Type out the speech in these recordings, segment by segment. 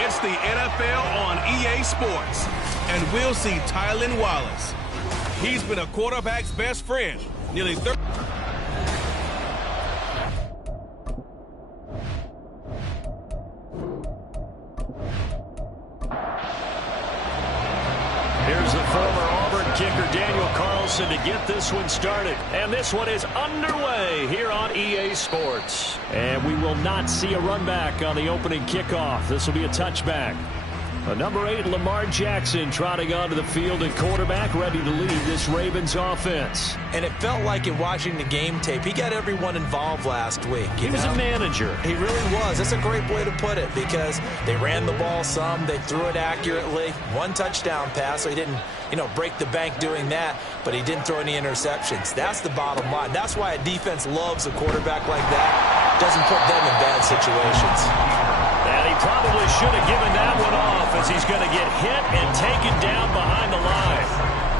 It's the NFL on EA Sports, and we'll see Tylan Wallace. He's been a quarterback's best friend nearly 30. Here's the former Auburn kicker Daniel Carlson to get this one started. And this one is underway here on EA Sports. And we will not see a run back on the opening kickoff. This will be a touchback. Number 8, Lamar Jackson, trotting onto the field and quarterback, ready to lead this Ravens offense. And it felt like in watching the game tape, he got everyone involved last week. He was a manager. He really was. That's a great way to put it, because they ran the ball some, they threw it accurately. One touchdown pass, so he didn't, break the bank doing that, but he didn't throw any interceptions. That's the bottom line. That's why a defense loves a quarterback like that. Doesn't put them in bad situations. And he probably should have given that one off, as he's going to get hit and taken down behind the line.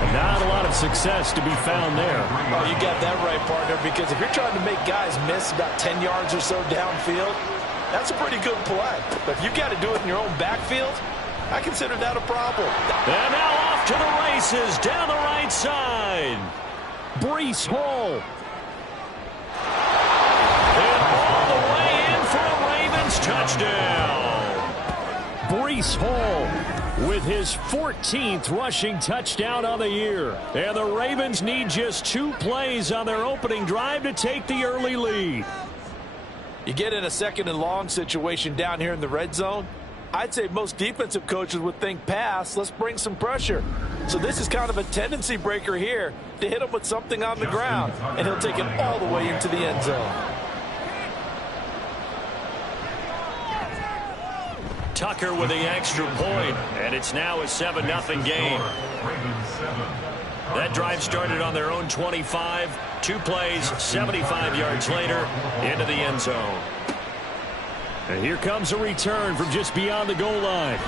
And not a lot of success to be found there. Oh, you got that right, partner, because if you're trying to make guys miss about 10 yards or so downfield, that's a pretty good play. But if you got to do it in your own backfield, I consider that a problem. And now off to the races down the right side. Breece Hall. And all the way in for a Ravens touchdown. Breece Hall with his 14th rushing touchdown on the year. And the Ravens need just 2 plays on their opening drive to take the early lead. You get in a second and long situation down here in the red zone, I'd say most defensive coaches would think pass, let's bring some pressure. So this is kind of a tendency breaker here to hit him with something on the ground, and he'll take it all the way into the end zone. Tucker with the extra point, and it's now a 7-0 game. That drive started on their own 25. 2 plays, 75 yards later, into the end zone. And here comes a return from just beyond the goal line.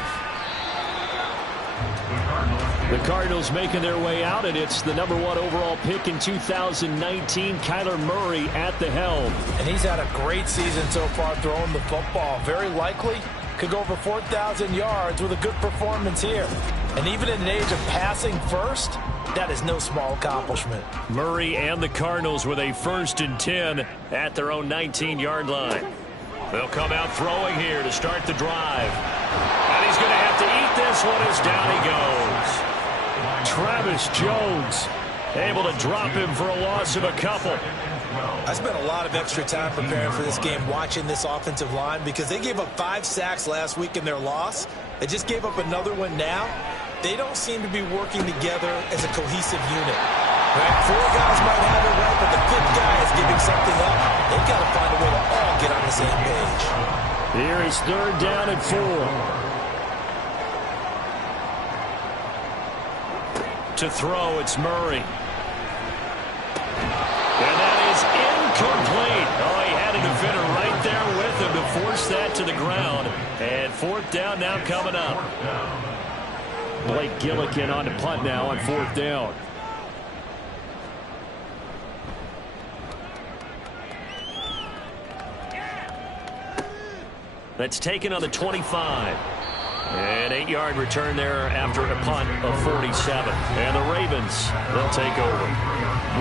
The Cardinals making their way out, and it's the number 1 overall pick in 2019, Kyler Murray at the helm. And he's had a great season so far throwing the football. Very likely could go over 4,000 yards with a good performance here. And even in an age of passing first, that is no small accomplishment. Murray and the Cardinals with a 1st and 10 at their own 19-yard line. They'll come out throwing here to start the drive. And he's going to have to eat this one as down he goes. Travis Jones able to drop him for a loss of a couple. I spent a lot of extra time preparing for this game, watching this offensive line, because they gave up 5 sacks last week in their loss. They just gave up another one now. They don't seem to be working together as a cohesive unit. Right? 4 guys might have it right, but the 5th guy is giving something up. They've got to find a way to all get on the same page. Here is 3rd down and 4. To throw, it's Murray. And that is incomplete. Oh, he had a defender right there with him to force that to the ground. And 4th down now coming up. Blake Gillikin on the punt now on 4th down. That's taken on the 25. An 8-yard return there after a punt of 47. And the Ravens, they'll take over.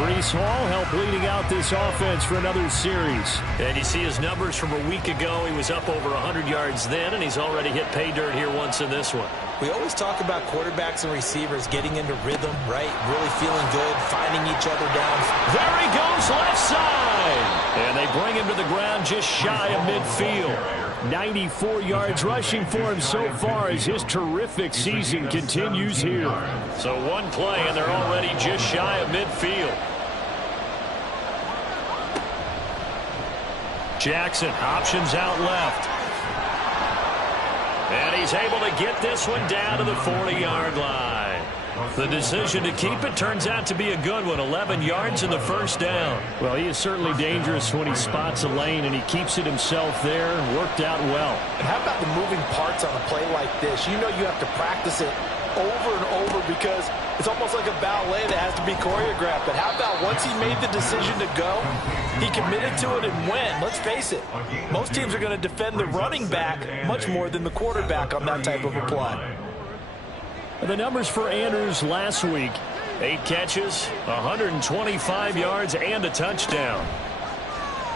Breece Hall helped leading out this offense for another series. And you see his numbers from a week ago. He was up over 100 yards then, and he's already hit pay dirt here once in this one. We always talk about quarterbacks and receivers getting into rhythm, right? Really feeling good, finding each other down. There he goes, left side. And they bring him to the ground just shy of midfield. 94 yards rushing for him so far as his terrific season continues here. So 1 play, and they're already just shy of midfield. Jackson options out left. And he's able to get this one down to the 40-yard line. The decision to keep it turns out to be a good one. 11 yards in the 1st down. Well, he is certainly dangerous when he spots a lane, and he keeps it himself there. Worked out well. And how about the moving parts on a play like this? You know you have to practice it over and over because it's almost like a ballet that has to be choreographed. But how about once he made the decision to go, he committed to it and went. Let's face it, most teams are going to defend the running back much more than the quarterback on that type of a play. The numbers for Andrews last week: 8 catches, 125 yards, and a touchdown.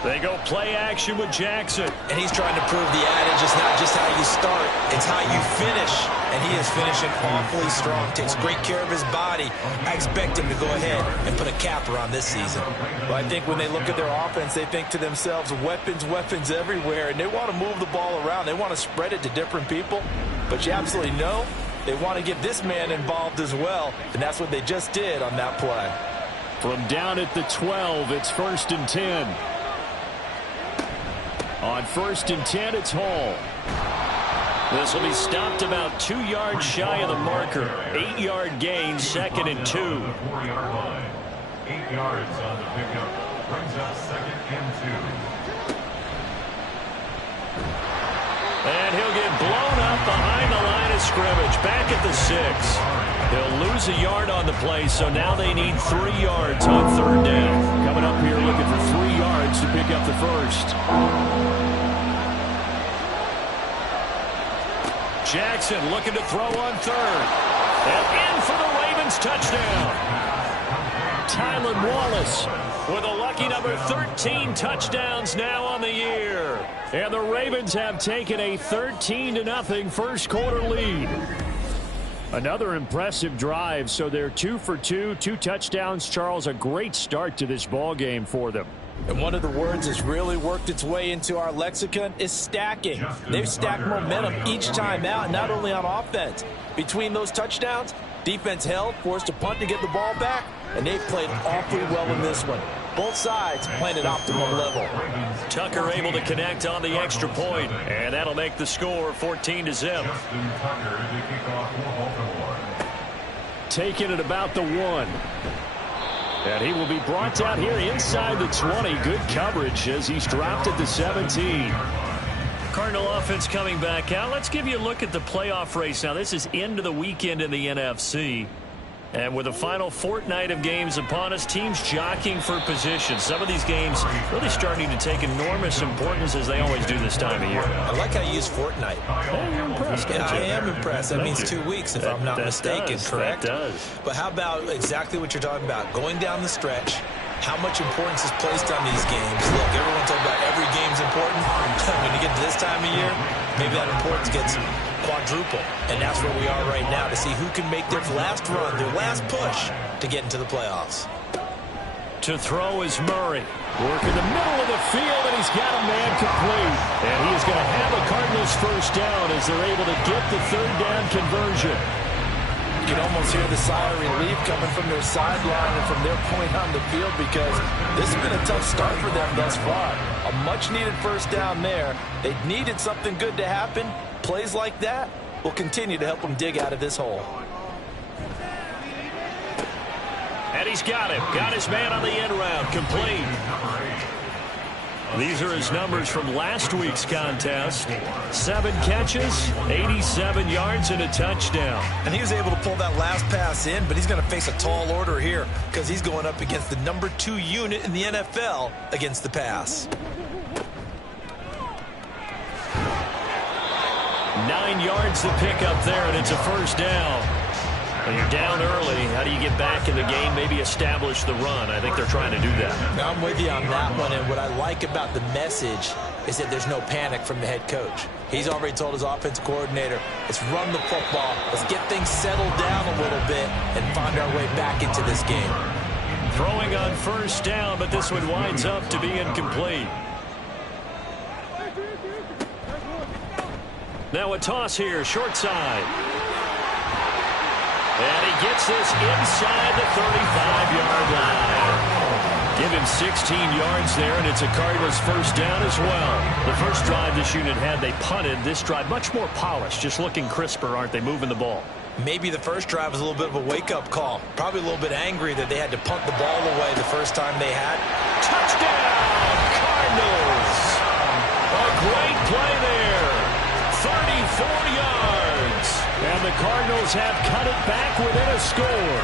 They go play action with Jackson. And he's trying to prove the adage is not just how you start, it's how you finish. And he is finishing awfully strong, takes great care of his body. I expect him to go ahead and put a capper on this season. Well, I think when they look at their offense, they think to themselves, weapons, weapons everywhere. And they want to move the ball around. They want to spread it to different people. But you absolutely know they want to get this man involved as well. And that's what they just did on that play. From down at the 12, it's 1st and 10. On 1st and 10, it's Hall. This will be stopped about 2 yards shy of the marker. 8-yard gain, 2nd and 2. 8 yards on the pickup. Brings up 2nd and 2. And he'll get blown up behind the line of scrimmage. Back at the 6. They'll lose a yard on the play, so now they need 3 yards on 3rd down. Coming up here looking for 3 yards to pick up the 1st. Jackson looking to throw on 3rd. And in for the Ravens touchdown. Tylan Wallace with a lucky number 13 touchdowns now on the year. And the Ravens have taken a 13-0 first quarter lead. Another impressive drive, so they're 2 for 2, 2 touchdowns. Charles, a great start to this ball game for them. And one of the words that's really worked its way into our lexicon is stacking. They've stacked momentum each time out, not only on offense. Between those touchdowns, defense held, forced a punt to get the ball back, and they've played awfully well in this one. Both sides playing at optimum level. Tucker able to connect on the extra point, and that'll make the score 14-0. Taking it about the 1. And he will be brought down here inside the 20. Good coverage as he's dropped at the 17. Cardinal offense coming back out. Let's give you a look at the playoff race. Now, this is into the weekend in the NFC. And with the final fortnight of games upon us, teams jockeying for position. Some of these games really starting to take enormous importance as they always do this time of year. I like how you use fortnight. Hey, you're impressed, yeah, I am impressed. That means 2 weeks, if I'm not mistaken, correct? That does. But how about exactly what you're talking about? Going down the stretch, how much importance is placed on these games? Look, everyone talks about every game's important. When you get to this time of year, maybe that importance gets quadruple. And that's where we are right now to see who can make their last run, their last push to get into the playoffs. To throw is Murray. Working the middle of the field, and he's got a man complete. And he is going to have a Cardinals first down as they're able to get the 3rd down conversion. You can almost hear the sigh of relief coming from their sideline and from their point on the field because this has been a tough start for them thus far. A much-needed first down there. They needed something good to happen. Plays like that will continue to help them dig out of this hole. And he's got him. Got his man on the end round. Complete. These are his numbers from last week's contest. 7 catches, 87 yards, and a touchdown. And he was able to pull that last pass in, but he's going to face a tall order here because he's going up against the number 2 unit in the NFL against the pass. 9 yards to pick up there, and it's a first down. When you're down early, how do you get back in the game, maybe establish the run? I think they're trying to do that. I'm with you on that one, and what I like about the message is that there's no panic from the head coach. He's already told his offensive coordinator, let's run the football, let's get things settled down a little bit and find our way back into this game. Throwing on first down, but this one winds up to be incomplete. Now a toss here, short side. And he gets this inside the 35-yard line. Give him 16 yards there, and it's a Cardinals first down as well. The first drive this unit had, they punted. This drive, much more polished, just looking crisper, aren't they, moving the ball? Maybe the first drive was a little bit of a wake-up call. Probably a little bit angry that they had to punt the ball away the first time they had. Touchdown, Cardinals! A great play there. 34 yards. And the Cardinals have cut it back within a score.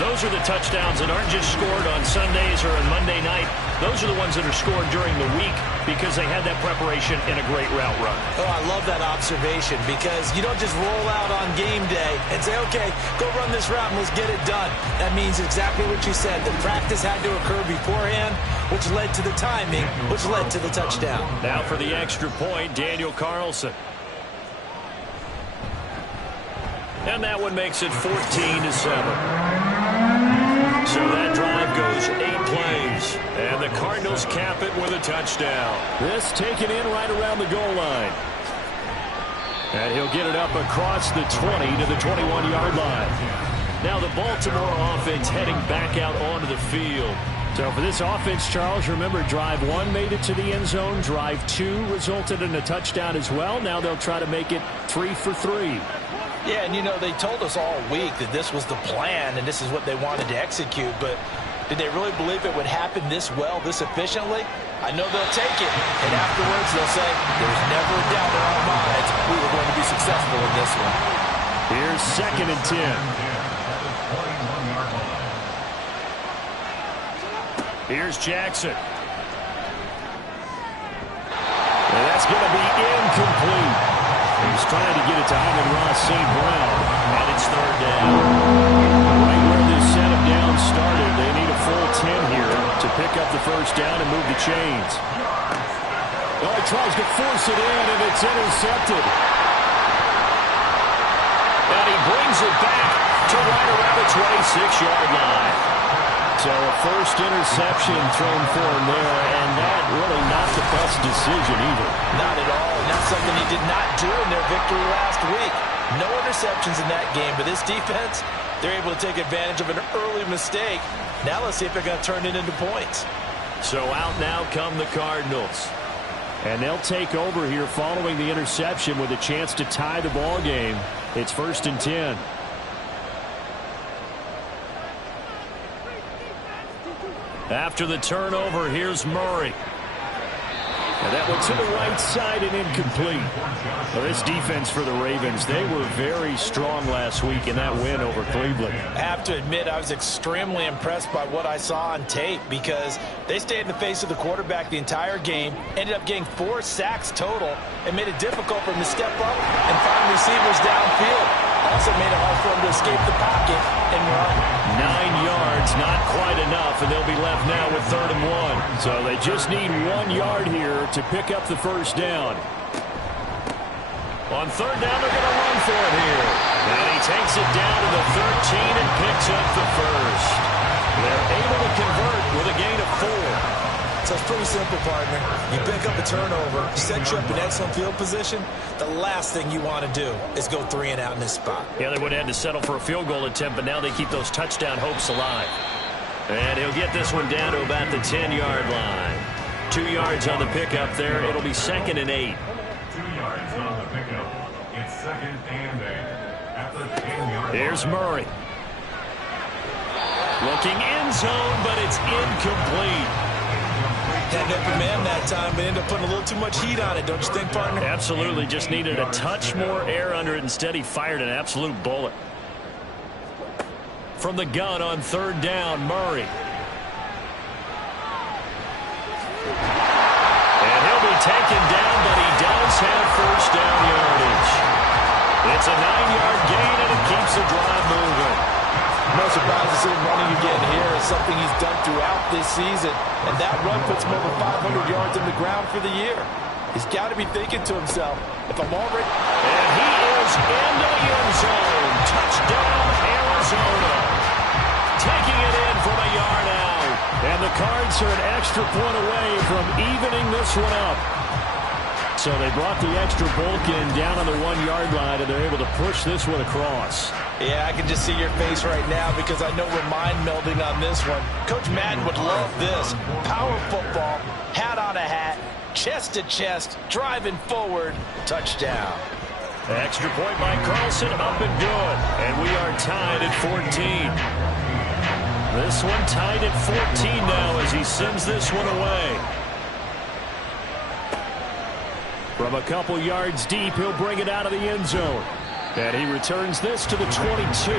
Those are the touchdowns that aren't just scored on Sundays or on Monday night. Those are the ones that are scored during the week because they had that preparation in a great route run. Oh, I love that observation because you don't just roll out on game day and say, okay, go run this route and let's get it done. That means exactly what you said. The practice had to occur beforehand, which led to the timing, which led to the touchdown. Now for the extra point, Daniel Carlson. And that one makes it 14-7. So that drive goes 8 plays. And the Cardinals cap it with a touchdown. This taken in right around the goal line. And he'll get it up across the 20 to the 21-yard line. Now the Baltimore offense heading back out onto the field. So for this offense, Charles, remember drive 1 made it to the end zone. Drive 2 resulted in a touchdown as well. Now they'll try to make it 3 for 3. Yeah, and you know, they told us all week that this was the plan and this is what they wanted to execute, but did they really believe it would happen this well, this efficiently? I know they'll take it, and afterwards they'll say, there's never a doubt in our minds we were going to be successful in this one. Here's 2nd and 10. Here's Jackson. And that's going to be incomplete. He's trying to get it to Amon-Ra St. Brown, and it's 3rd down. Right where this setup down started, they need a full 10 here to pick up the 1st down and move the chains. Oh, he tries to force it in, and it's intercepted. And he brings it back to right around the 26-yard line. So a first interception thrown for him there, and that really not the best decision either. Not at all, and that's something he did not do in their victory last week. No interceptions in that game, but this defense, they're able to take advantage of an early mistake. Now let's see if they're going to turn it into points. So out now come the Cardinals. And they'll take over here following the interception with a chance to tie the ball game. It's 1st and 10. After the turnover, here's Murray. And that one to the right side and incomplete. Well, this defense for the Ravens, they were very strong last week in that win over Cleveland. I have to admit, I was extremely impressed by what I saw on tape because they stayed in the face of the quarterback the entire game, ended up getting 4 sacks total, and made it difficult for him to step up and find receivers downfield. Also made it hard for him to escape the pocket and run. 9 yards, not quite enough, and they'll be left now with 3rd and 1. So they just need 1 yard here to pick up the 1st down. On 3rd down, they're going to run for it here. And he takes it down to the 13 and picks up the 1st. They're able to convert with a gain of 4. So it's pretty simple, partner. You pick up a turnover, set you up in excellent field position. The last thing you want to do is go 3 and out in this spot. Yeah, they would have had to settle for a field goal attempt, but now they keep those touchdown hopes alive. And he'll get this one down to about the 10-yard line. 2 yards on the pickup there. It'll be 2nd and 8. 2 yards on the pickup. It's 2nd and 8. At the 10-yard line. Here's Murray. Looking end zone, but it's incomplete. Had an open man that time, but ended up putting a little too much heat on it, don't you think, partner? Absolutely. Just needed a touch more air under it. Instead, he fired an absolute bullet. From the gun on 3rd down, Murray. And he'll be taken down, but he does have 1st down yardage. It's a 9-yard gain, and it keeps the drive moving. No surprise to see him running again here. It's something he's done throughout this season. And that run puts him over 500 yards on the ground for the year. He's got to be thinking to himself, if I'm already... And he is into the end zone. Touchdown, Arizona. Taking it in from a yard out. And the Cards are an extra point away from evening this one up. So they brought the extra bulk in down on the 1-yard line, and they're able to push this one across. Yeah, I can just see your face right now because I know we're mind melding on this one. Coach Madden would love this. Power football, hat on a hat, chest to chest, driving forward, touchdown. Extra point by Carlson, up and good. And we are tied at 14. This one tied at 14 now as he sends this one away. From a couple yards deep, he'll bring it out of the end zone. And he returns this to the 22.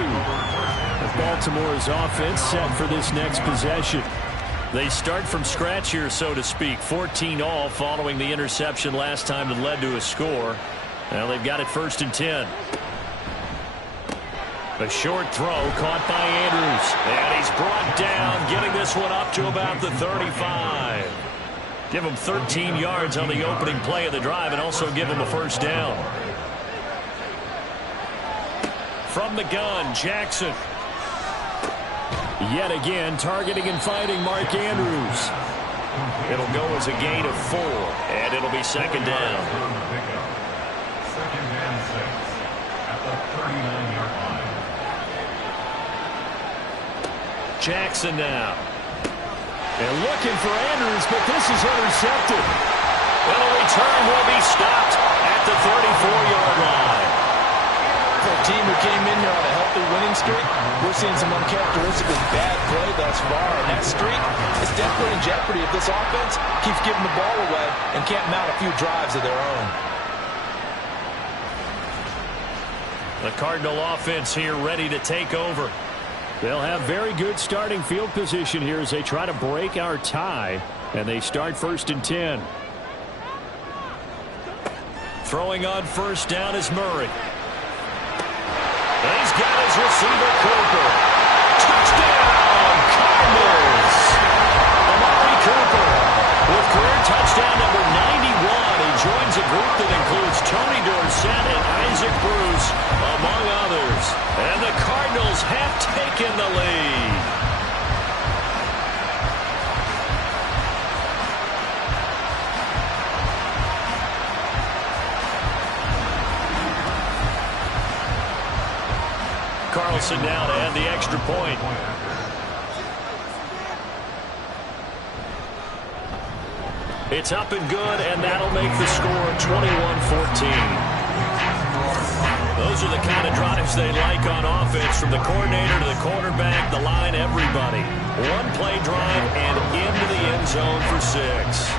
Baltimore's offense set for this next possession. They start from scratch here, so to speak. 14 all following the interception last time that led to a score. Well, they've got it 1st and 10. A short throw caught by Andrews. And he's brought down, getting this one up to about the 35. Give him 13 yards on the opening play of the drive and also give him a 1st down. From the gun, Jackson. Yet again, targeting and fighting Mark Andrews. It'll go as a gain of 4, and it'll be 2nd down. 2nd and 6 at the 39-yard line. Jackson now. And looking for Andrews, but this is intercepted. And a return will be stopped at the 34-yard line. For a team who came in here on a healthy winning streak, we're seeing some uncharacteristically bad play thus far. And that streak is definitely in jeopardy if this offense keeps giving the ball away and can't mount a few drives of their own. The Cardinal offense here ready to take over. They'll have very good starting field position here as they try to break our tie. And they start 1st and 10. Throwing on 1st down is Murray. And he's got his receiver, Cooper. Touchdown, Cardinals! Amari Cooper with career touchdown number 91. He joins a group that includes Tony Dorsett and Isaac Bruce, among others. And the Cardinals have taken the lead. Carlson now to add the extra point. It's up and good, and that'll make the score 21-14. Those are the kind of drives they like on offense, from the coordinator to the quarterback, the line, everybody. One play drive and into the end zone for 6.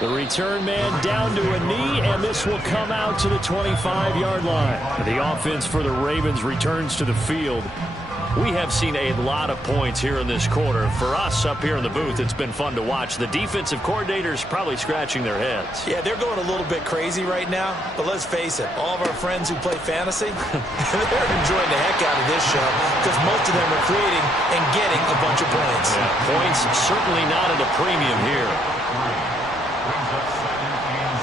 The return man down to a knee, and this will come out to the 25-yard line. The offense for the Ravens returns to the field. We have seen a lot of points here in this quarter. For us up here in the booth, it's been fun to watch. The defensive coordinators probably scratching their heads. Yeah, they're going a little bit crazy right now, but let's face it, all of our friends who play fantasy, they're enjoying the heck out of this show because most of them are creating and getting a bunch of points. Yeah, points certainly not at a premium here. Brings up 2nd and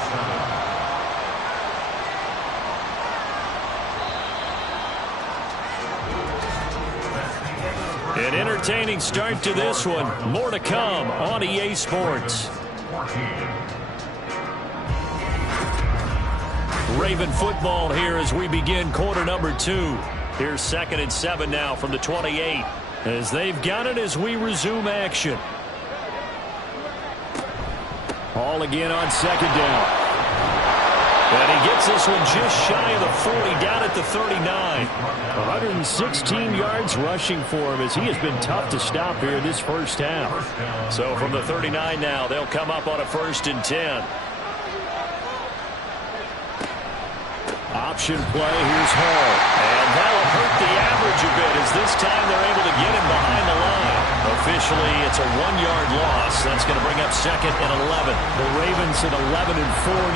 7. An entertaining start to this one. More to come on EA Sports. Raven football here as we begin quarter number 2. Here's 2nd and 7 now from the 28 as they've got it as we resume action. All again on 2nd down. And he gets this one just shy of the 40, down at the 39. 116 yards rushing for him as he has been tough to stop here this first half. So from the 39 now, they'll come up on a 1st and 10. Option play, here's Hall. And that'll hurt the average a bit as this time they're able to get him behind the line. Officially, it's a 1-yard loss. That's going to bring up 2nd and 11. The Ravens at 11-4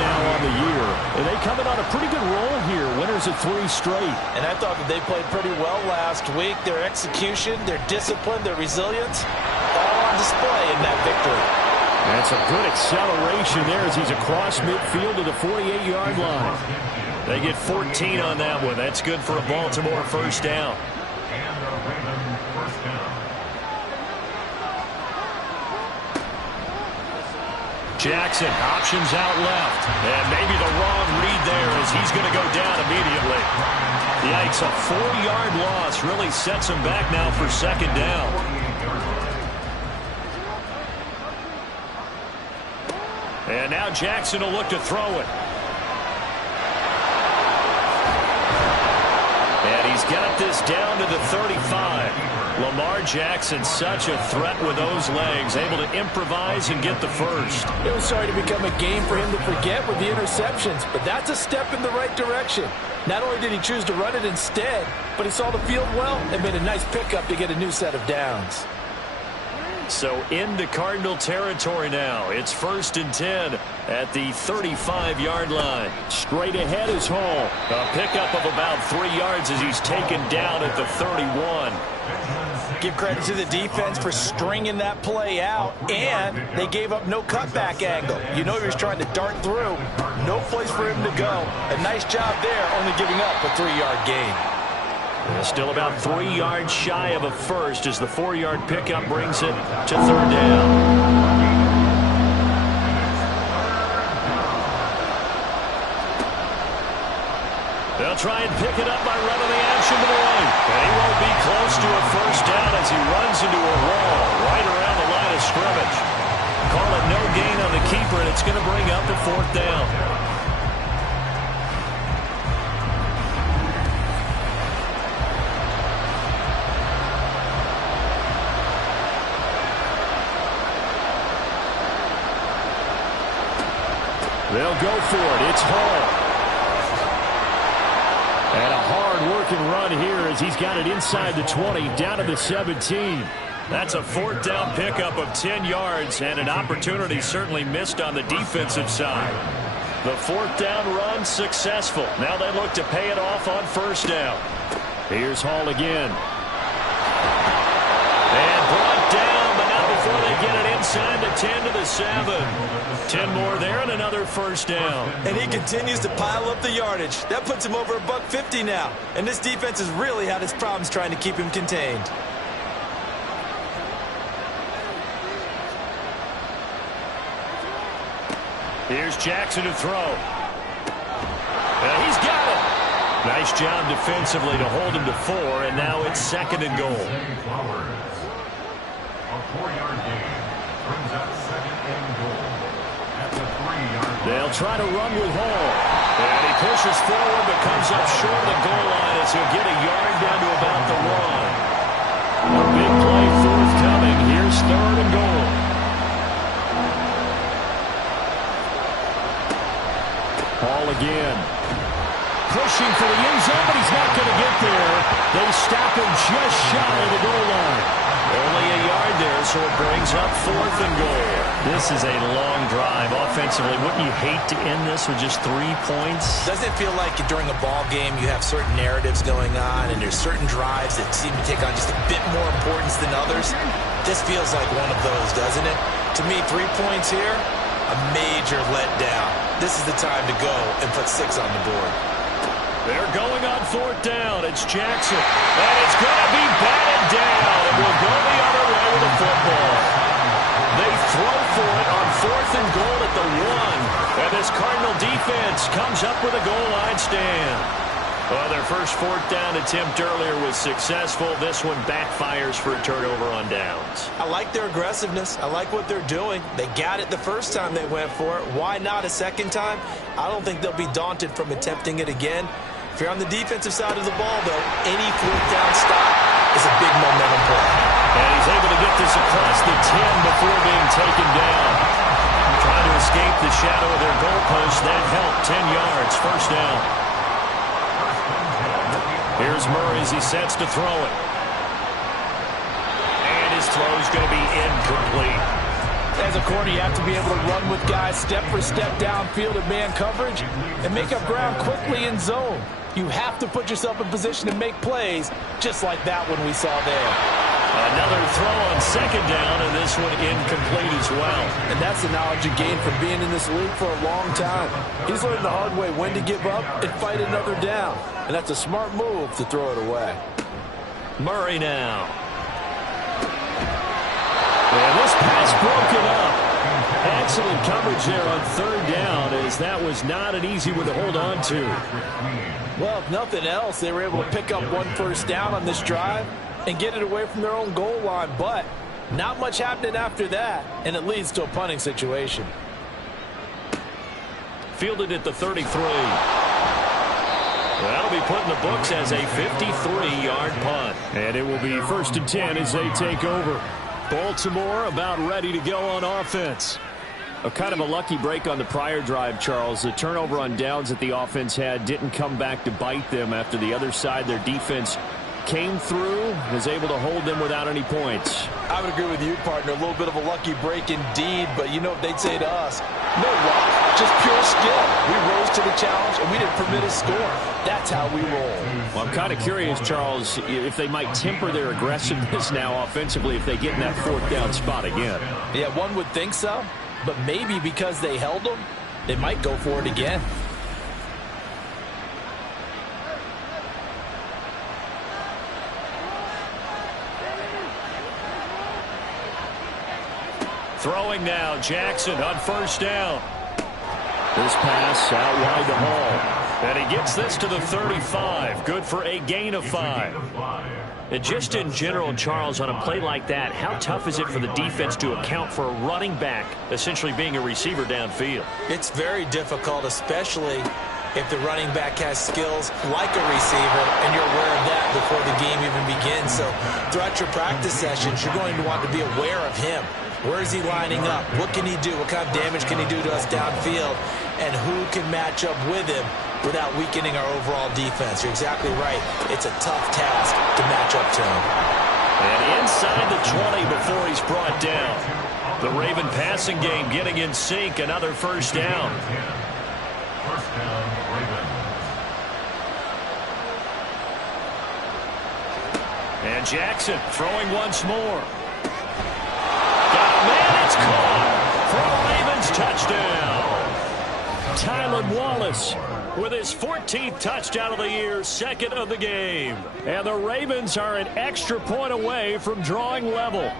now on the year. And they come in on a pretty good roll here. Winners of 3 straight. And I thought that they played pretty well last week. Their execution, their discipline, their resilience, all on display in that victory. That's a good acceleration there as he's across midfield to the 48-yard line. They get 14 on that one. That's good for a Baltimore 1st down. And a Raven 1st down. Jackson options out left. And maybe the wrong read there as he's going to go down immediately. Yikes, a 4-yard loss really sets him back now for 2nd down. And now Jackson will look to throw it. And he's got this down to the 35. Lamar Jackson, such a threat with those legs, able to improvise and get the first. It was starting to become a game for him to forget with the interceptions, but that's a step in the right direction. Not only did he choose to run it instead, but he saw the field well and made a nice pickup to get a new set of downs. So into Cardinal territory now. It's 1st and 10 at the 35-yard line. Straight ahead is Hall. A pickup of about 3 yards as he's taken down at the 31. Give credit to the defense for stringing that play out, and they gave up no cutback angle. You know he was trying to dart through. No place for him to go. A nice job there, only giving up a 3-yard gain. Still about 3 yards shy of a first as the 4-yard pickup brings it to 3rd down. They'll try and pick it up by running the action to the right. And he won't be close to a first down as he runs into a wall right around the line of scrimmage. Call it no gain on the keeper, and it's going to bring up the 4th down. They'll go for it. It's Hall. And a hard-working run here as he's got it inside the 20, down to the 17. That's a 4th down pickup of 10 yards and an opportunity certainly missed on the defensive side. The 4th down run successful. Now they look to pay it off on 1st down. Here's Hall again. And brought down, but not before they get it inside the 10 to the 7. 10 more there and another 1st down. And he continues to pile up the yardage. That puts him over $150 now. And this defense has really had its problems trying to keep him contained. Here's Jackson to throw. And he's got it. Nice job defensively to hold him to 4, and now it's 2nd and goal. A 4-yard gain brings up 2nd and goal. They'll try to run with Hall. And he pushes forward but comes up short of the goal line as he'll get a yard down to about the 1. A big play forthcoming. Here's 3rd and goal. Hall again. Pushing for the end zone, but he's not going to get there. They stop him just shy of the goal line. Only a yard there, so it brings up 4th and goal. This is a long drive offensively. Wouldn't you hate to end this with just 3 points? Doesn't it feel like during a ball game you have certain narratives going on and there's certain drives that seem to take on just a bit more importance than others? This feels like one of those, doesn't it? To me, 3 points here, a major letdown. This is the time to go and put 6 on the board. They're going on 4th down. It's Jackson. And it's going to be batted down. It will go the other way with the football. They throw for it on 4th and goal at the 1. And this Cardinal defense comes up with a goal line stand. Well, their first 4th down attempt earlier was successful. This one backfires for a turnover on downs. I like their aggressiveness. I like what they're doing. They got it the first time they went for it. Why not a second time? I don't think they'll be daunted from attempting it again. If you're on the defensive side of the ball, though, any 4th down stop is a big momentum play. And he's able to get this across the 10 before being taken down. Trying to escape the shadow of their goalpost. That helped. 10 yards. 1st down. Here's Murray as he sets to throw it. And his throw is going to be incomplete. As a corner, you have to be able to run with guys step for step downfield in man coverage and make up ground quickly in zone. You have to put yourself in position to make plays, just like that one we saw there. Another throw on 2nd down, and this one incomplete as well. And that's the knowledge you gain from being in this league for a long time. He's learned the hard way when to give up and fight another down. And that's a smart move to throw it away. Murray now. And this pass broken up. Excellent coverage there on 3rd down, as that was not an easy one to hold on to. Well, if nothing else, they were able to pick up 1 first down on this drive and get it away from their own goal line. But not much happening after that, and it leads to a punting situation. Fielded at the 33. That'll be put in the books as a 53-yard punt. And it will be 1st and 10 as they take over. Baltimore about ready to go on offense. A kind of a lucky break on the prior drive, Charles. The turnover on downs that the offense had didn't come back to bite them after the other side. Their defense came through, was able to hold them without any points. I would agree with you, partner. A little bit of a lucky break indeed, but you know what they'd say to us? No luck, just pure skill. We rose to the challenge, and we didn't permit a score. That's how we roll. Well, I'm kind of curious, Charles, if they might temper their aggressiveness now offensively if they get in that 4th down spot again. Yeah, one would think so, but maybe because they held them, they might go for it again. Throwing now, Jackson on 1st down. This pass out wide to Hall. And he gets this to the 35. Good for a gain of 5. And just in general, Charles, on a play like that, how tough is it for the defense to account for a running back essentially being a receiver downfield? It's very difficult, especially if the running back has skills like a receiver, and you're aware of that before the game even begins. So throughout your practice sessions, you're going to want to be aware of him. Where is he lining up? What can he do? What kind of damage can he do to us downfield? And who can match up with him without weakening our overall defense? You're exactly right. It's a tough task to match up to him. And inside the 20 before he's brought down. The Raven passing game getting in sync. Another 1st down. First down, Ravens. And Jackson throwing once more. Man, it's caught for a Ravens touchdown. Tylan Wallace with his 14th touchdown of the year, 2nd of the game. And the Ravens are an extra point away from drawing level.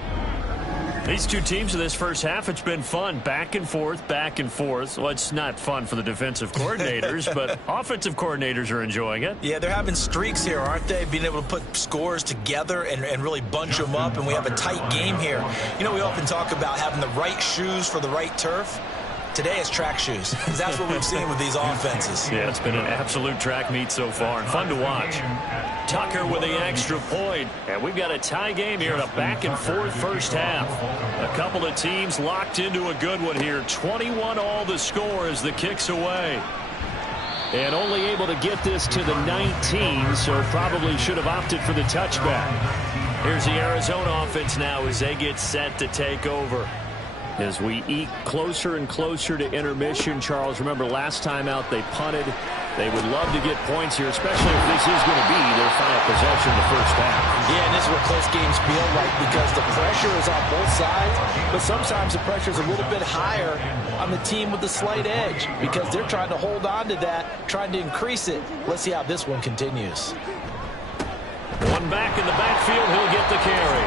These two teams in this first half, it's been fun. Back and forth, back and forth. Well, it's not fun for the defensive coordinators, but offensive coordinators are enjoying it. Yeah, they're having streaks here, aren't they? Being able to put scores together and really bunch them up, and we have a tight game here. You know, we often talk about having the right shoes for the right turf. Today it's track shoes, because that's what we've seen with these offenses. Yeah, it's been an absolute track meet so far, and fun to watch. Tucker with the extra point, and we've got a tie game here in a back-and-forth first half. A couple of teams locked into a good one here. 21 all the score as the kick's away. And only able to get this to the 19, so probably should have opted for the touchback. Here's the Arizona offense now as they get set to take over. As we eke closer and closer to intermission, Charles, remember last time out they punted. They would love to get points here, especially if this is going to be their final possession in the first half. Yeah, and this is what close games feel like because the pressure is on both sides, but sometimes the pressure is a little bit higher on the team with the slight edge because they're trying to hold on to that, trying to increase it. Let's see how this one continues. One back in the backfield, he'll get the carry.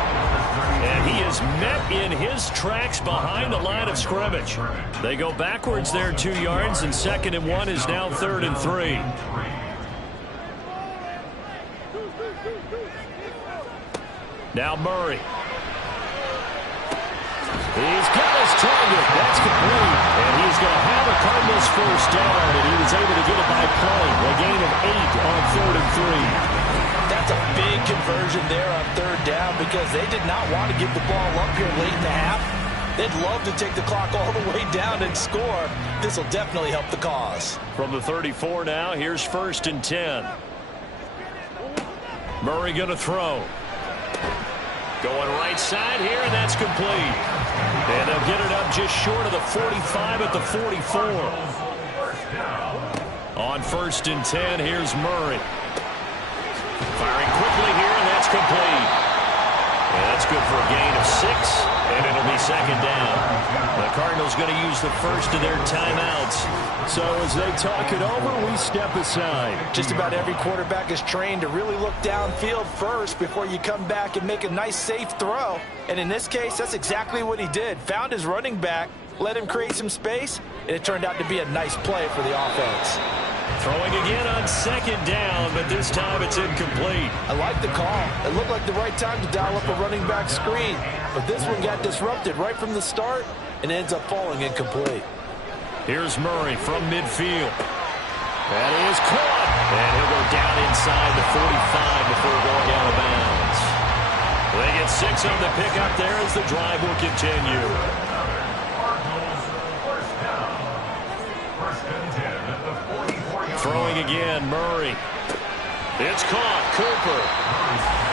And he is met in his tracks behind the line of scrimmage. They go backwards there 2 yards, and 2nd and 1 is now 3rd and 3. Now Murray. He's got his target. That's complete. And he's going to have a Cardinals first down, and he was able to get it by play. A gain of 8 on 3rd and 3. That's a big conversion there on 3rd down because they did not want to give the ball up here late in the half. They'd love to take the clock all the way down and score. This will definitely help the cause. From the 34 now, here's 1st and 10. Murray going to throw. Going right side here, and that's complete. And they'll get it up just short of the 45 at the 44. On 1st and 10, here's Murray. Firing quickly here, and that's complete. And that's good for a gain of 6, and it'll be 2nd down. The Cardinals going to use the first of their timeouts. So as they talk it over, we step aside. Just about every quarterback is trained to really look downfield first before you come back and make a nice, safe throw. And in this case, that's exactly what he did. Found his running back, let him create some space, and it turned out to be a nice play for the offense. Throwing again on 2nd down, but this time it's incomplete. I like the call. It looked like the right time to dial up a running back screen. But this one got disrupted right from the start and ends up falling incomplete. Here's Murray from midfield. That is caught. And he'll go down inside the 45 before going out of bounds. They get 6 on the pickup there as the drive will continue. Throwing again, Murray. It's caught, Cooper.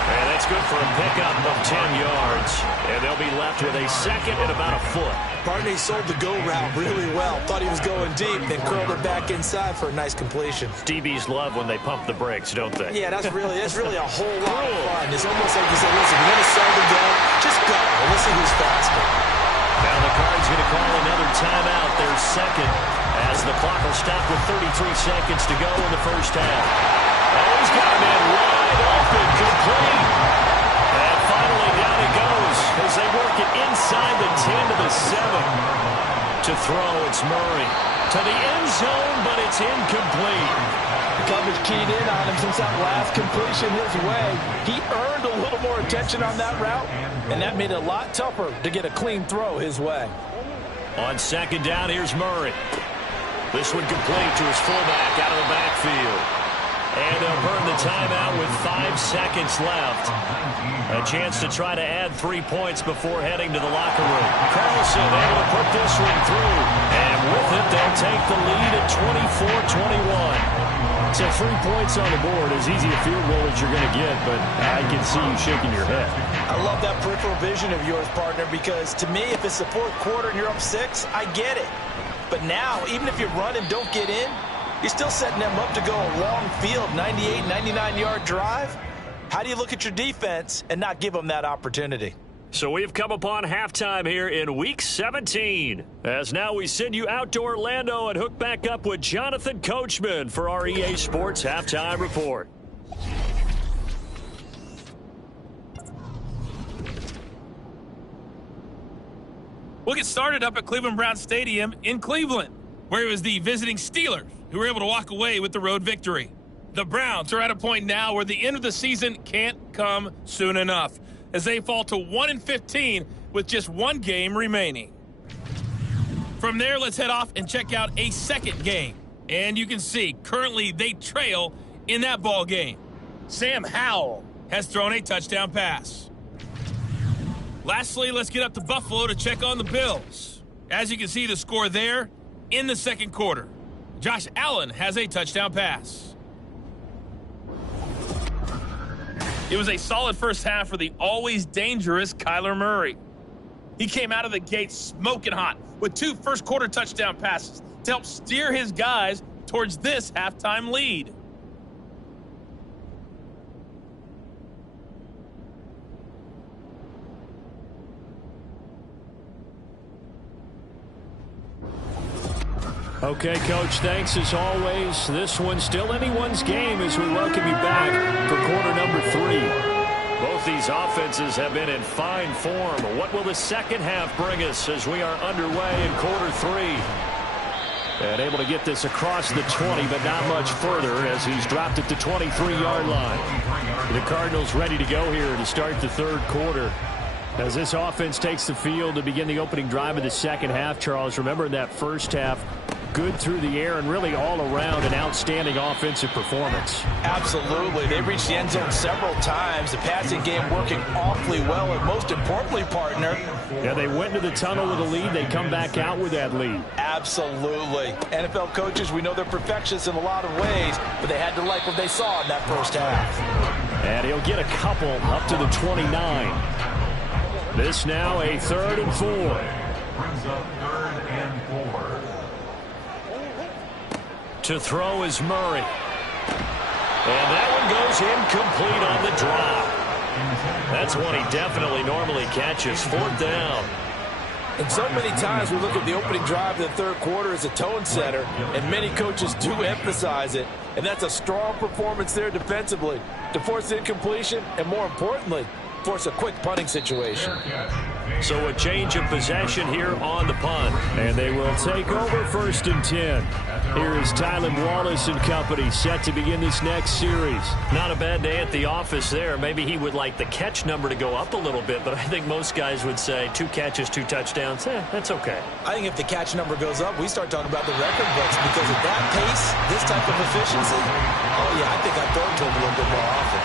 And that's good for a pickup of 10 yards. And they'll be left with a second and about a foot. Barney sold the go route really well. Thought he was going deep, then curled it back inside for a nice completion. DBs love when they pump the brakes, don't they? Yeah, that's really a whole lot of fun. It's almost like you said, listen, you want to sell the go? Just go. And we'll see who's faster. Now the Cards going to call another timeout, their second, as the clock will stop with 33 seconds to go in the first half. Oh, he's got him in wide open, complete. And finally down it goes as they work it inside the 10 to the 7. To throw, it's Murray. To the end zone, but it's incomplete. The coverage keyed in on him since that last completion his way. He earned a little more attention on that route, and that made it a lot tougher to get a clean throw his way. On second down, here's Murray. This one complete to his fullback out of the backfield. And they'll burn the timeout with 5 seconds left. A chance to try to add 3 points before heading to the locker room. Carlson able to put this one through. And with it, they'll take the lead at 24-21. So 3 points on the board, as easy a field goal as you're going to get, but I can see you shaking your head. I love that peripheral vision of yours, partner, because to me, if it's the fourth quarter and you're up 6, I get it. But now, even if you run and don't get in, you're still setting them up to go a long field, 98, 99-yard drive. How do you look at your defense and not give them that opportunity? So we've come upon halftime here in Week 17. As now we send you out to Orlando and hook back up with Jonathan Coachman for our EA Sports Halftime Report. We'll get started up at Cleveland Brown Stadium in Cleveland, where it was the visiting Steelers who were able to walk away with the road victory. The Browns are at a point now where the end of the season can't come soon enough, as they fall to 1-15 with just 1 game remaining. From there, let's head off and check out a second game. And you can see, currently they trail in that ball game. Sam Howell has thrown a touchdown pass. Lastly, let's get up to Buffalo to check on the Bills. As you can see, the score there in the second quarter. Josh Allen has a touchdown pass. It was a solid first half for the always dangerous Kyler Murray. He came out of the gate smoking hot with 2 first-quarter touchdown passes to help steer his guys towards this halftime lead. Okay, Coach, thanks as always. This one's still anyone's game as we welcome you back for quarter number 3. Both these offenses have been in fine form. What will the second half bring us as we are underway in quarter 3? And able to get this across the 20, but not much further as he's dropped it to 23-yard line. The Cardinals ready to go here to start the third quarter. As this offense takes the field to begin the opening drive of the second half, Charles, remember in that first half, good through the air and really all around an outstanding offensive performance. Absolutely. They reached the end zone several times. The passing game working awfully well, and most importantly, partner. Yeah, they went into the tunnel with a lead. They come back out with that lead. Absolutely. NFL coaches, we know they're perfectionists in a lot of ways, but they had to like what they saw in that first half. And he'll get a couple up to the 29. This now a 3rd and 4. Brings up 3rd and 4. To throw is Murray. And that one goes incomplete on the drop. That's one he definitely normally catches. 4th down. And so many times we look at the opening drive of the third quarter as a tone setter, and many coaches do emphasize it. And that's a strong performance there defensively to force incompletion and, more importantly, force a quick punting situation. So a change of possession here on the punt. And they will take over 1st and 10. Here is Tylen Wallace and company set to begin this next series. Not a bad day at the office there. Maybe he would like the catch number to go up a little bit, but I think most guys would say 2 catches, 2 touchdowns. That's okay. I think if the catch number goes up, we start talking about the record books, because at that pace, this type of efficiency, Oh, yeah, I think I throw it to him a little bit more often.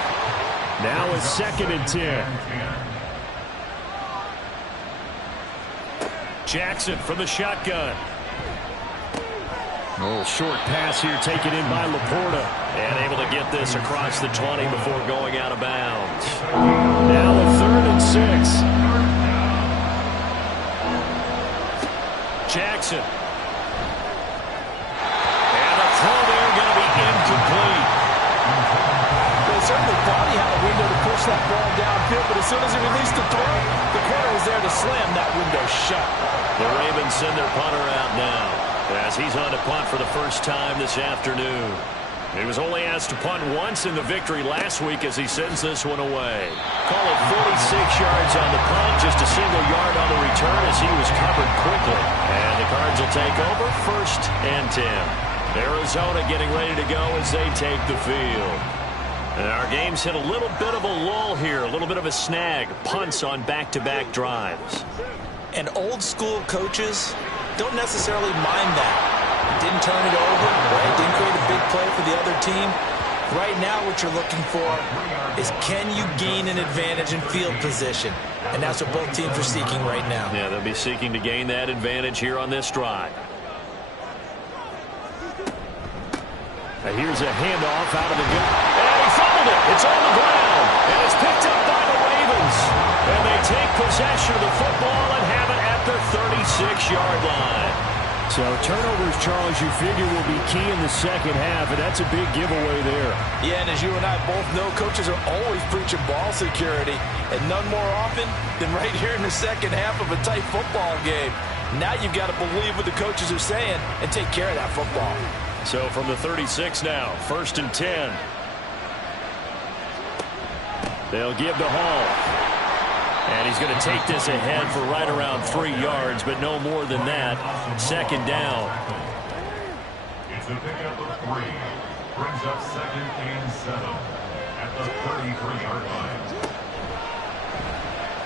Now it's 2nd and 10. Jackson from the shotgun. A little short pass here taken in by Laporta. And able to get this across the 20 before going out of bounds. Now a 3rd and 6. Jackson. And the throw there going to be incomplete. They certainly thought he had a window to push that ball downfield, but as soon as he released the throw, the corner was there to slam that window shut. The Ravens send their punter out now as he's on to punt for the first time this afternoon. He was only asked to punt once in the victory last week as he sends this one away. Call it 46 yards on the punt, just a single yard on the return as he was covered quickly. And the Cards will take over 1st and 10. Arizona getting ready to go as they take the field. And our game's hit a little bit of a lull here, a little bit of a snag. Punts on back-to-back drives. And old-school coaches don't necessarily mind that. Didn't turn it over, right? Didn't create a big play for the other team. Right now what you're looking for is, can you gain an advantage in field position? And that's what both teams are seeking right now. Yeah, they'll be seeking to gain that advantage here on this drive. Now here's a handoff out of the gun. And he fumbled it. It's on the ground. And it's picked up by the Ravens. And they take possession of the football and have it at the 36-yard line. So turnovers, Charles, you figure will be key in the second half, and that's a big giveaway there. Yeah, and as you and I both know, coaches are always preaching ball security, and none more often than right here in the second half of a tight football game. Now you've got to believe what the coaches are saying and take care of that football. So from the 36 now, 1st and 10. They'll give to Hall. And he's going to take this ahead for right around 3 yards, but no more than that. 2nd down. It's a pickup of 3. Brings up 2nd and 7 at the 33-yard line.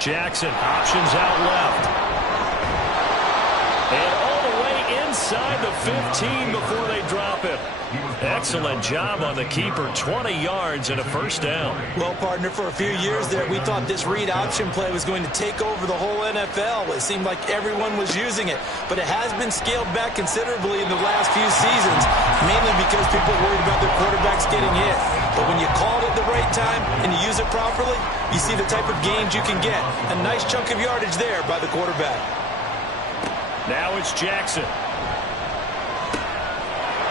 Jackson, options out left. And all the way inside the 15 before they drop it. Excellent job on the keeper. 20 yards and a 1st down. Well, partner, for a few years there, we thought this read option play was going to take over the whole NFL. It seemed like everyone was using it, but it has been scaled back considerably in the last few seasons, mainly because people are worried about their quarterbacks getting hit. But when you call it at the right time and you use it properly, you see the type of gains you can get. A nice chunk of yardage there by the quarterback. Now it's Jackson.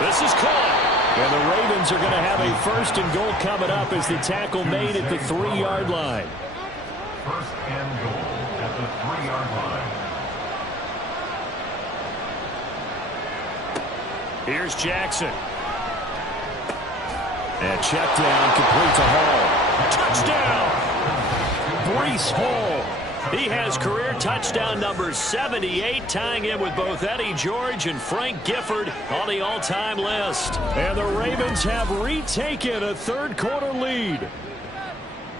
This is caught. And the Ravens are going to have a 1st and goal coming up as the tackle made at the 3-yard line. 1st and goal at the 3-yard line. Here's Jackson. And check down, complete to Hall. Touchdown! Breece Hall. He has career touchdown number 78, tying in with both Eddie George and Frank Gifford on the all-time list. And the Ravens have retaken a 3rd-quarter lead.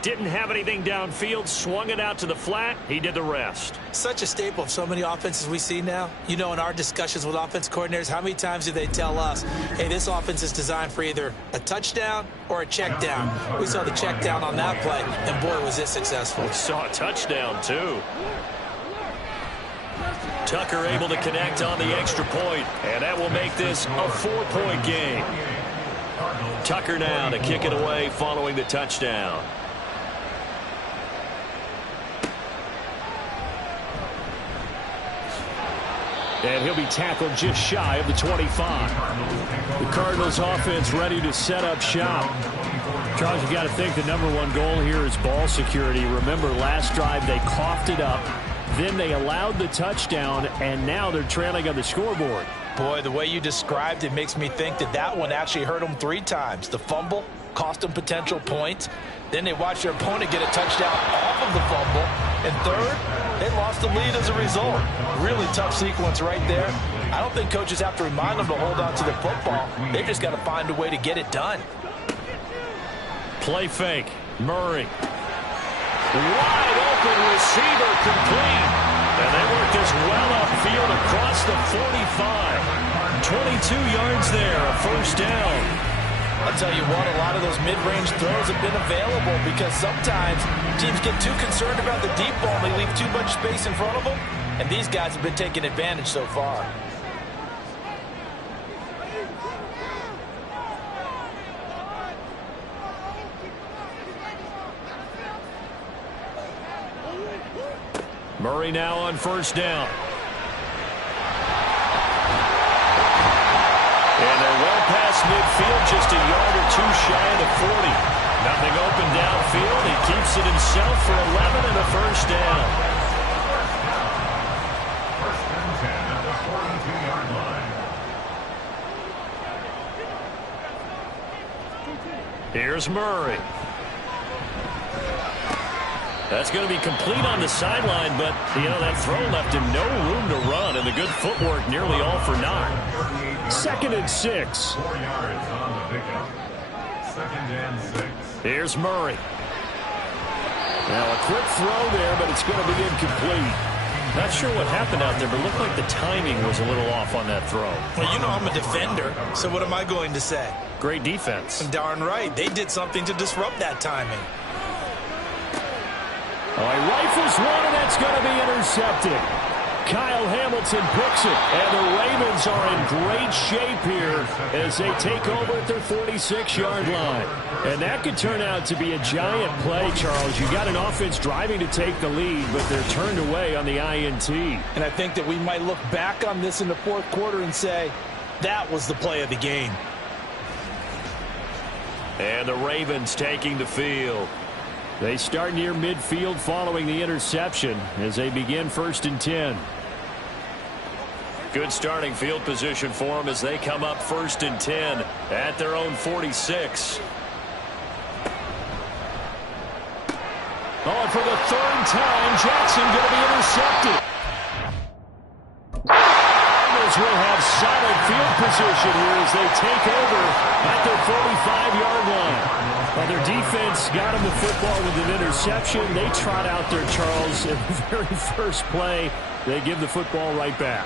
Didn't have anything downfield, swung it out to the flat. He did the rest. Such a staple of so many offenses we see now. You know, in our discussions with offense coordinators, how many times do they tell us, hey, this offense is designed for either a touchdown or a check down. We saw the check down on that play, and boy, was it successful. We saw a touchdown, too. Tucker able to connect on the extra point, and that will make this a 4-point game. Tucker now to kick it away following the touchdown. And he'll be tackled just shy of the 25. The Cardinals offense ready to set up shop. Charles, you got to think the #1 goal here is ball security. Remember, last drive they coughed it up. Then they allowed the touchdown, and now they're trailing on the scoreboard. Boy, the way you described it makes me think that that one actually hurt them 3 times. The fumble cost them potential points. Then they watched their opponent get a touchdown off of the fumble. And third, they lost the lead as a result. Really tough sequence right there. I don't think coaches have to remind them to hold on to the football. They've just got to find a way to get it done. Play fake. Murray. Wide open receiver complete. And they work this well upfield across the 45. 22 yards there, a 1st down. I'll tell you what, a lot of those mid-range throws have been available because sometimes teams get too concerned about the deep ball and they leave too much space in front of them, and these guys have been taking advantage so far. Murray now on first down. And they're well past midfield, just a yard or two shy of the 40. Nothing open downfield. He keeps it himself for 11 and a first down. First and 10 at the 42-yard line. Here's Murray. That's going to be complete on the sideline, but, you know, that throw left him no room to run, and the good footwork nearly all for naught. 2nd and 6. 4 yards on the pickup. 2nd and 6. Here's Murray. Now a quick throw there, but it's going to be incomplete. Not sure what happened out there, but it looked like the timing was a little off on that throw. Well, you know I'm a defender, so what am I going to say? Great defense. Darn right. They did something to disrupt that timing. Oh, he rifles one, and that's going to be intercepted. Kyle Hamilton picks it, and the Ravens are in great shape here as they take over at their 46-yard line. And that could turn out to be a giant play, Charles. You got an offense driving to take the lead, but they're turned away on the INT. And I think that we might look back on this in the fourth quarter and say, that was the play of the game. And the Ravens taking the field. They start near midfield following the interception as they begin 1st and 10. Good starting field position for them as they come up 1st and 10 at their own 46. Oh, and for the 3rd time, Jackson going to be intercepted. Cardinals will have solid field position here as they take over at their 45-yard line. Well, their defense got them the football with an interception. They trot out there, Charles, in the very first play. They give the football right back.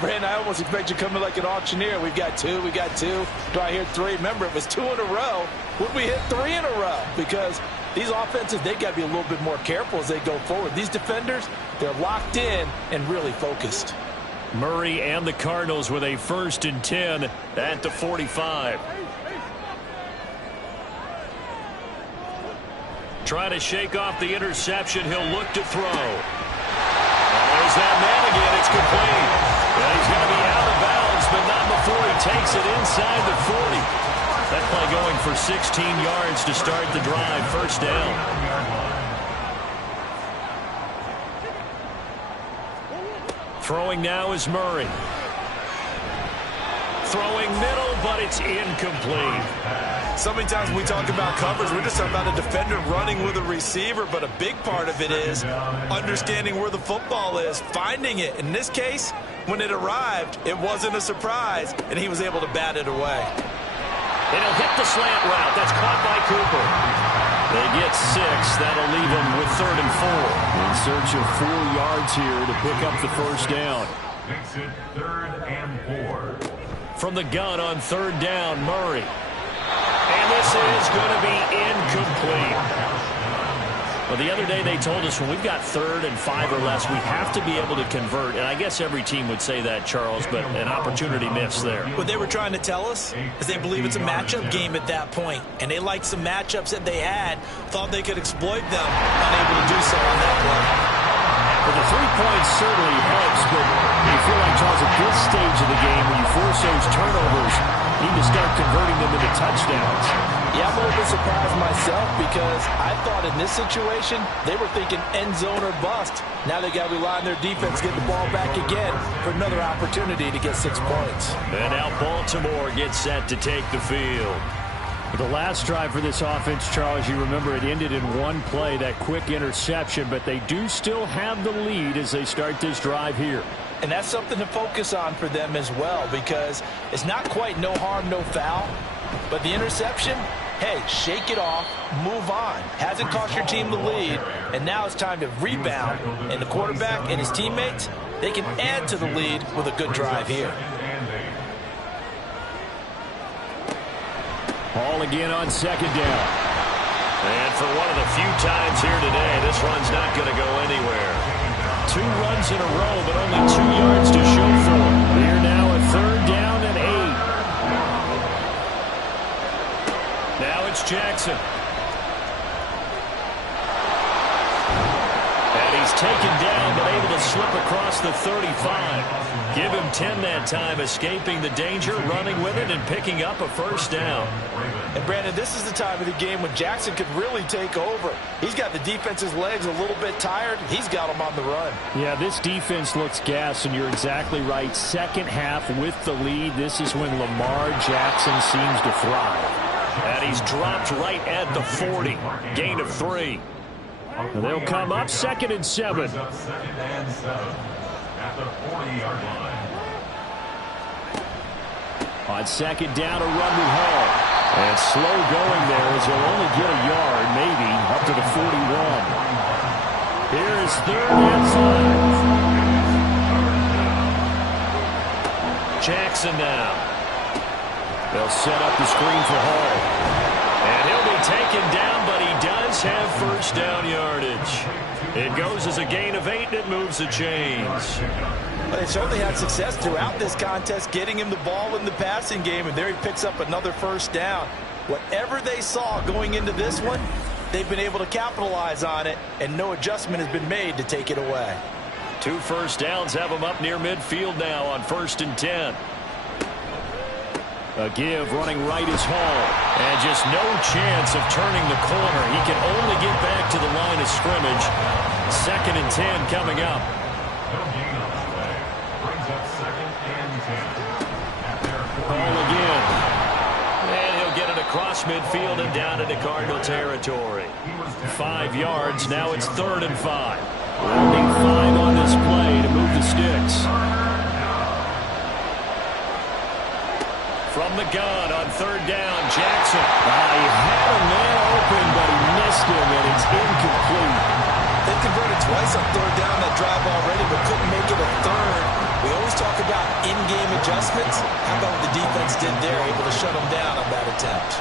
Brandon, I almost expect you coming like an auctioneer. We've got two. Do I hear 3? Remember, it was 2 in a row. Would we hit 3 in a row? Because these offenses, they got to be a little bit more careful as they go forward. These defenders, they're locked in and really focused. Murray and the Cardinals with a 1st and 10 at the 45. Trying to shake off the interception. He'll look to throw. There's that man again. It's complete. And he's going to be out of bounds, but not before he takes it inside the 40. That play going for 16 yards to start the drive. 1st down. Throwing now is Murray. Throwing middle, but it's incomplete. So many times when we talk about coverage, we're just talking about a defender running with a receiver, but a big part of it is understanding where the football is, finding it. In this case, when it arrived, it wasn't a surprise, and he was able to bat it away. And he'll hit the slant route. That's caught by Cooper. They get 6. That'll leave them with 3rd and 4. In search of 4 yards here to pick up the 1st down. Makes it 3rd and 4. From the gun on 3rd down, Murray. And this is going to be incomplete. Well, the other day they told us when we've got 3rd and 5 or less, we have to be able to convert. And I guess every team would say that, Charles, but an opportunity missed there. What they were trying to tell us is they believe it's a matchup game at that point. And they liked some matchups that they had, thought they could exploit them, unable to do so on that play. Well, the 3 points certainly helps, but you feel like, Charles, at this stage of the game, when you force those turnovers, you need to start converting them into touchdowns. Yeah, I'm a little bit surprised myself because I thought in this situation, they were thinking end zone or bust. Now they got to rely on their defense, get the ball back again for another opportunity to get 6 points. And now Baltimore gets set to take the field. The last drive for this offense, Charles, you remember it ended in 1 play, that quick interception, but they do still have the lead as they start this drive here. And that's something to focus on for them as well because it's not quite no harm, no foul, but the interception, hey, shake it off, move on. Hasn't cost your team the lead, and now it's time to rebound. And the quarterback and his teammates, they can add to the lead with a good drive here. Ball again on second down. And for one of the few times here today, this run's not going to go anywhere. 2 runs in a row, but only 2 yards to show for it. Here now at 3rd down and 8. Now it's Jackson. And he's taken down, but able to slip across the 35. Give him 10 that time, escaping the danger, running with it, and picking up a 1st down. And Brandon, this is the time of the game when Jackson could really take over. He's got the defense's legs a little bit tired. He's got them on the run. Yeah, this defense looks gassed, and you're exactly right. Second half with the lead, this is when Lamar Jackson seems to thrive. And he's dropped right at the 40. Gain of 3. And they'll come up 2nd and 7. At the 40-yard line. On 2nd down, a run with Hall. And slow going there as he'll only get a yard, maybe, up to the 41. Here is 3rd and 5. Jackson now. They'll set up the screen for Hall. And he'll be taken down, but he does have 1st down yardage. It goes as a gain of 8, and it moves the chains. But they certainly had success throughout this contest, getting him the ball in the passing game, and there he picks up another 1st down. Whatever they saw going into this one, they've been able to capitalize on it, and no adjustment has been made to take it away. 2 1st downs have him up near midfield now on 1st and 10. A give running right is Hall. And just no chance of turning the corner. He can only get back to the line of scrimmage. 2nd and 10 coming up. Hall again. And he'll get it across midfield and down into Cardinal territory. 5 yards. Now it's 3rd and 5. We'll need 5 on this play to move the sticks. From the gun on 3rd down, Jackson. He had a man open, but he missed him, and it's incomplete. They converted twice on 3rd down that drive already, but couldn't make it a 3rd. We always talk about in-game adjustments. How about what the defense did there, able to shut them down on that attempt?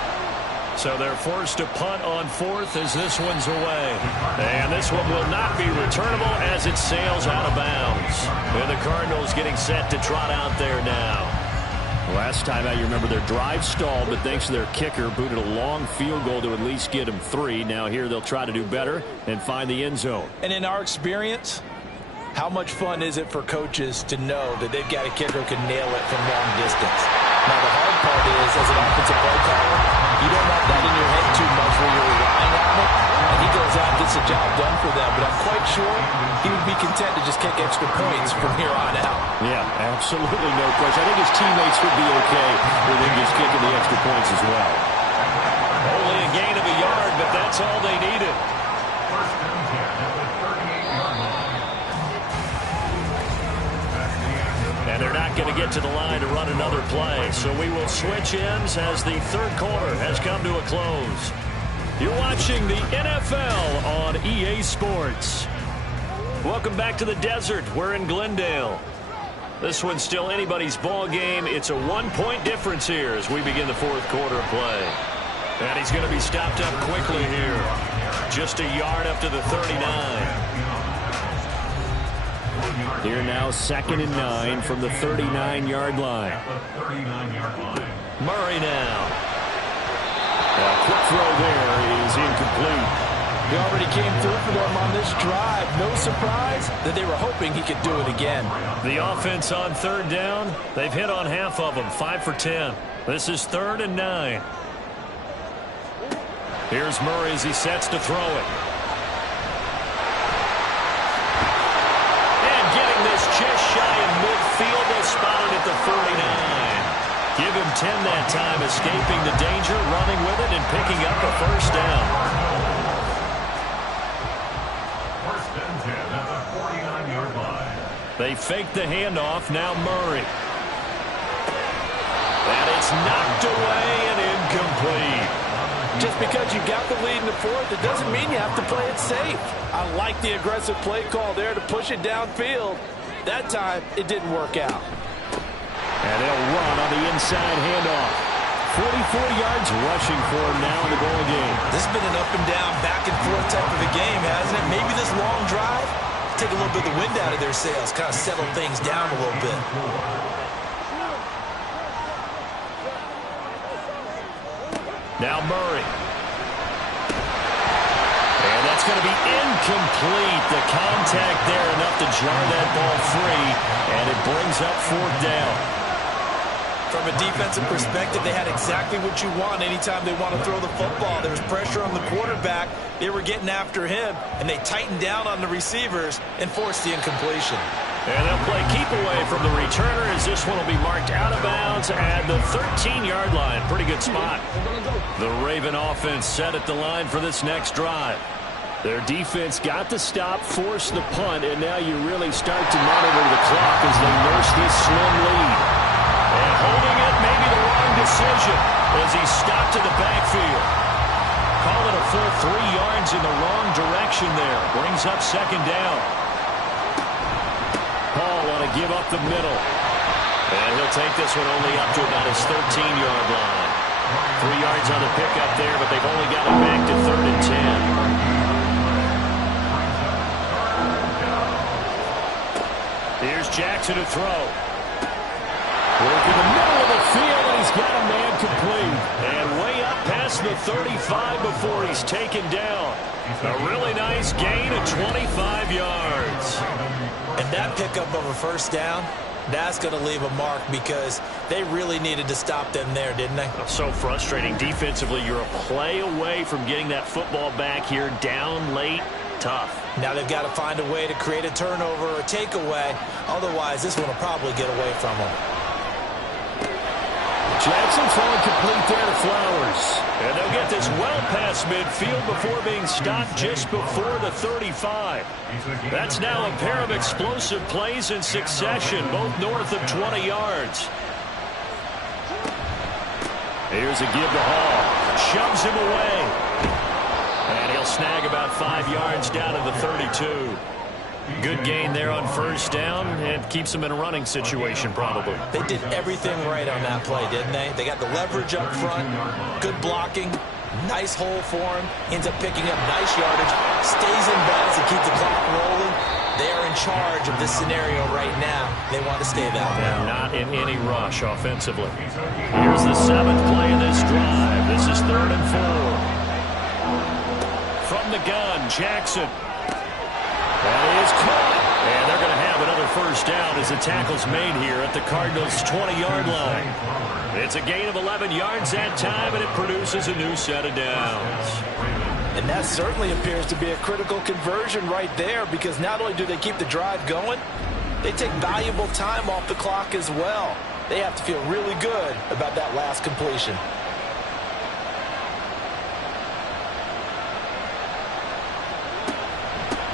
So they're forced to punt on 4th as this one's away. And this one will not be returnable as it sails out of bounds. And the Cardinals getting set to trot out there now. Last time out, you remember their drive stalled, but thanks to their kicker, booted a long field goal to at least get them 3. Now here they'll try to do better and find the end zone. And in our experience, how much fun is it for coaches to know that they've got a kicker who can nail it from long distance? Now the hard part is, as an offensive play caller, you don't want that in your head too much where you're relying on it. And he goes out and gets the job done for them. But I'm quite sure he would be content to just kick extra points from here on out. Yeah, absolutely no question. I think his teammates would be okay with him just kicking the extra points as well. Only a gain of a yard, but that's all they needed. And they're not going to get to the line to run another play. So we will switch ends as the 3rd quarter has come to a close. You're watching the NFL on EA Sports. Welcome back to the desert. We're in Glendale. This one's still anybody's ball game. It's a 1-point difference here as we begin the 4th quarter of play. And he's going to be stopped up quickly here. Just a yard up to the 39. Here now, 2nd and 9 from the 39-yard line. Murray now. A quick throw there is incomplete. He already came through for them on this drive. No surprise that they were hoping he could do it again. The offense on 3rd down, they've hit on half of them, 5 for 10. This is 3rd and 9. Here's Murray as he sets to throw it. This just shy of midfield, they'll spot it at the 49. Give him 10 that time, escaping the danger, running with it, and picking up a 1st down. 1st and 10 at the 49-yard line. They fake the handoff, now Murray. And it's knocked away and incomplete. Just because you got the lead in the 4th, it doesn't mean you have to play it safe. I like the aggressive play call there to push it downfield. That time, it didn't work out. And they'll run on the inside handoff. 44 yards rushing for him now in the ball game. This has been an up and down, back and forth type of a game, hasn't it? Maybe this long drive, take a little bit of the wind out of their sails, kind of settle things down a little bit. Now Murray. And that's going to be incomplete. The contact there enough to jar that ball free, and it brings up fourth down. From a defensive perspective, they had exactly what you want anytime they want to throw the football. There was pressure on the quarterback. They were getting after him, and they tightened down on the receivers and forced the incompletion. And they'll play keep away from the returner as this one will be marked out of bounds at the 13-yard line. Pretty good spot. The Raven offense set at the line for this next drive. Their defense got the stop, forced the punt, and now you really start to monitor the clock as they nurse this slim lead. And holding it, maybe the wrong decision as he stopped in the backfield. Call it a full 3 yards in the wrong direction there. Brings up second down. Paul want to give up the middle. And he'll take this one only up to about his 13-yard line. 3 yards on the pickup there, but they've only got it back to 3rd and 10. Here's Jackson to throw. Work in the middle of the field, and he's got a man complete. And way up past the 35 before he's taken down. A really nice gain of 25 yards. And that pickup of a first down, that's going to leave a mark because they really needed to stop them there, didn't they? So frustrating. Defensively, you're a play away from getting that football back here down late. Tough. Now they've got to find a way to create a turnover or a takeaway. Otherwise, this one will probably get away from them. Jackson throwing complete there to Flowers. And they'll get this well past midfield before being stopped just before the 35. That's now a pair of explosive plays in succession, both north of 20 yards. Here's a give to Hall. Shoves him away. And he'll snag about 5 yards down to the 32. Good gain there on first down, and keeps him in a running situation probably. They did everything right on that play, didn't they? They got the leverage up front, good blocking, nice hole for him, ends up picking up nice yardage, stays in bounds to keep the clock rolling. They are in charge of this scenario right now. They want to stay that way. And not in any rush offensively. Here's the 7th play of this drive. This is 3rd and 4. From the gun, Jackson. That is caught. And they're going to have another first down as the tackle's made here at the Cardinals' 20-yard line. It's a gain of 11 yards that time, and it produces a new set of downs. And that certainly appears to be a critical conversion right there, because not only do they keep the drive going, they take valuable time off the clock as well. They have to feel really good about that last completion.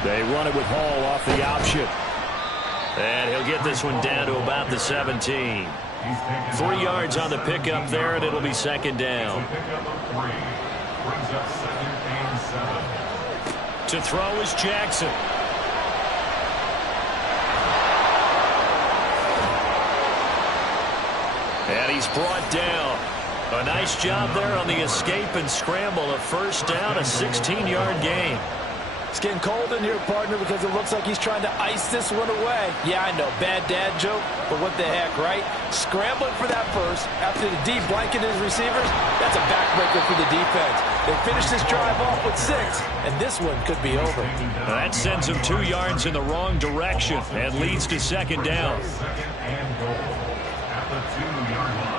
They run it with Hall off the option. And he'll get this one down to about the 17. 3 yards on the pickup there, and it'll be second down. To throw is Jackson. And he's brought down. A nice job there on the escape and scramble. A first down, a 16-yard gain. It's getting cold in here, partner, because it looks like he's trying to ice this one away. Yeah, I know, bad dad joke, but what the heck, right? Scrambling for that first after the deep blanket his receivers, that's a backbreaker for the defense. They finished this drive off with 6, and this one could be over. That sends him 2 yards in the wrong direction and leads to second down. Second and goal at the 2-yard line.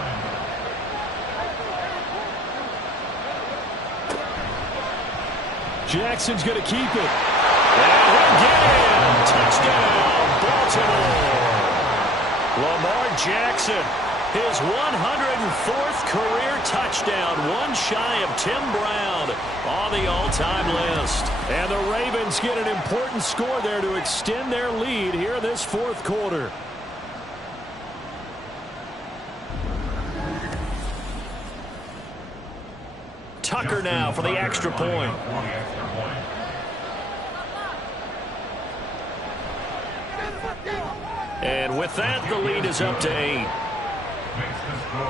Jackson's going to keep it. And again, touchdown, Baltimore. Lamar Jackson, his 104th career touchdown, one shy of Tim Brown on the all-time list. And the Ravens get an important score there to extend their lead here in this fourth quarter. Tucker now for the extra point. And with that, the lead is up to 8.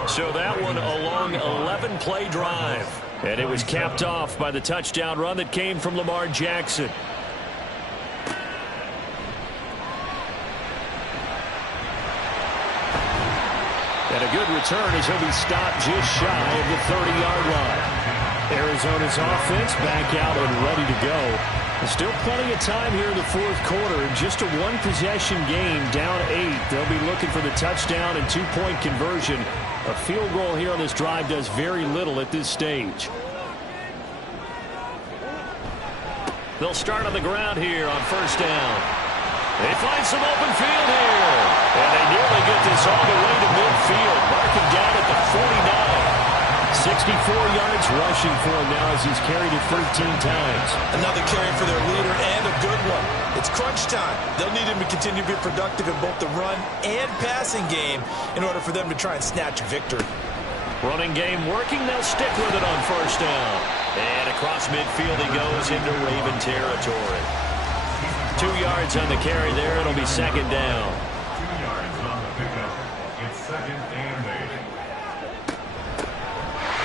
So that one a long 11-play drive. And it was capped off by the touchdown run that came from Lamar Jackson. And a good return as he'll be stopped just shy of the 30-yard line. Arizona's offense back out and ready to go. There's still plenty of time here in the fourth quarter. Just a one-possession game, down 8. They'll be looking for the touchdown and two-point conversion. A field goal here on this drive does very little at this stage. They'll start on the ground here on first down. They find some open field here. And they nearly get this all the way to midfield. Marking down at the 49. 64 yards rushing for him now as he's carried it 13 times. Another carry for their leader and a good one. It's crunch time. They'll need him to continue to be productive in both the run and passing game in order for them to try and snatch victory. Running game working. They'll stick with it on first down. And across midfield he goes into Raven territory. 2 yards on the carry there. It'll be second down. 2 yards on the pickup. It's second and 8.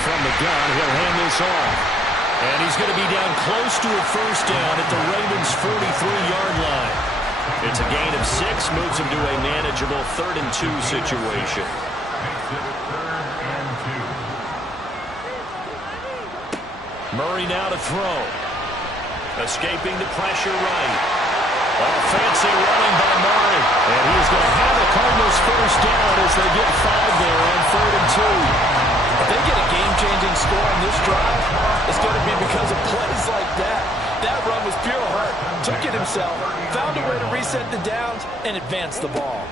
From the gun, he'll hand this off. And he's going to be down close to a first down at the Ravens' 43-yard line. It's a gain of 6, moves him to a manageable 3rd and 2 situation. Makes it 3rd and 2. Murray now to throw. Escaping the pressure right. Fancy running by Murray. And he's going to have the Cardinals first down as they get 5 there on 3rd and 2. If they get a game-changing score on this drive, it's going to be because of plays like that. That run was pure heart. Took it himself, found a way to reset the downs, and advance the ball.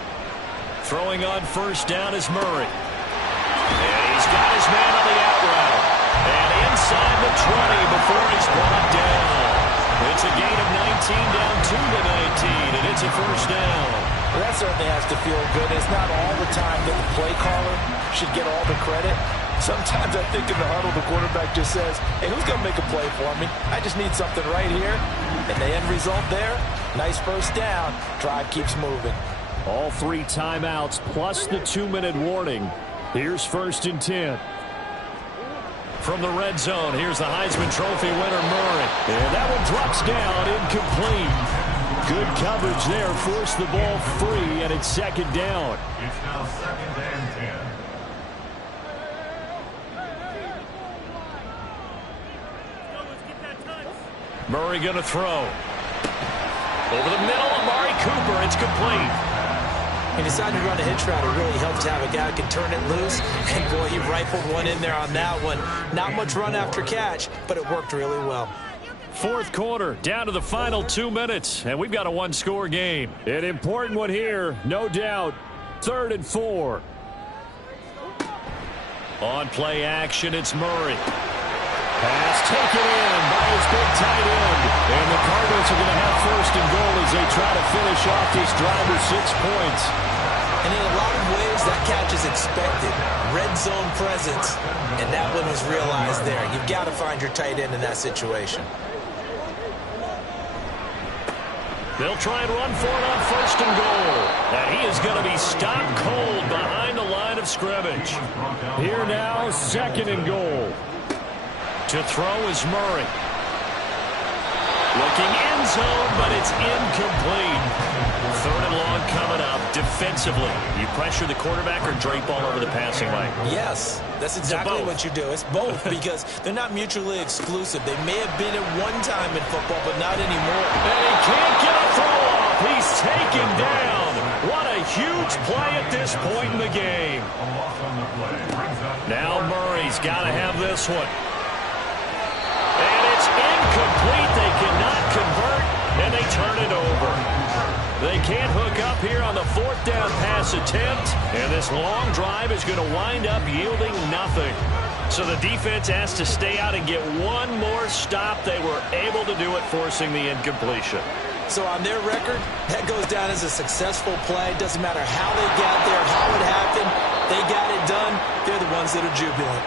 Throwing on first down is Murray. And he's got his man on the out route. And inside the 20 before he's brought down. It's a gain of 19 down to the 19, and it's a first down. Well, that certainly has to feel good. It's not all the time that the play caller should get all the credit. Sometimes I think in the huddle, the quarterback just says, hey, who's going to make a play for me? I just need something right here. And the end result there, nice first down. Drive keeps moving. All 3 timeouts plus the 2-minute warning. Here's 1st and 10. From the red zone, here's the Heisman Trophy winner, Murray. And that one drops down, incomplete. Good coverage there, forced the ball free, and it's second down. It's now 2nd and 10. Murray going to throw. Over the middle, Amari Cooper. It's complete. He decided to run a hitch route. It really helps to have a guy who can turn it loose. And, boy, he rifled one in there on that one. Not much run after catch, but it worked really well. Fourth quarter, down to the final 2 minutes, and we've got a one-score game. An important one here, no doubt. 3rd and 4. On play action, it's Murray. Pass taken in by his big tight end. And the Cardinals are going to have 1st and goal as they try to finish off this drive with 6 points. And in a lot of ways, that catch is expected. Red zone presence. And that one was realized there. You've got to find your tight end in that situation. They'll try and run for it on 1st and goal. And he is going to be stopped cold behind the line of scrimmage. Here now, 2nd and goal. To throw is Murray. Looking end zone, but it's incomplete. 3rd and long coming up. Defensively, you pressure the quarterback or drape all over the passing lane? Yes, that's exactly what you do. It's both because they're not mutually exclusive. They may have been at one time in football, but not anymore. And he can't get a throw off. He's taken down. What a huge play at this point in the game. Now Murray's got to have this one. And it's incomplete. They cannot convert, and they turn it over. They can't hook up here on the 4th down pass attempt, and this long drive is going to wind up yielding nothing. So the defense has to stay out and get one more stop. They were able to do it, forcing the incompletion. So on their record, that goes down as a successful play. Doesn't matter how they got there, how it happened. They got it done. They're the ones that are jubilant.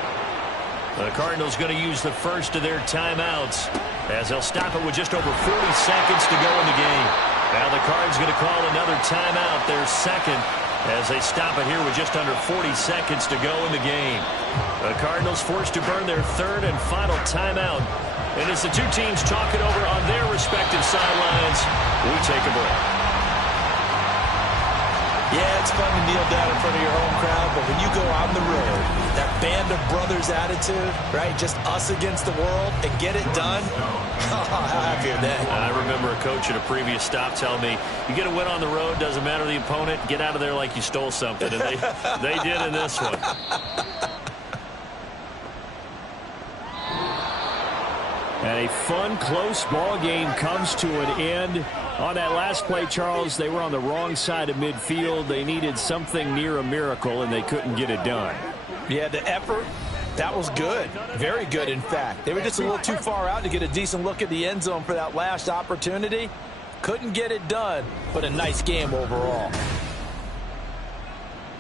The Cardinals going to use the first of their timeouts as they'll stop it with just over 40 seconds to go in the game. Now the Cards going to call another timeout, their 2nd, as they stop it here with just under 40 seconds to go in the game. The Cardinals forced to burn their third and final timeout. And as the two teams talk it over on their respective sidelines, we take a break. Yeah, it's fun to kneel down in front of your home crowd, but when you go on the road, that band of brothers attitude, right, just us against the world, and get it done, how happy are they? I remember a coach at a previous stop telling me, you get a win on the road, doesn't matter the opponent, get out of there like you stole something. And they did in this one. And a fun, close ball game comes to an end. On that last play, Charles, they were on the wrong side of midfield. They needed something near a miracle, and they couldn't get it done. Yeah, the effort, that was good. Very good, in fact. They were just a little too far out to get a decent look at the end zone for that last opportunity. Couldn't get it done, but a nice game overall.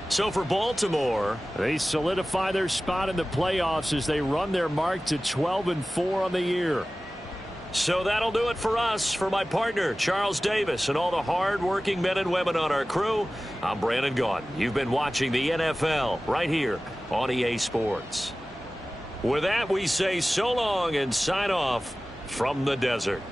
So for Baltimore, they solidify their spot in the playoffs as they run their mark to 12-4 on the year. So that'll do it for us. For my partner, Charles Davis, and all the hard-working men and women on our crew, I'm Brandon Gaudin. You've been watching the NFL right here on EA Sports. With that, we say so long and sign off from the desert.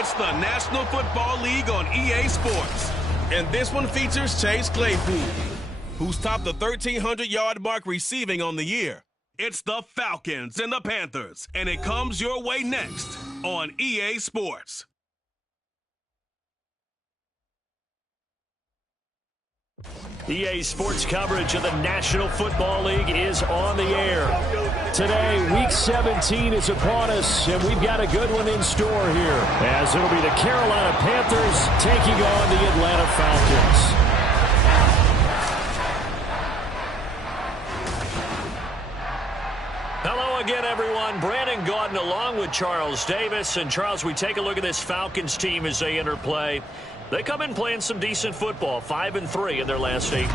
It's the National Football League on EA Sports. And this one features Chase Claypool, who's topped the 1,300-yard mark receiving on the year. It's the Falcons and the Panthers, and it comes your way next on EA Sports. EA Sports coverage of the National Football League is on the air. Today, Week 17 is upon us, and we've got a good one in store here, as it'll be the Carolina Panthers taking on the Atlanta Falcons. Hello again, everyone. Brandon Gaudin along with Charles Davis. And, Charles, we take a look at this Falcons team as they enter play. They come in playing some decent football, 5-3 in their last 8.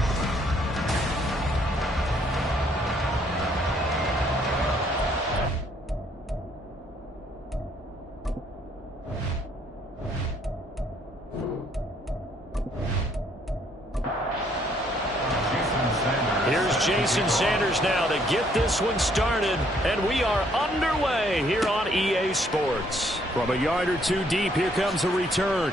Here's Jason Sanders now to get this one started, and we are underway here on EA Sports. From a yard or two deep, here comes a return.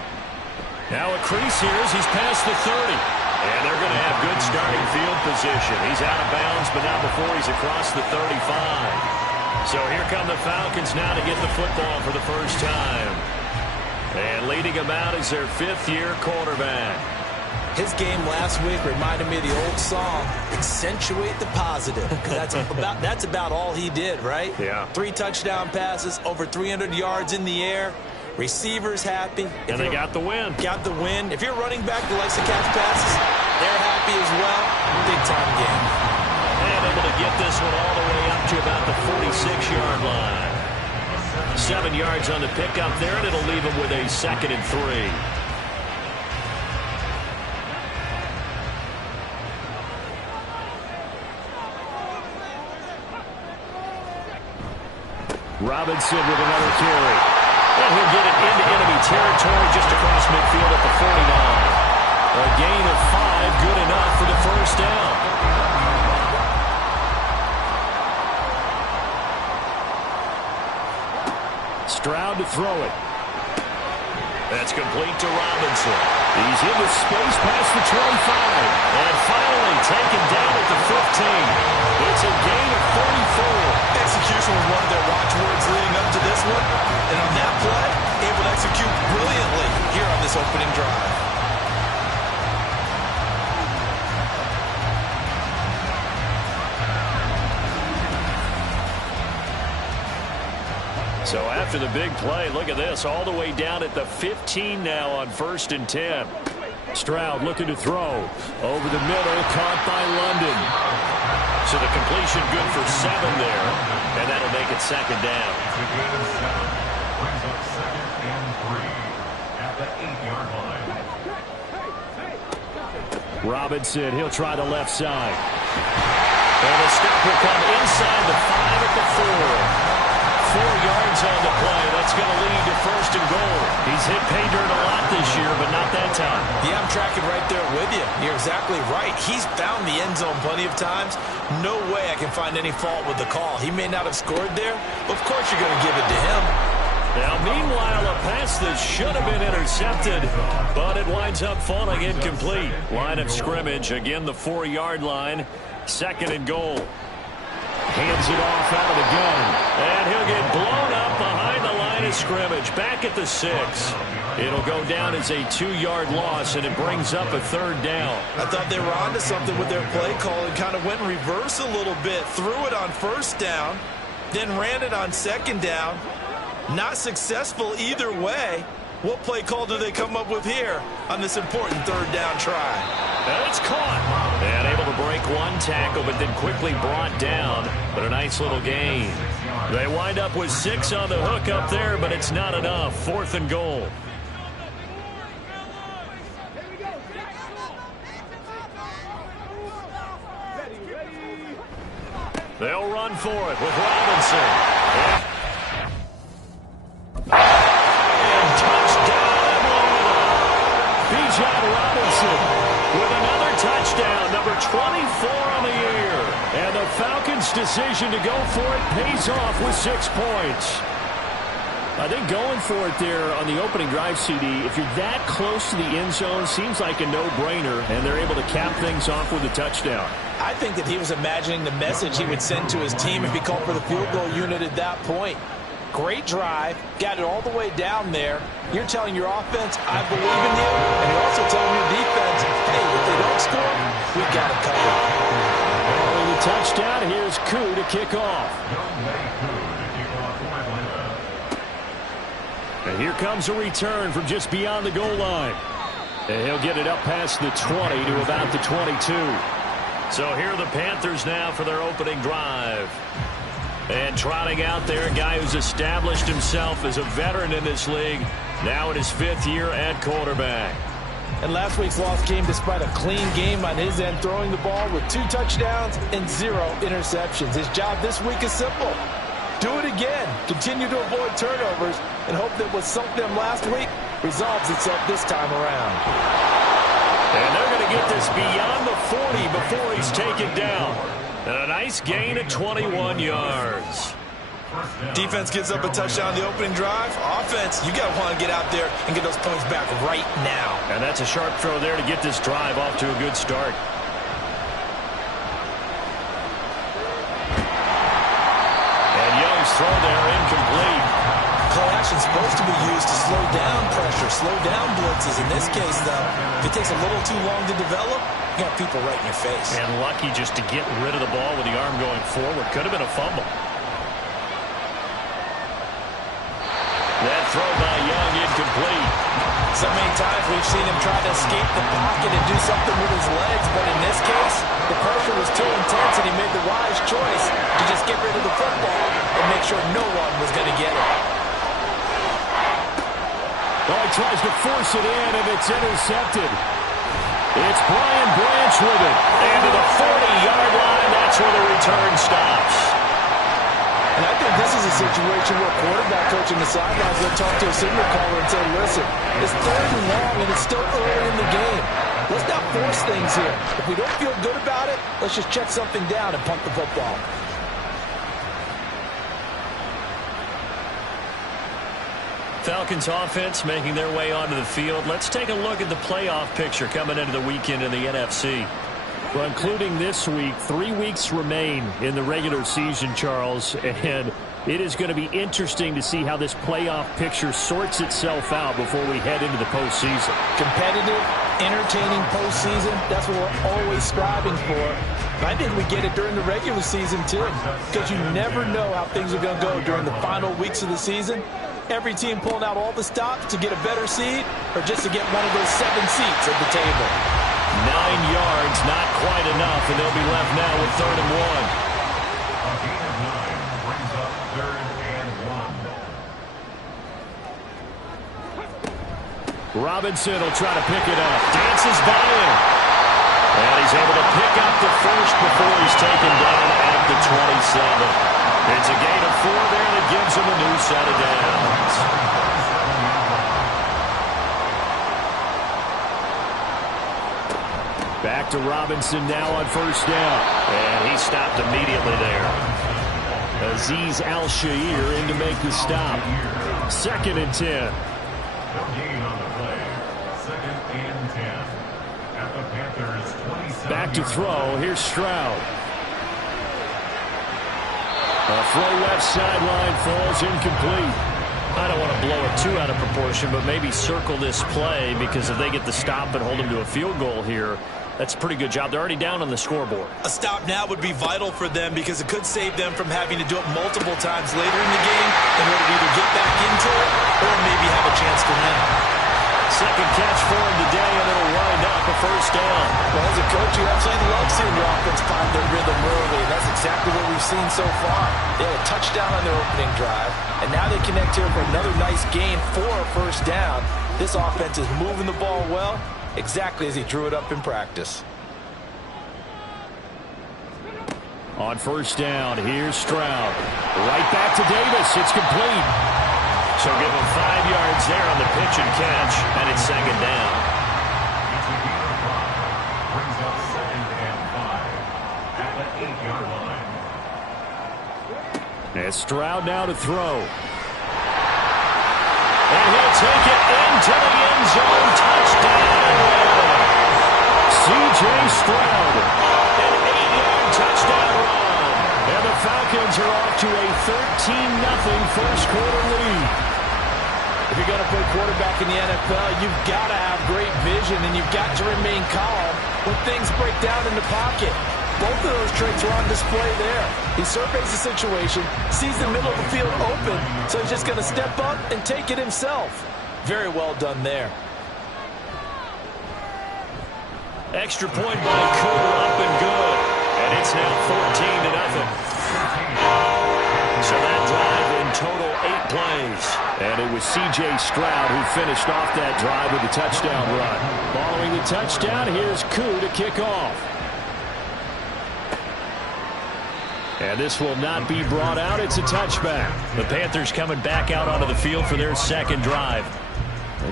Now a crease here as he's past the 30. And they're going to have good starting field position. He's out of bounds, but not before he's across the 35. So here come the Falcons now to get the football for the first time. And leading them out is their fifth-year quarterback. His game last week reminded me of the old song, Accentuate the Positive. That's about all he did, right? Yeah. 3 touchdown passes, over 300 yards in the air. Receivers happy. And they got the win. Got the win. If you're running back that likes to catch passes, they're happy as well. Big-time game. And able to get this one all the way up to about the 46-yard line. 7 yards on the pickup there, and it'll leave them with a 2nd and 3. Robinson with another carry. And he'll get it into enemy territory just across midfield at the 49. A gain of 5, good enough for the first down. Stroud to throw it. That's complete to Robinson. He's into space past the 25. And finally taken down at the 15. It's a gain of 34. Execution was one of their watchwords leading up to this one. And on that play, able to execute brilliantly here on this opening drive. So after the big play, look at this, all the way down at the 15 now on 1st and 10. Stroud looking to throw. Over the middle, caught by London. So the completion good for 7 there, and that'll make it 2nd down. The gain of 7 brings up 2nd and 3 at the 8-yard line. Robinson, he'll try the left side. And the stop will come inside the 5 at the 4. 4 yards on the play. That's going to lead to 1st and goal. He's hit pay dirt a lot this year, but not that time. Yeah, I'm tracking right there with you. You're exactly right. He's found the end zone plenty of times. No way I can find any fault with the call. He may not have scored there, but of course you're going to give it to him. Now, meanwhile, a pass that should have been intercepted, but it winds up falling incomplete. Line of scrimmage, again the 4-yard line, 2nd and goal. Hands it off out of the gun. And he'll get blown up behind the line of scrimmage. Back at the 6. It'll go down as a 2-yard loss, and it brings up a 3rd down. I thought they were onto something with their play call and kind of went in reverse a little bit. Threw it on 1st down, then ran it on 2nd down. Not successful either way. What play call do they come up with here on this important 3rd down try? And it's caught. And able to break one tackle, but then quickly brought down. But a nice little gain. They wind up with 6 on the hook up there, but it's not enough. 4th and goal. They'll run for it with Robinson. And touchdown, Atlanta. Bijan Robinson with another touchdown, number 24 on the year. And the Falcons' decision to go for it pays off with 6 points. I think going for it there on the opening drive, CD, if you're that close to the end zone, seems like a no-brainer, and they're able to cap things off with a touchdown. I think that he was imagining the message he would send to his team if he called for the field goal unit at that point. Great drive, got it all the way down there. You're telling your offense, I believe in you, and you're also telling your defense, hey, if they don't score, we got it covered. Following the touchdown, here's Koo to kick off. And here comes a return from just beyond the goal line. And he'll get it up past the 20 to about the 22. So here are the Panthers now for their opening drive. And trotting out there, a guy who's established himself as a veteran in this league, now in his 5th year at quarterback. And last week's loss came despite a clean game on his end, throwing the ball with 2 touchdowns and 0 interceptions. His job this week is simple. Do it again. Continue to avoid turnovers and hope that what sunk them last week resolves itself this time around. And they're going to get this beyond the 40 before he's taken down. And a nice gain of 21 yards. Defense gives up a touchdown on the opening drive. Offense, you got to want to get out there and get those points back right now. And that's a sharp throw there to get this drive off to a good start. And Young's throw there incomplete. Play action's supposed to be used to slow down pressure, slow down blitzes. In this case, though, if it takes a little too long to develop, you got people right in your face. And lucky just to get rid of the ball with the arm going forward. Could have been a fumble. That throw by Young incomplete. So many times we've seen him try to escape the pocket and do something with his legs, but in this case, the pressure was too intense and he made the wise choice to just get rid of the football and make sure no one was going to get it. Well, he tries to force it in, and it's intercepted. It's Brian Branch with it. And to the 40-yard line, that's where the return stops. And I think this is a situation where a quarterback coach in the sidelines will talk to a signal caller and say, listen, it's 3rd and long, and it's still early in the game. Let's not force things here. If we don't feel good about it, let's just check something down and punt the football. Falcons offense making their way onto the field. Let's take a look at the playoff picture coming into the weekend in the NFC. Well, including this week, 3 weeks remain in the regular season, Charles, and it is going to be interesting to see how this playoff picture sorts itself out before we head into the postseason. Competitive, entertaining postseason, that's what we're always striving for. But I think we get it during the regular season, too, because you never know how things are going to go during the final weeks of the season. Every team pulling out all the stops to get a better seed or just to get one of those 7 seats at the table. 9 yards, not quite enough, and they'll be left now with 3rd and 1. A gain of 9 brings up 3rd and 1. Robinson will try to pick it up. Dances by him. And he's able to pick up the first before he's taken down at the 27. It's a gain of 4 there that gives him a new set of downs. Back to Robinson now on 1st down. And he stopped immediately there. Azeez Al-Shaair in to make the stop. 2nd and 10. No gain on the play. 2nd and 10. At the Panthers 27. Back to throw. Here's Stroud. A throw left sideline falls incomplete. I don't want to blow it too out of proportion, but maybe circle this play because if they get the stop and hold them to a field goal here, that's a pretty good job. They're already down on the scoreboard. A stop now would be vital for them because it could save them from having to do it multiple times later in the game in order to either get back into it or maybe have a chance to win. 2nd catch for him today, and it'll wind up a 1st down. Well, as a coach, you absolutely love seeing your offense find their rhythm early, and that's exactly what we've seen so far. They had a touchdown on their opening drive, and now they connect here for another nice gain for a 1st down. This offense is moving the ball well, exactly as he drew it up in practice. On 1st down, here's Stroud. Right back to Davis. It's complete. So give him 5 yards there on the pitch and catch, and it's 2nd down. It's a gain of 5. Brings up 2nd and 5. At the 8-yard line. And Stroud now to throw. And he'll take it into the end zone. Touchdown, Atlanta. C.J. Stroud. An 8-yard touchdown run. And the Falcons are off to a 13-0 first quarter lead. If you're going to play quarterback in the NFL, you've got to have great vision, and you've got to remain calm when things break down in the pocket. Both of those traits are on display there. He surveys the situation, sees the middle of the field open, so he's just going to step up and take it himself. Very well done there. Extra point by Cooper, up and good. And it's now 14-0. So that drive in total 8 plays. And it was C.J. Stroud who finished off that drive with a touchdown run. Following the touchdown, here's Koo to kick off. And this will not be brought out. It's a touchback. The Panthers coming back out onto the field for their second drive.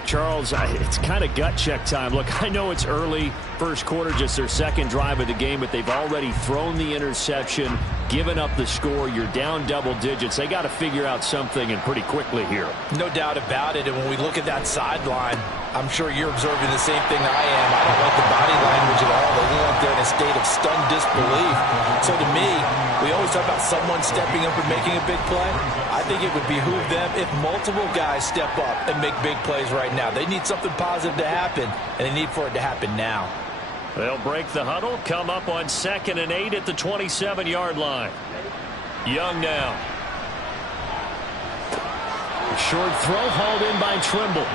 Charles, it's kind of gut check time. Look, I know it's early, first quarter, just their second drive of the game, but they've already thrown the interception, given up the score. You're down double digits. They got to figure out something, and pretty quickly here. No doubt about it, and when we look at that sideline, I'm sure you're observing the same thing I am. I don't like the body language at all. They look like they're in a state of stunned disbelief. So to me, we always talk about someone stepping up and making a big play. I think it would behoove them if multiple guys step up and make big plays right now. They need something positive to happen, and they need for it to happen now. They'll break the huddle, come up on 2nd and 8 at the 27-yard line. Young now. Short throw hauled in by Trimble.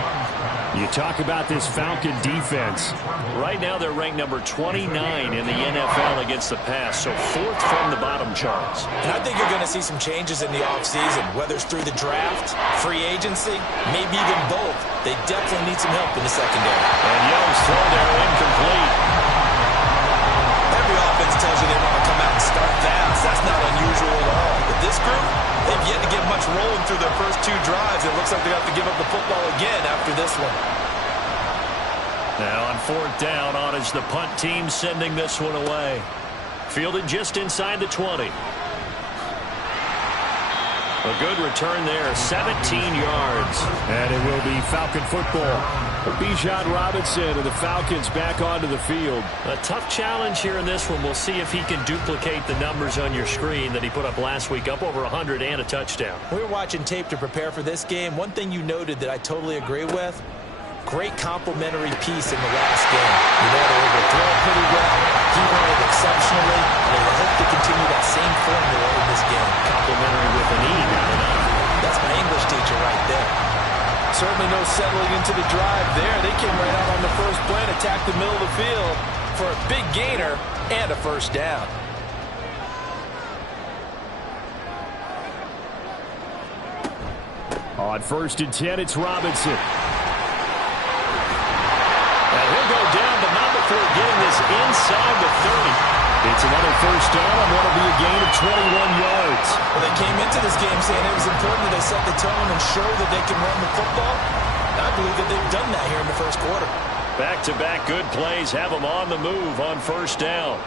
You talk about this Falcon defense. Right now they're ranked number 29 in the NFL against the pass, so 4th from the bottom charts. And I think you're going to see some changes in the offseason, whether it's through the draft, free agency, maybe even both. They definitely need some help in the secondary. And Young's throw there incomplete. Every offense tells you they want to come out and start fast. That's not unusual at all. But this group, they've yet to get much rolling through their first 2 drives. It looks like they have to give up the football again after this one. Now on 4th down, on is the punt team sending this one away. Fielded just inside the 20. A good return there, 17 yards. And it will be Falcon football. Bijan Robinson and the Falcons back onto the field. A tough challenge here in this one. We'll see if he can duplicate the numbers on your screen that he put up last week, up over 100 and a touchdown. We were watching tape to prepare for this game. One thing you noted that I totally agree with, great complimentary piece in the last game. You know, they were able to throw it pretty well. He ran it exceptionally. And they hope to continue that same formula in this game. Complimentary with an E, not an I. That's my English teacher right there. Certainly no settling into the drive there. They came right out on the first play and attacked the middle of the field for a big gainer and a first down. On 1st and 10, it's Robinson. And he'll go down, but not before getting this inside the 30. It's another first down on what will be a gain of 21 yards. Well, they came into this game saying it was important that they set the tone and show that they can run the football. I believe that they've done that here in the first quarter. Back-to-back good plays have them on the move on first down.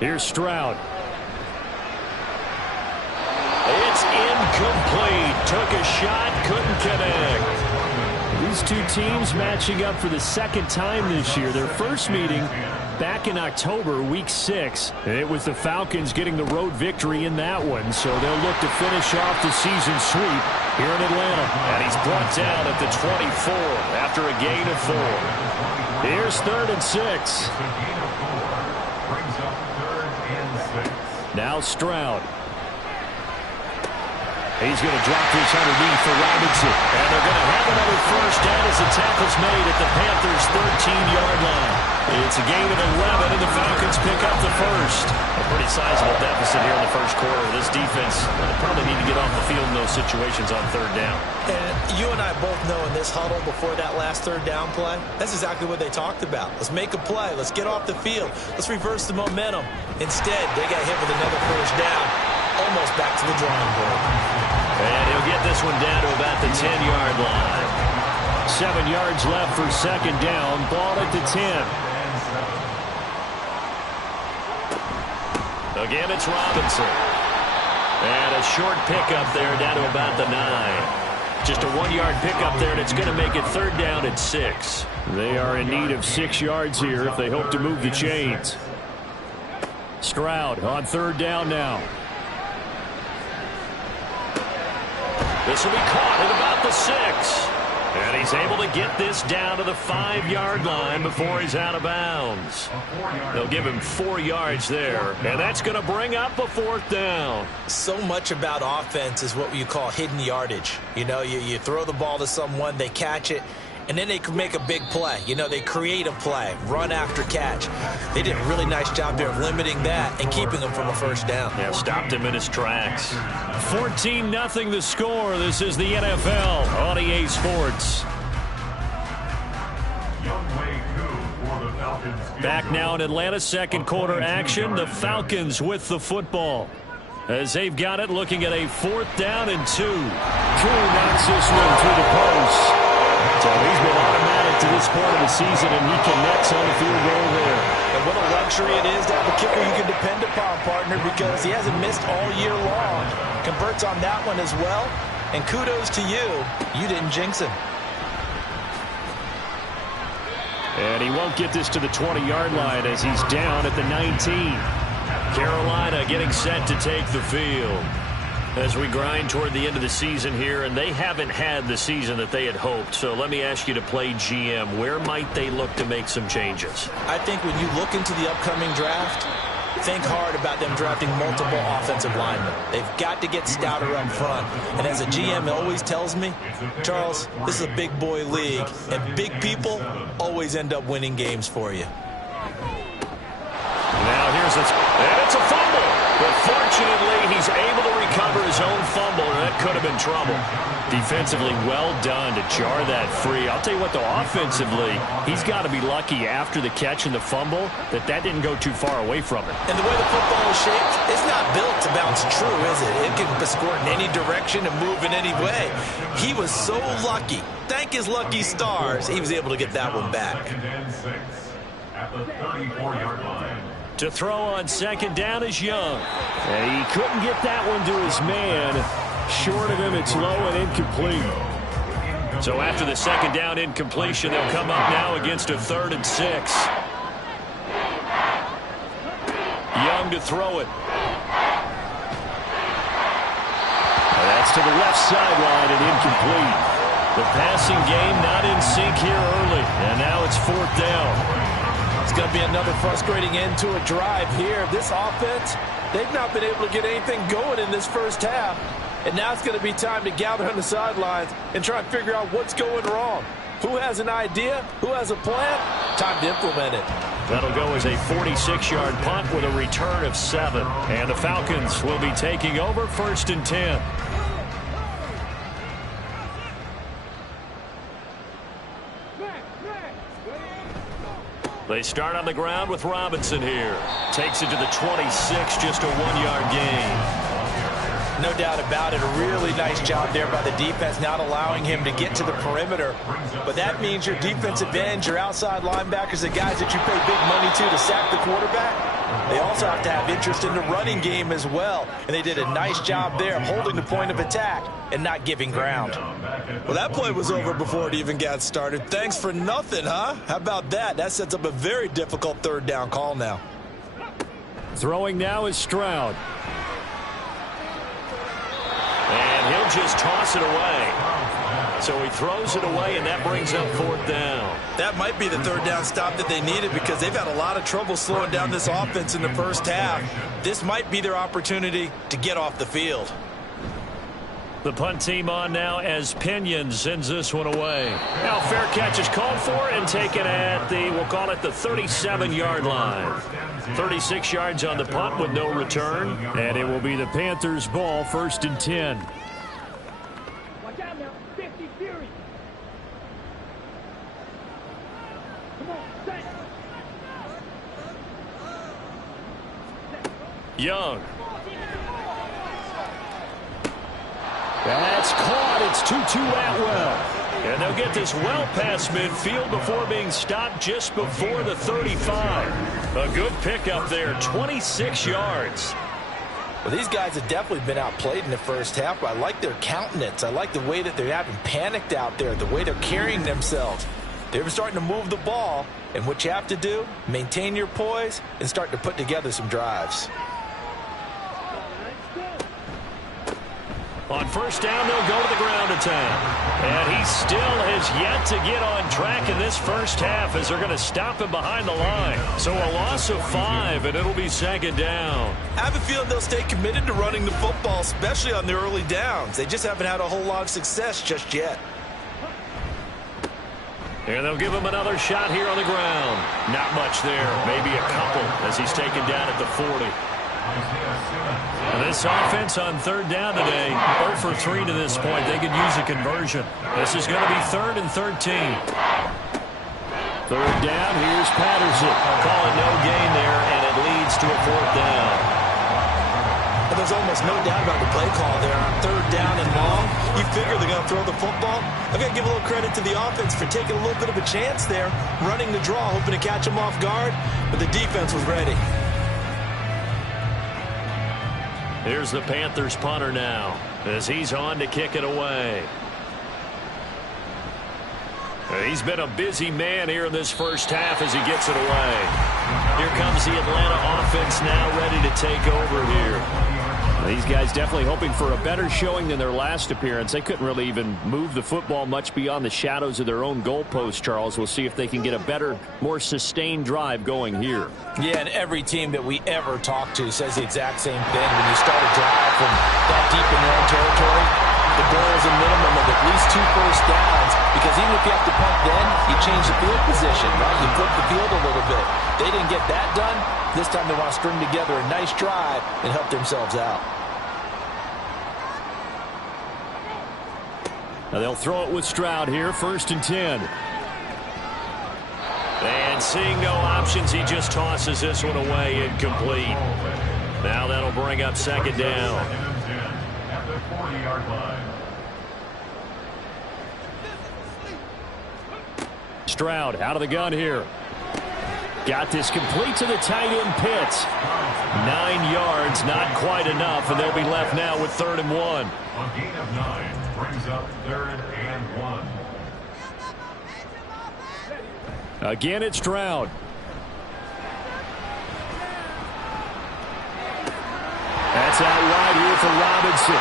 Here's Stroud. It's incomplete. Took a shot, couldn't connect. These two teams matching up for the second time this year. Their first meeting back in October, week 6. It was the Falcons getting the road victory in that one, so they'll look to finish off the season sweep here in Atlanta. And he's brought down at the 24 after a gain of 4. Here's 3rd and 6. Now Stroud. He's going to drop this underneath for Robinson. And they're going to have another first down as the tackle's made at the Panthers' 13-yard line. It's a gain of 11, and the Falcons pick up the first. A pretty sizable deficit here in the first quarter. This defense will probably need to get off the field in those situations on 3rd down. And you and I both know in this huddle before that last 3rd down play, that's exactly what they talked about. Let's make a play. Let's get off the field. Let's reverse the momentum. Instead, they got hit with another first down, almost back to the drawing board. And he'll get this one down to about the 10-yard line. 7 yards left for 2nd down. Ball at the 10. Again, it's Robinson. And a short pickup there down to about the 9. Just a 1-yard pickup there, and it's going to make it 3rd down and 6. They are in need of 6 yards here if they hope to move the chains. Stroud on 3rd down now. This will be caught at about the 6. And he's able to get this down to the 5-yard line before he's out of bounds. They'll give him 4 yards there, and that's going to bring up a 4th down. So much about offense is what you call hidden yardage. You know, you throw the ball to someone, they catch it, and then they can make a big play. You know, they create a play, run after catch. They did a really nice job there of limiting that and keeping him from a 1st down. Yeah, stopped him in his tracks. 14-0 the score. This is the NFL on EA Sports. Back now in Atlanta, 2nd quarter action. The Falcons with the football. As they've got it, looking at a 4th down and 2. Drew knocks this one through the post. So he's been automatic to this point of the season, and he connects on the field goal there. And what a luxury it is to have a kicker you can depend upon, partner, because he hasn't missed all year long. Converts on that one as well. And kudos to you. You didn't jinx him. And he won't get this to the 20-yard line as he's down at the 19. Carolina getting set to take the field as we grind toward the end of the season here, and they haven't had the season that they had hoped. So let me ask you to play GM. Where might they look to make some changes? I think when you look into the upcoming draft, think hard about them drafting multiple offensive linemen. They've got to get stouter up front. And as a GM always tells me, Charles, this is a big boy league, and big people always end up winning games for you. Now here's this, and it's a fumble. But fortunately, he's able to recover his own fumble, and that could have been trouble. Defensively, well done to jar that free. I'll tell you what, though, offensively, he's got to be lucky after the catch and the fumble that didn't go too far away from him. And the way the football is shaped, it's not built to bounce true, is it? It can be scored in any direction and move in any way. He was so lucky. Thank his lucky stars, he was able to get that one back. At the 34-yard line. To throw on 2nd down is Young. And he couldn't get that one to his man. Short of him, it's low and incomplete. So after the 2nd down incompletion, they'll come up now against a 3rd and 6. Young to throw it. And that's to the left sideline and incomplete. The passing game not in sync here early. And now it's 4th down. It's going to be another frustrating end to a drive here. This offense, they've not been able to get anything going in this 1st half. And now it's going to be time to gather on the sidelines and try and figure out what's going wrong. Who has an idea? Who has a plan? Time to implement it. That'll go as a 46-yard punt with a return of 7. And the Falcons will be taking over 1st and 10. They start on the ground with Robinson here. Takes it to the 26, just a 1-yard gain. No doubt about it. A really nice job there by the defense, not allowing him to get to the perimeter. But that means your defensive ends, your outside linebackers, the guys that you pay big money to sack the quarterback, they also have to have interest in the running game as well. And they did a nice job there holding the point of attack and not giving ground. Well, that play was over before it even got started. Thanks for nothing, huh? How about that? That sets up a very difficult 3rd down call now. Throwing now is Stroud. And he'll just toss it away. So he throws it away, and that brings up 4th down. That might be the 3rd down stop that they needed because they've had a lot of trouble slowing down this offense in the 1st half. This might be their opportunity to get off the field. The punt team on now as Pinion sends this one away. Now fair catch is called for and taken at the, we'll call it the 37-yard line. 36 yards on the punt with no return. And it will be the Panthers' ball, 1st and 10. Watch out now, 50 Fury. Come on, set. Young. That's caught. It's 2-2 Atwell. And they'll get this well past midfield before being stopped just before the 35. A good pickup there, 26 yards. Well, these guys have definitely been outplayed in the first half, but I like their countenance. I like the way that they haven't panicked out there, the way they're carrying themselves. They're starting to move the ball, and what you have to do, maintain your poise and start to put together some drives. On first down, they'll go to the ground attack. And he still has yet to get on track in this first half as they're going to stop him behind the line. So a loss of 5, and it'll be second down. I have a feeling they'll stay committed to running the football, especially on the early downs. They just haven't had a whole lot of success just yet. And they'll give him another shot here on the ground. Not much there, maybe a couple as he's taken down at the 40. This offense on third down today, 0 for 3 to this point. They could use a conversion. This is going to be 3rd and 13. Third down, here's Patterson. Call it no gain there, and it leads to a 4th down. But there's almost no doubt about the play call there on third down and long. You figure they're going to throw the football. I've got to give a little credit to the offense for taking a little bit of a chance there, running the draw, hoping to catch them off guard, but the defense was ready. Here's the Panthers punter now as he's on to kick it away. He's been a busy man here in this first half as he gets it away. Here comes the Atlanta offense now ready to take over here. These guys definitely hoping for a better showing than their last appearance. They couldn't really even move the football much beyond the shadows of their own goalpost, Charles. We'll see if they can get a better, more sustained drive going here. Yeah, and every team that we ever talk to says the exact same thing. When you start a drive from that deep in your own territory, the goal is a minimum of at least 2 first downs, because even if you have to punt then, you change the field position, right? You flip the field a little bit. They didn't get that done. This time they want to string together a nice drive and help themselves out. Now they'll throw it with Stroud here, 1st and 10. And seeing no options, he just tosses this one away, incomplete. Now that'll bring up 2nd down. At the 40-yard line. Stroud out of the gun here. Got this complete to the tight end Pitts. 9 yards, not quite enough, and they'll be left now with 3rd and 1. A gain of 9 brings up 3rd and 1. Again, it's Stroud. That's out wide here for Robinson.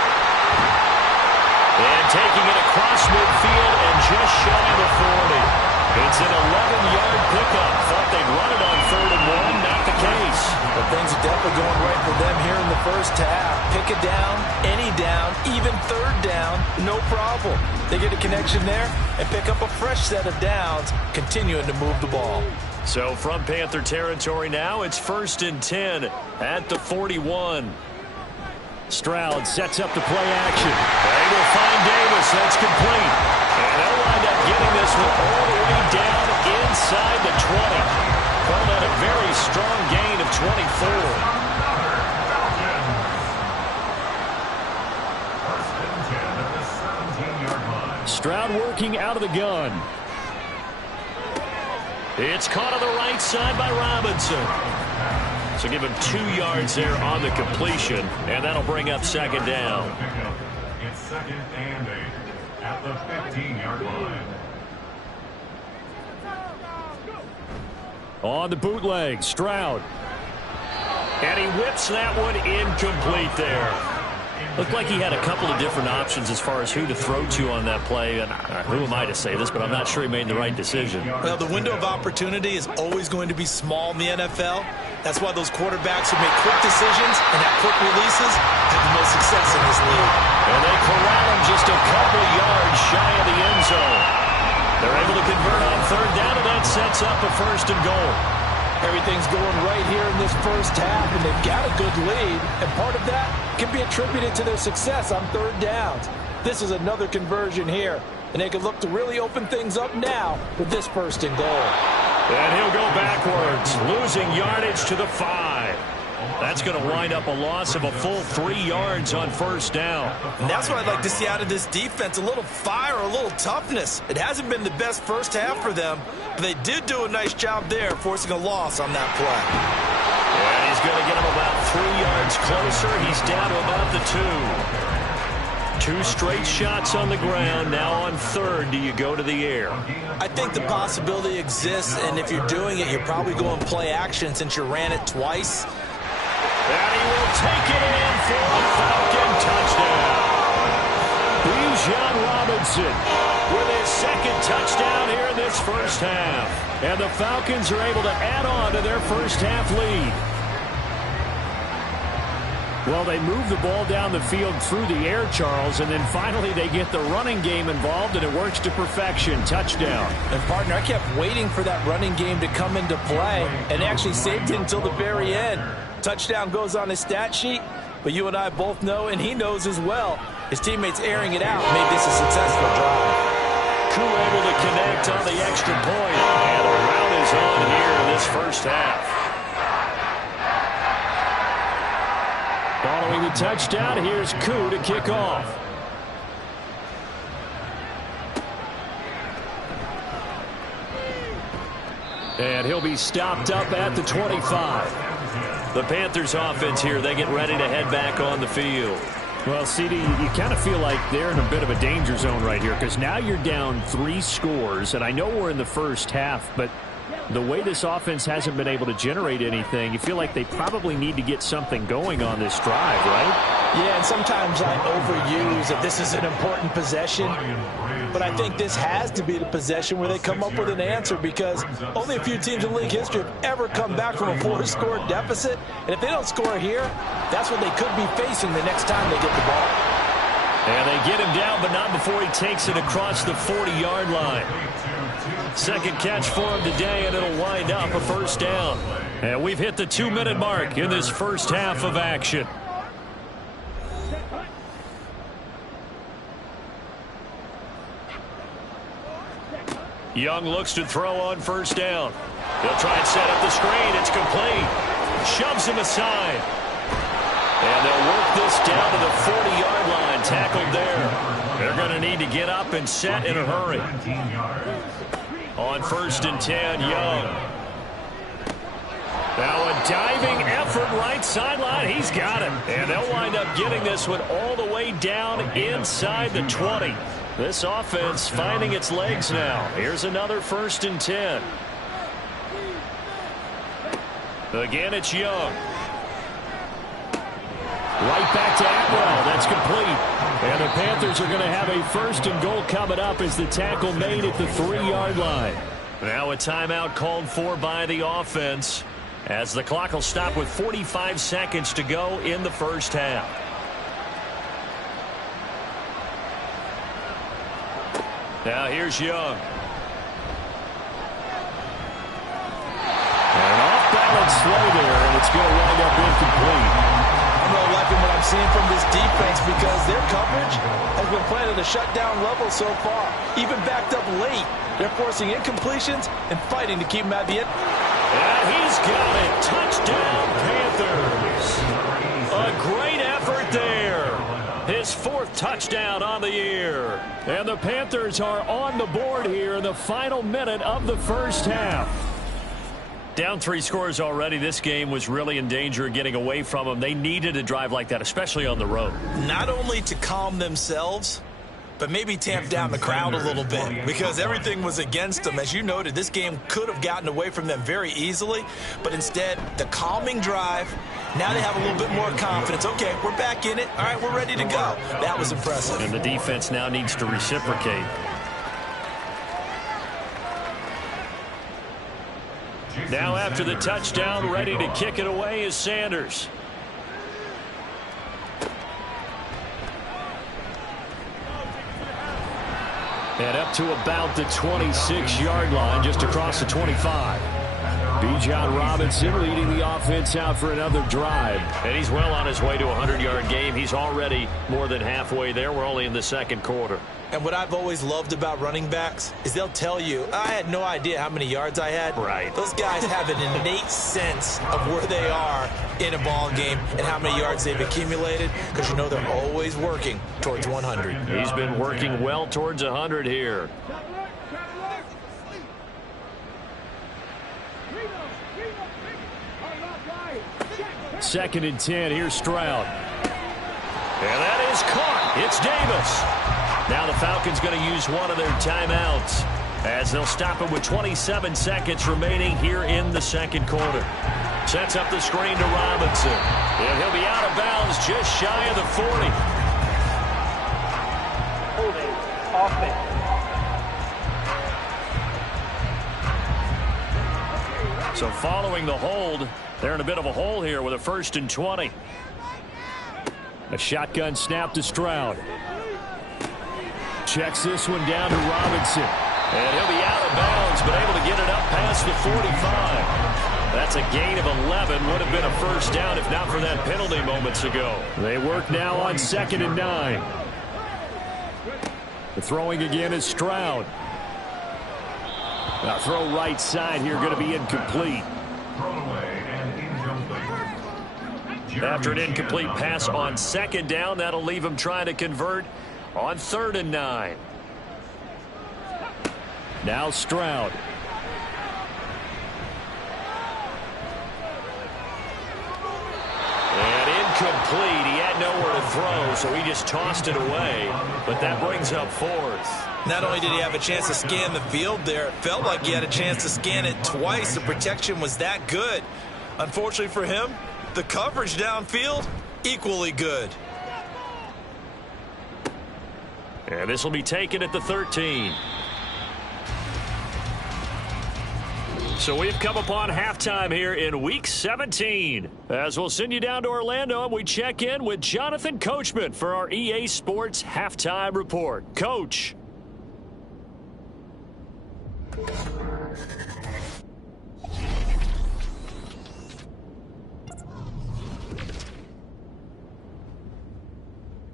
And taking it across midfield and just shy of the 40. It's an 11-yard pickup. Thought they'd run it on 3rd and 1. Not the case. But things are definitely going right for them here in the first half. Pick a down, any down, even 3rd down, no problem. They get a connection there and pick up a fresh set of downs, continuing to move the ball. So from Panther territory now, it's 1st and 10 at the 41. Stroud sets up the play action. They will find Davis. That's complete. And they'll wind up getting this one all the way down inside the 20. Call that a very strong gain of 24. Stroud working out of the gun. It's caught on the right side by Robinson. So give him 2 yards there on the completion, and that'll bring up 2nd down. It's 2nd and 8 at the 15-yard line. On the bootleg, Stroud. And he whips that one incomplete there. Looked like he had a couple of different options as far as who to throw to on that play. And who am I to say this, but I'm not sure he made the right decision. Well, the window of opportunity is always going to be small in the NFL. That's why those quarterbacks who make quick decisions and have quick releases have the most success in this league. And they corral him just a couple yards shy of the end zone. They're able to convert on 3rd down, and that sets up a 1st and goal. Everything's going right here in this first half, and they've got a good lead. And part of that can be attributed to their success on 3rd downs. This is another conversion here, and they can look to really open things up now with this 1st and goal. And he'll go backwards, losing yardage to the 5. That's going to wind up a loss of a full 3 yards on first down. And that's what I'd like to see out of this defense, a little fire, a little toughness. It hasn't been the best first half for them, but they did do a nice job there, forcing a loss on that play. And he's going to get him about 3 yards closer. He's down to about the 2. 2 straight shots on the ground. Now on third, do you go to the air? I think the possibility exists, and if you're doing it, you're probably going play action since you ran it twice. And he will take it in for a Falcon touchdown. Bijan Robinson with his second touchdown here in this first half. And the Falcons are able to add on to their first half lead. Well, they move the ball down the field through the air, Charles, and then finally they get the running game involved, and it works to perfection. Touchdown. And, partner, I kept waiting for that running game to come into play and actually saved it until the very end. Touchdown goes on his stat sheet, but you and I both know, and he knows as well, his teammates airing it out made this a successful drive. Koo able to connect on the extra point, and a rout is on here in this first half. Following the touchdown, here's Koo to kick off. And he'll be stopped up at the 25. The Panthers offense here, they get ready to head back on the field. Well, CD, you kind of feel like they're in a bit of a danger zone right here because now you're down 3 scores, and I know we're in the first half, but the way this offense hasn't been able to generate anything, you feel like they probably need to get something going on this drive, right? Yeah, and sometimes I overuse that this is an important possession, but I think this has to be the possession where they come up with an answer because only a few teams in league history have ever come back from a 4-score deficit, and if they don't score here, that's what they could be facing the next time they get the ball. And they get him down, but not before he takes it across the 40-yard line. Second catch for him today, and it'll wind up a first down. And we've hit the 2-minute mark in this first half of action. Young looks to throw on first down. He'll try and set up the screen. It's complete. Shoves him aside. And they'll work this down to the 40-yard line. Tackled there. They're going to need to get up and set in a hurry. On 1st and 10, Young. Now a diving effort right sideline. He's got him. And they'll wind up getting this one all the way down inside the 20. This offense finding its legs now. Here's another 1st and 10. Again, it's Young. Right back to Atwell. That's complete. And the Panthers are going to have a 1st and goal coming up as the tackle made at the 3-yard line. Now a timeout called for by the offense as the clock will stop with 45 seconds to go in the first half. Now here's Young. And an off-balance throw there, and it's going to wind up incomplete. I'm really liking what I'm seeing from this defense because their coverage has been playing at a shutdown level so far. Even backed up late, they're forcing incompletions and fighting to keep them at the end. And he's got it. Touchdown, Panthers. A great effort there. His 4th touchdown on the year. And the Panthers are on the board here in the final minute of the first half. Down 3 scores already. This game was really in danger of getting away from them. They needed a drive like that, especially on the road. Not only to calm themselves, but maybe tamp down the crowd a little bit because everything was against them. As you noted, this game could have gotten away from them very easily, but instead, the calming drive, now they have a little bit more confidence. Okay, we're back in it. All right, we're ready to go. That was impressive. And the defense now needs to reciprocate. Now after the touchdown, ready to kick it away is Sanders. And up to about the 26-yard line, just across the 25. Bijan Robinson leading the offense out for another drive. And he's well on his way to a 100-yard game. He's already more than halfway there. We're only in the second quarter. And what I've always loved about running backs is they'll tell you, I had no idea how many yards I had. Right. Those guys have an innate sense of where they are in a ball game and how many yards they've accumulated, because you know they're always working towards 100. He's been working well towards 100 here. Second and 10. Here's Stroud. And that is caught. It's Davis. Now the Falcons going to use one of their timeouts as they'll stop it with 27 seconds remaining here in the second quarter. Sets up the screen to Robinson. And he'll be out of bounds just shy of the 40. Holding. Offense. So following the hold, they're in a bit of a hole here with a 1st and 20. A shotgun snap to Stroud. Checks this one down to Robinson. And he'll be out of bounds, but able to get it up past the 45. That's a gain of 11. Would have been a first down if not for that penalty moments ago. They work now on 2nd and 9. The throwing again is Stroud. Now throw right side here, going to be incomplete. After an incomplete pass on 2nd down, that'll leave him trying to convert on 3rd and 9. Now Stroud. And incomplete. He had nowhere to throw, so he just tossed it away. But that brings up 4th. Not only did he have a chance to scan the field there, it felt like he had a chance to scan it twice. The protection was that good. Unfortunately for him, the coverage downfield, equally good. And this will be taken at the 13. So we've come upon halftime here in Week 17. As we'll send you down to Orlando, and we check in with Jonathan Coachman for our EA Sports Halftime Report. Coach.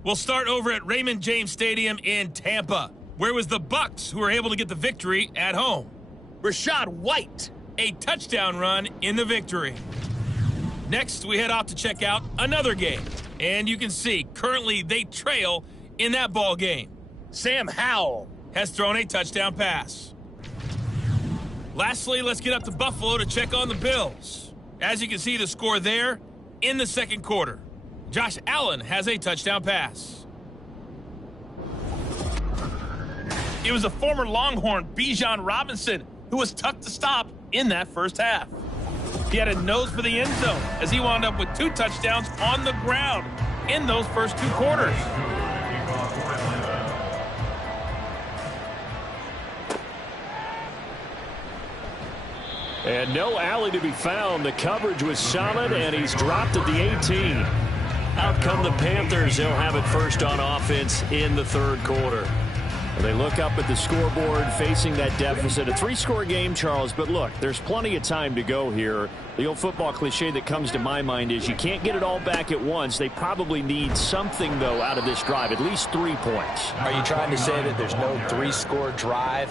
We'll start over at Raymond James Stadium in Tampa, where it was the Bucs who were able to get the victory at home. Rachaad White, a touchdown run in the victory. Next, we head off to check out another game. And you can see, currently they trail in that ball game. Sam Howell has thrown a touchdown pass. Lastly, let's get up to Buffalo to check on the Bills. As you can see the score there in the second quarter. Josh Allen has a touchdown pass. It was the former Longhorn Bijan Robinson who was tough to stop in that first half. He had a nose for the end zone as he wound up with 2 touchdowns on the ground in those first 2 quarters. And no alley to be found. The coverage was solid, and he's dropped at the 18. Out come the Panthers. They'll have it first on offense in the third quarter. They look up at the scoreboard facing that deficit. A 3-score game, Charles, but look, there's plenty of time to go here. The old football cliche that comes to my mind is you can't get it all back at once. They probably need something, though, out of this drive, at least 3 points. Are you trying to say that there's no 3-score drive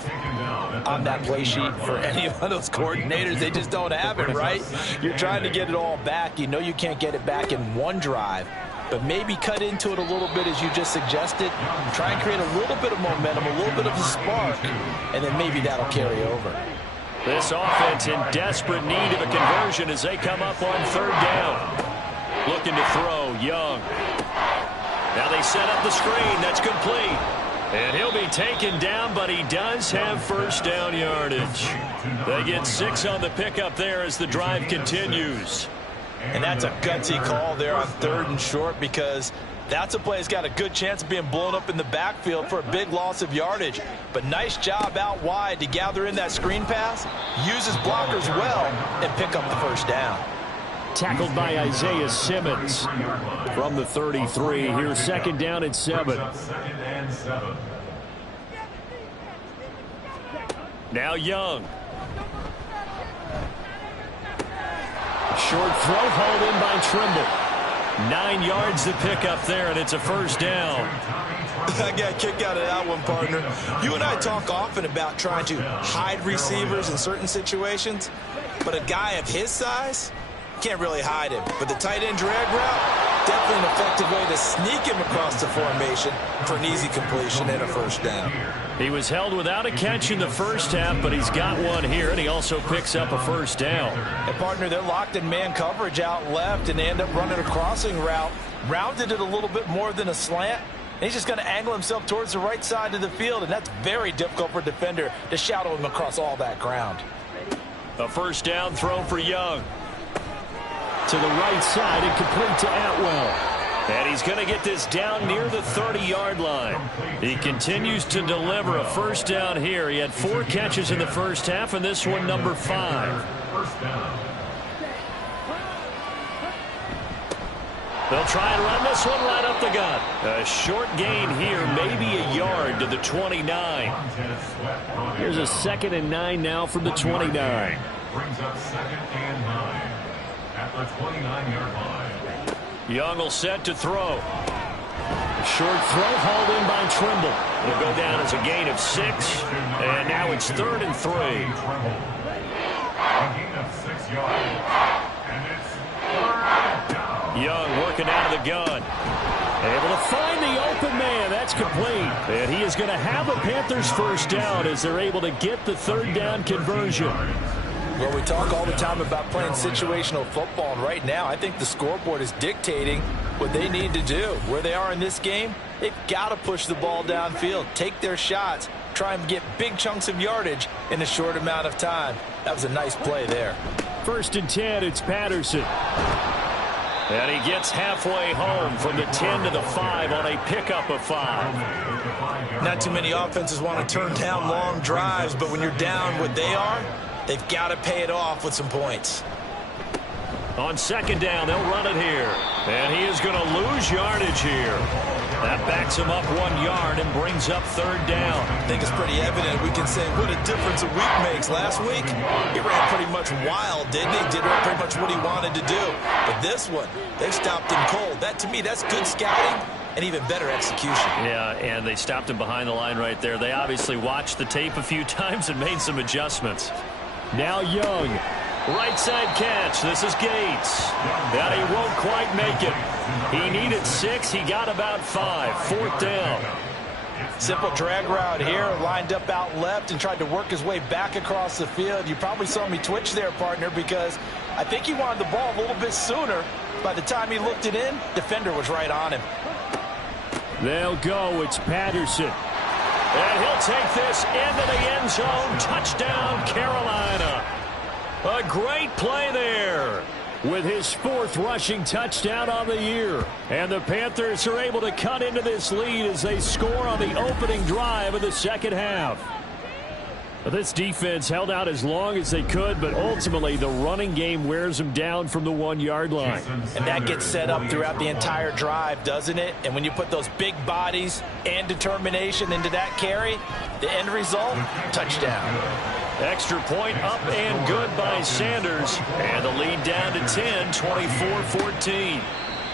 on that play sheet for any of those coordinators? They just don't have it, right? You're trying to get it all back. You know you can't get it back in one drive. But maybe cut into it a little bit as you just suggested. Try and create a little bit of momentum, a little bit of a spark, and then maybe that'll carry over. This offense in desperate need of a conversion as they come up on 3rd down. Looking to throw, Young. Now they set up the screen. That's complete. And he'll be taken down, but he does have first down yardage. They get 6 on the pickup there as the drive continues. And that's a gutsy call there on 3rd and short, because that's a play that's got a good chance of being blown up in the backfield for a big loss of yardage. But nice job out wide to gather in that screen pass, use his blockers well, and pick up the first down. Tackled by Isaiah Simmons from the 33. Here's 2nd down and 7. Now Young. short throw hauled in by Trimble. 9 yards to pick up there, and it's a first down. I got a kick out of that one, partner. You and I talk often about trying to hide receivers in certain situations, but a guy of his size can't really hide him. But the tight end drag route, definitely an effective way to sneak him across the formation for an easy completion and a first down. He was held without a catch in the first half, but he's got one here, and he also picks up a first down. And, partner, they're locked in man coverage out left, and they end up running a crossing route. Rounded it a little bit more than a slant. And he's just going to angle himself towards the right side of the field, and that's very difficult for a defender to shadow him across all that ground. A first down throw for Young. To the right side and complete to Atwell. And he's going to get this down near the 30-yard line. He continues to deliver a first down here. He had 4 catches in the first half, and this one number 5. They'll try and run this one right up the gut. A short gain here, maybe a yard to the 29. Here's a 2nd and 9 now from the 29. Brings up 2nd and 9 at the 29-yard line. Young will set to throw. A short throw hauled in by Trimble. It'll go down as a gain of 6, and now it's 3rd and 3. A gain of 6 yards, and it's 3rd down. Young working out of the gun. Able to find the open man. That's complete. And he is going to have a Panthers first down as they're able to get the 3rd down conversion. Well, we talk all the time about playing situational football, and right now I think the scoreboard is dictating what they need to do. Where they are in this game, they've got to push the ball downfield, take their shots, try and get big chunks of yardage in a short amount of time. That was a nice play there. 1st and 10, it's Patterson. And he gets halfway home from the 10 to the 5 on a pickup of 5. Not too many offenses want to turn down long drives, but when you're down what they are, they've got to pay it off with some points. On 2nd down, they'll run it here. And he is going to lose yardage here. That backs him up 1 yard and brings up 3rd down. I think it's pretty evident. We can say what a difference a week makes. Last week, he ran pretty much wild, didn't he? Did pretty much what he wanted to do. But this one, they stopped him cold. That, to me, that's good scouting and even better execution. Yeah, and they stopped him behind the line right there. They obviously watched the tape a few times and made some adjustments. Now Young. Right side catch. This is Gates. And he won't quite make it. He needed 6. He got about 5. 4th down. Simple drag route here. Lined up out left and tried to work his way back across the field. You probably saw me twitch there, partner, because I think he wanted the ball a little bit sooner. By the time he looked it in, defender was right on him. They'll go. It's Patterson. And he'll take this into the end zone. Touchdown, Carolina. A great play there with his 4th rushing touchdown on the year. And the Panthers are able to cut into this lead as they score on the opening drive of the 2nd half. This defense held out as long as they could, but ultimately the running game wears them down from the 1-yard line. And that gets set up throughout the entire drive, doesn't it? And when you put those big bodies and determination into that carry, the end result, touchdown. Extra point up and good by Sanders. And the lead down to 10, 24-14.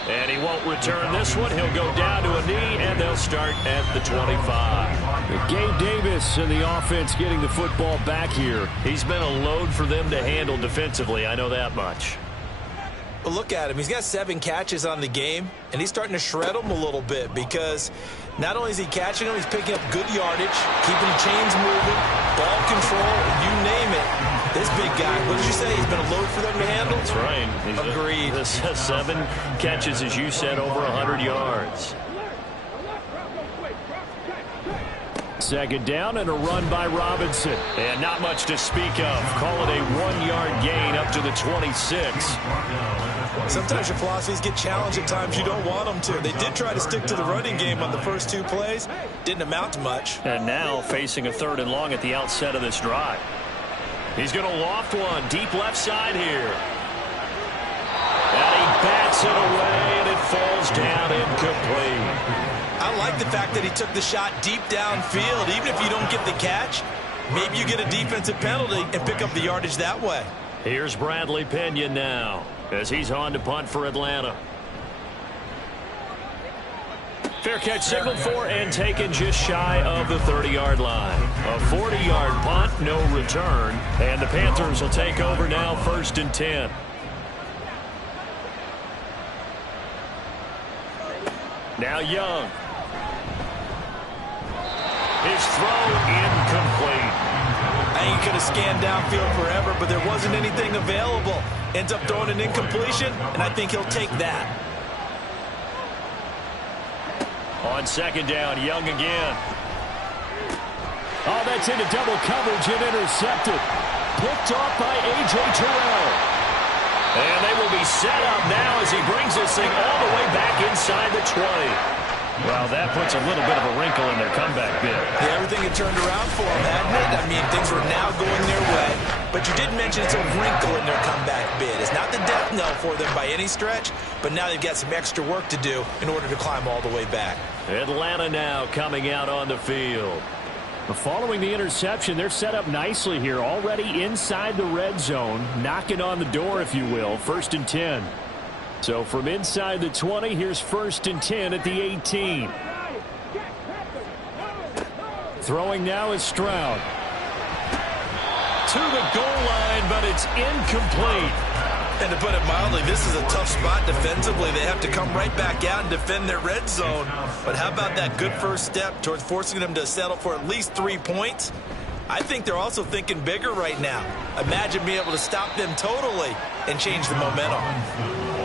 And he won't return this one. He'll go down to a knee, and they'll start at the 25. Gabe Davis and the offense getting the football back here. He's been a load for them to handle defensively. I know that much. Well, look at him. He's got 7 catches on the game, and he's starting to shred them a little bit because not only is he catching them, he's picking up good yardage, keeping the chains moving, ball control, you name it. This big guy, what did you say? He's been a load for them to handle? That's right. Agreed. 7 catches, as you said, over 100 yards. 2nd down and a run by Robinson. And not much to speak of. Call it a 1-yard gain up to the 26. Sometimes your philosophies get challenged at times you don't want them to. They did try to stick to the running game on the first 2 plays. Didn't amount to much. And now facing a 3rd and long at the outset of this drive. He's going to loft one deep left side here. And he bats it away, and it falls down incomplete. I like the fact that he took the shot deep downfield. Even if you don't get the catch, maybe you get a defensive penalty and pick up the yardage that way. Here's Bradley Pinion now. as he's on to punt for Atlanta. Fair catch signaled for and taken just shy of the 30-yard line. A 40-yard punt, no return. And the Panthers will take over now, 1st and 10. Now Young. His throw incomplete. And he could have scanned downfield forever, but there wasn't anything available. Ends up throwing an incompletion, and I think he'll take that. On 2nd down, Young again. Oh, that's into double coverage and intercepted. Picked off by A.J. Terrell. And they will be set up now as he brings this thing all the way back inside the 20. Well, that puts a little bit of a wrinkle in their comeback bid. Yeah, everything had turned around for them, hadn't it? I mean, things were now going their way. But you did mention it's a wrinkle in their comeback bid. It's not the death knell for them by any stretch, but now they've got some extra work to do in order to climb all the way back. Atlanta now coming out on the field. Following the interception, they're set up nicely here, already inside the red zone, knocking on the door, if you will, 1st and 10. So from inside the 20, here's 1st and 10 at the 18. Throwing now is Stroud. To the goal line, but it's incomplete. And to put it mildly, this is a tough spot defensively. They have to come right back out and defend their red zone. But how about that good first step towards forcing them to settle for at least 3 points? I think they're also thinking bigger right now. Imagine being able to stop them totally and change the momentum.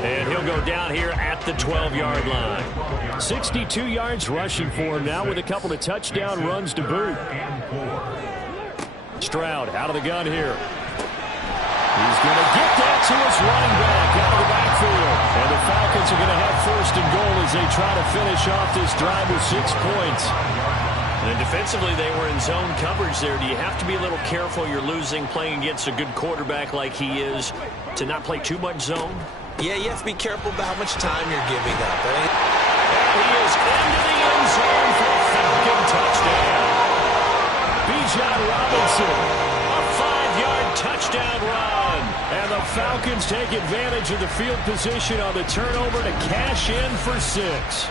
And he'll go down here at the 12-yard line. 62 yards rushing for him now with a couple of touchdown runs to boot. Stroud out of the gun here. He's going to get that to his running back out of the backfield. And the Falcons are going to have 1st and goal as they try to finish off this drive with 6 points. And defensively, they were in zone coverage there. Do you have to be a little careful? You're losing, playing against a good quarterback like he is, to not play too much zone? Yeah, you have to be careful about how much time you're giving up. And he is into the end zone for a Falcon touchdown. Bijan Robinson, a 5-yard touchdown run. And the Falcons take advantage of the field position on the turnover to cash in for 6.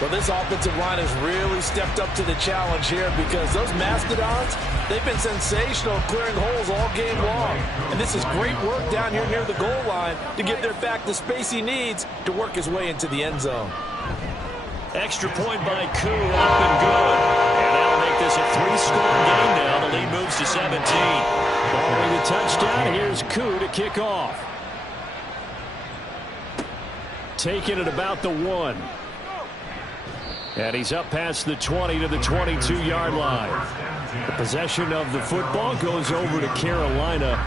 Well, this offensive line has really stepped up to the challenge here because those Mastodons, they've been sensational clearing holes all game long. And this is great work down here near the goal line to give their back the space he needs to work his way into the end zone. Extra point by Koo, up and good. And that'll make this a 3-score game now. The lead moves to 17. Following the touchdown, here's Koo to kick off. Taking it about the 1. And he's up past the 20 to the 22-yard line. The possession of the football goes over to Carolina.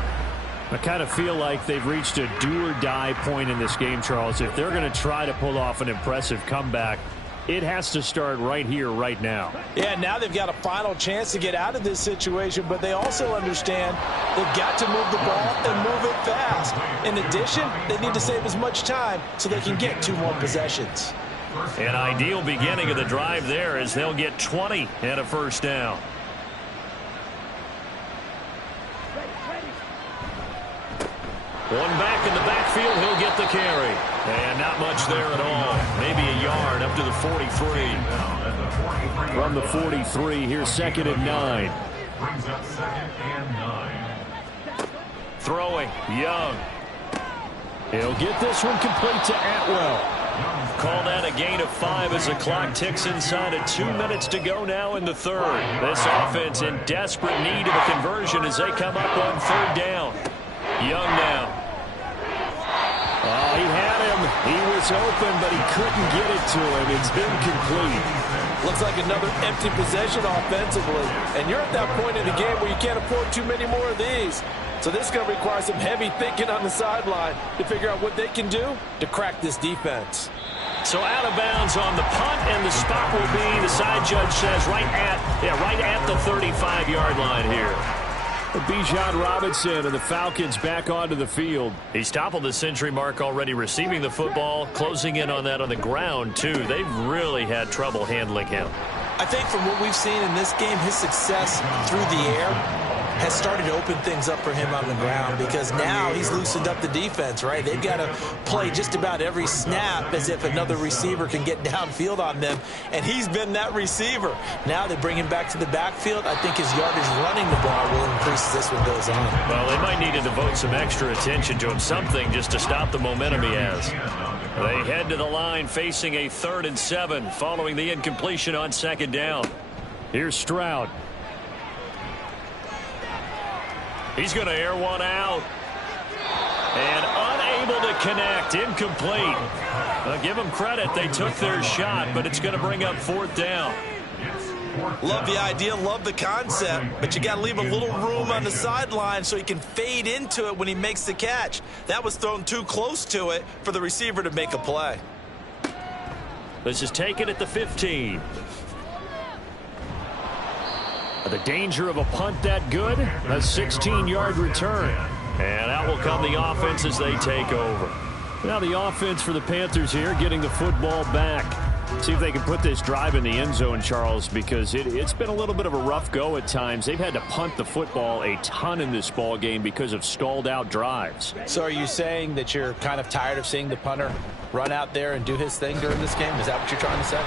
I kind of feel like they've reached a do-or-die point in this game, Charles. If they're going to try to pull off an impressive comeback, it has to start right here, right now. Yeah, now they've got a final chance to get out of this situation, but they also understand they've got to move the ball and move it fast. In addition, they need to save as much time so they can get 2 more possessions. An ideal beginning of the drive there as they'll get 20 and a 1st down. One back in the backfield, he'll get the carry. And not much there at all. Maybe a yard up to the 43. From the 43, here's 2nd and 9. Brings up 2nd and 9. Throwing, Young. He'll get this one complete to Atwell. Call that a gain of 5 as the clock ticks inside of 2 minutes to go now in the 3rd. This offense in desperate need of a conversion as they come up on 3rd down. Young now. Oh, he had him. He was open, but he couldn't get it to him. It's incomplete. Looks like another empty possession offensively. And you're at that point in the game where you can't afford too many more of these. So this is going to require some heavy thinking on the sideline to figure out what they can do to crack this defense. So out of bounds on the punt, and the spot will be, the side judge says, right at the 35-yard line here. Bijan Robinson and the Falcons back onto the field. He's toppled the century mark already, receiving the football, closing in on that on the ground, too. They've really had trouble handling him. I think from what we've seen in this game, his success through the air has started to open things up for him on the ground, because now he's loosened up the defense, right? They've got to play just about every snap as if another receiver can get downfield on them, and he's been that receiver. Now they bring him back to the backfield. I think his yardage running the ball will increase as this one goes on. Well, they might need to devote some extra attention to him, something just to stop the momentum he has. They head to the line facing a 3rd and 7 following the incompletion on 2nd down. Here's Stroud. He's going to air one out. And unable to connect. Incomplete. Give them credit. They took their shot, but it's going to bring up 4th down. Love the idea, love the concept, but you got to leave a little room on the sideline so he can fade into it when he makes the catch. That was thrown too close to it for the receiver to make a play. This is taken at the 15. The danger of a punt that good? A 16-yard return. And out will come the offense as they take over. Now the offense for the Panthers here getting the football back. See if they can put this drive in the end zone, Charles, because it's been a little bit of a rough go at times. They've had to punt the football a ton in this ball game because of stalled-out drives. So are you saying that you're kind of tired of seeing the punter run out there and do his thing during this game? Is that what you're trying to say?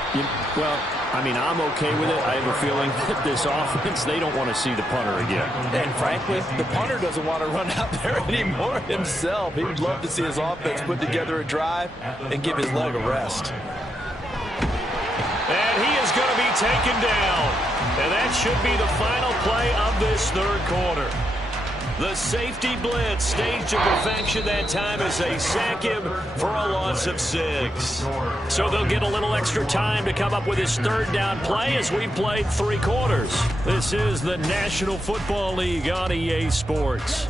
Well, I mean, I'm okay with it. I have a feeling that this offense, they don't want to see the punter again. And frankly, the punter doesn't want to run out there anymore himself. He would love to see his offense put together a drive and give his leg a rest. And he is going to be taken down. And that should be the final play of this 3rd quarter. The safety blitz staged to perfection that time as they sack him for a loss of 6. So they'll get a little extra time to come up with his 3rd down play as we played 3 quarters. This is the National Football League on EA Sports.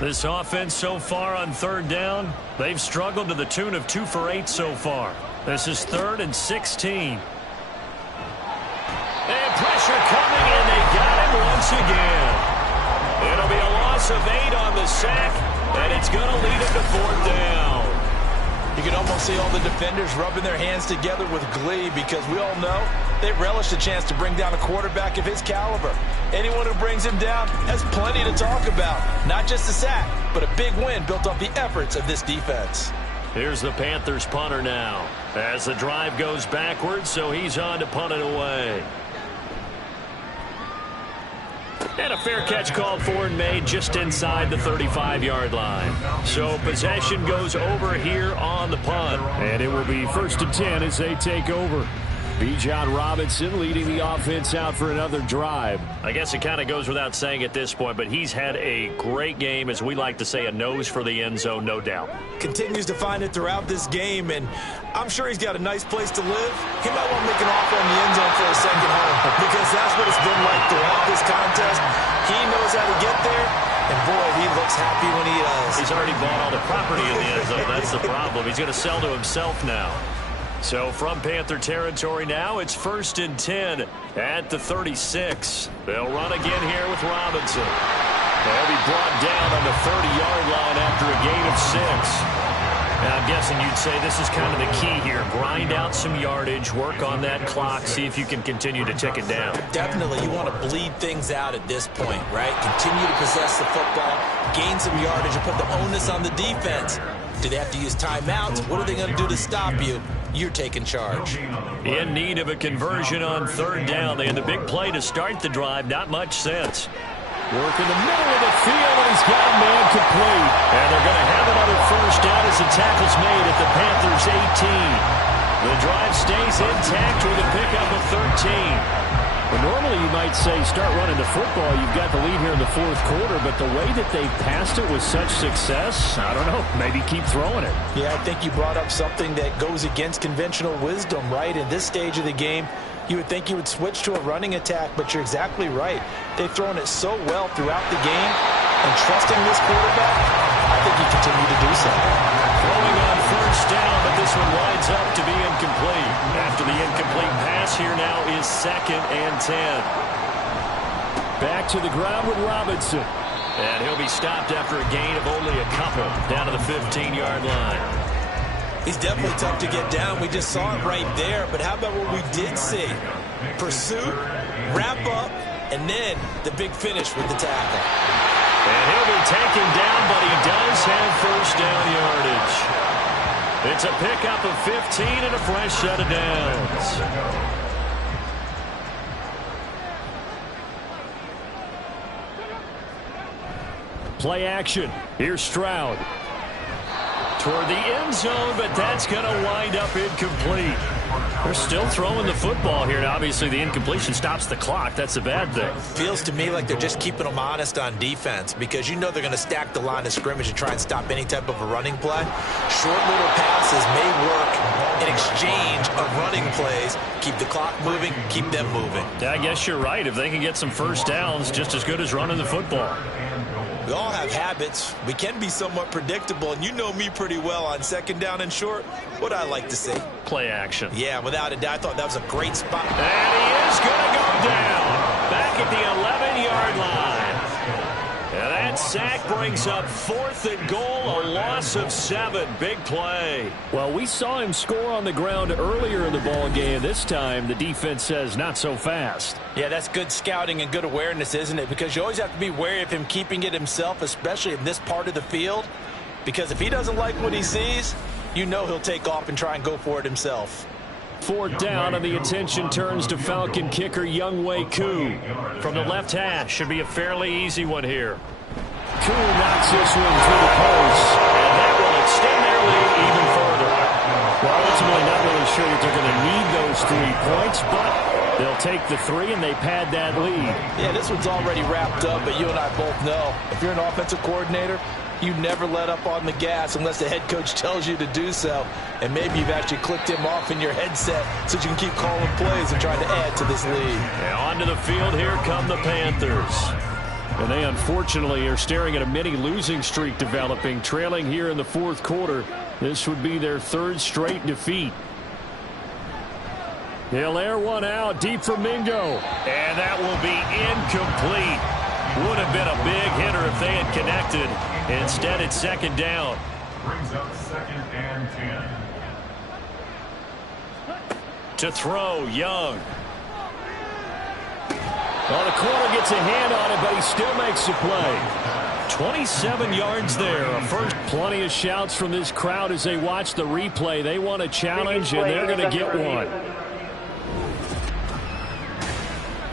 This offense so far on 3rd down, they've struggled to the tune of 2 for 8 so far. This is 3rd and 16. And pressure coming, and they got him once again. It'll be a loss of 8 on the sack, and it's going to lead him to 4th down. You can almost see all the defenders rubbing their hands together with glee, because we all know they relish the chance to bring down a quarterback of his caliber. Anyone who brings him down has plenty to talk about. Not just a sack, but a big win built off the efforts of this defense. Here's the Panthers punter now as the drive goes backwards, so he's on to punt it away. And a fair catch called for and made just inside the 35-yard line. So possession goes over here on the punt. And it will be 1st and 10 as they take over. Bijan Robinson leading the offense out for another drive. I guess it kind of goes without saying at this point, but he's had a great game, as we like to say, a nose for the end zone, no doubt. Continues to find it throughout this game, and I'm sure he's got a nice place to live. He might want to make an offer on the end zone for a second home, because that's what it's been like throughout this contest. He knows how to get there, and boy, he looks happy when he does. He's already bought all the property in the end zone. That's the problem. He's going to sell to himself now. So from Panther territory now, it's 1st and 10 at the 36. They'll run again here with Robinson. They'll be brought down on the 30-yard line after a gain of 6. Now, I'm guessing you'd say this is kind of the key here. Grind out some yardage, work on that clock, see if you can continue to tick it down. Definitely, you want to bleed things out at this point, right? Continue to possess the football, gain some yardage, and put the onus on the defense. Do they have to use timeouts? What are they going to do to stop you? You're taking charge. In need of a conversion on 3rd down. They had the big play to start the drive. Not much sense. Work in the middle of the field, and he's got a man complete. And they're going to have another 1st down as the tackle's made at the Panthers' 18. The drive stays intact with a pickup of 13. Well, normally you might say start running the football. You've got the lead here in the 4th quarter, but the way that they passed it with such success, I don't know, maybe keep throwing it. Yeah, I think you brought up something that goes against conventional wisdom, right? In this stage of the game, you would think you would switch to a running attack, but you're exactly right. They've thrown it so well throughout the game, and trusting this quarterback, I think you continue to do so. Throwing on 1st down, but this one winds up to be incomplete. After the incomplete pass, here now is 2nd and 10. Back to the ground with Robinson. And he'll be stopped after a gain of only a couple down to the 15-yard line. He's definitely tough to get down. We just saw it right there. But how about what we did see? Pursuit, wrap up, and then the big finish with the tackle. And he'll be taken down, but he does have first down yardage. It's a pickup of 15 and a fresh set of downs. Play action. Here's Stroud. Toward the end zone, but that's going to wind up incomplete. They're still throwing the football here. Now, obviously, the incompletion stops the clock. That's a bad thing. Feels to me like they're just keeping them honest on defense because you know they're going to stack the line of scrimmage and try and stop any type of a running play. Short little passes may work in exchange of running plays. Keep the clock moving, keep them moving. Yeah, I guess you're right. If they can get some first downs, just as good as running the football. We all have habits. We can be somewhat predictable, and you know me pretty well on second down and short. What I like to see. Play action. Yeah, without a doubt. I thought that was a great spot. And he is going to go down. Back at the 11-yard line. And that sack brings up 4th and goal, a loss of 7. Big play. Well, we saw him score on the ground earlier in the ball game. This time, the defense says not so fast. Yeah, that's good scouting and good awareness, isn't it? Because you always have to be wary of him keeping it himself, especially in this part of the field. Because if he doesn't like what he sees, you know he'll take off and try and go for it himself. 4th down, and the attention turns to Falcon kicker Younghoe Koo. From the left hash, should be a fairly easy one here. Koo knocks this one through the post. And that will extend their lead even further. Well, ultimately not really sure that they're going to need those 3 points, but they'll take the 3 and they pad that lead. Yeah, this one's already wrapped up, but you and I both know if you're an offensive coordinator, you never let up on the gas unless the head coach tells you to do so. And maybe you've actually clicked him off in your headset so you can keep calling plays and trying to add to this lead. And onto the field, here come the Panthers. And they unfortunately are staring at a mini losing streak developing, trailing here in the 4th quarter. This would be their 3rd straight defeat. He'll air one out deep for Mingo. And that will be incomplete. Would have been a big hitter if they had connected. Instead, it's 2nd down. Brings up 2nd and 10. To throw, Young. Well, the corner gets a hand on it, but he still makes the play. 27 yards there. First, plenty of shouts from this crowd as they watch the replay. They want a challenge, and they're going to get one.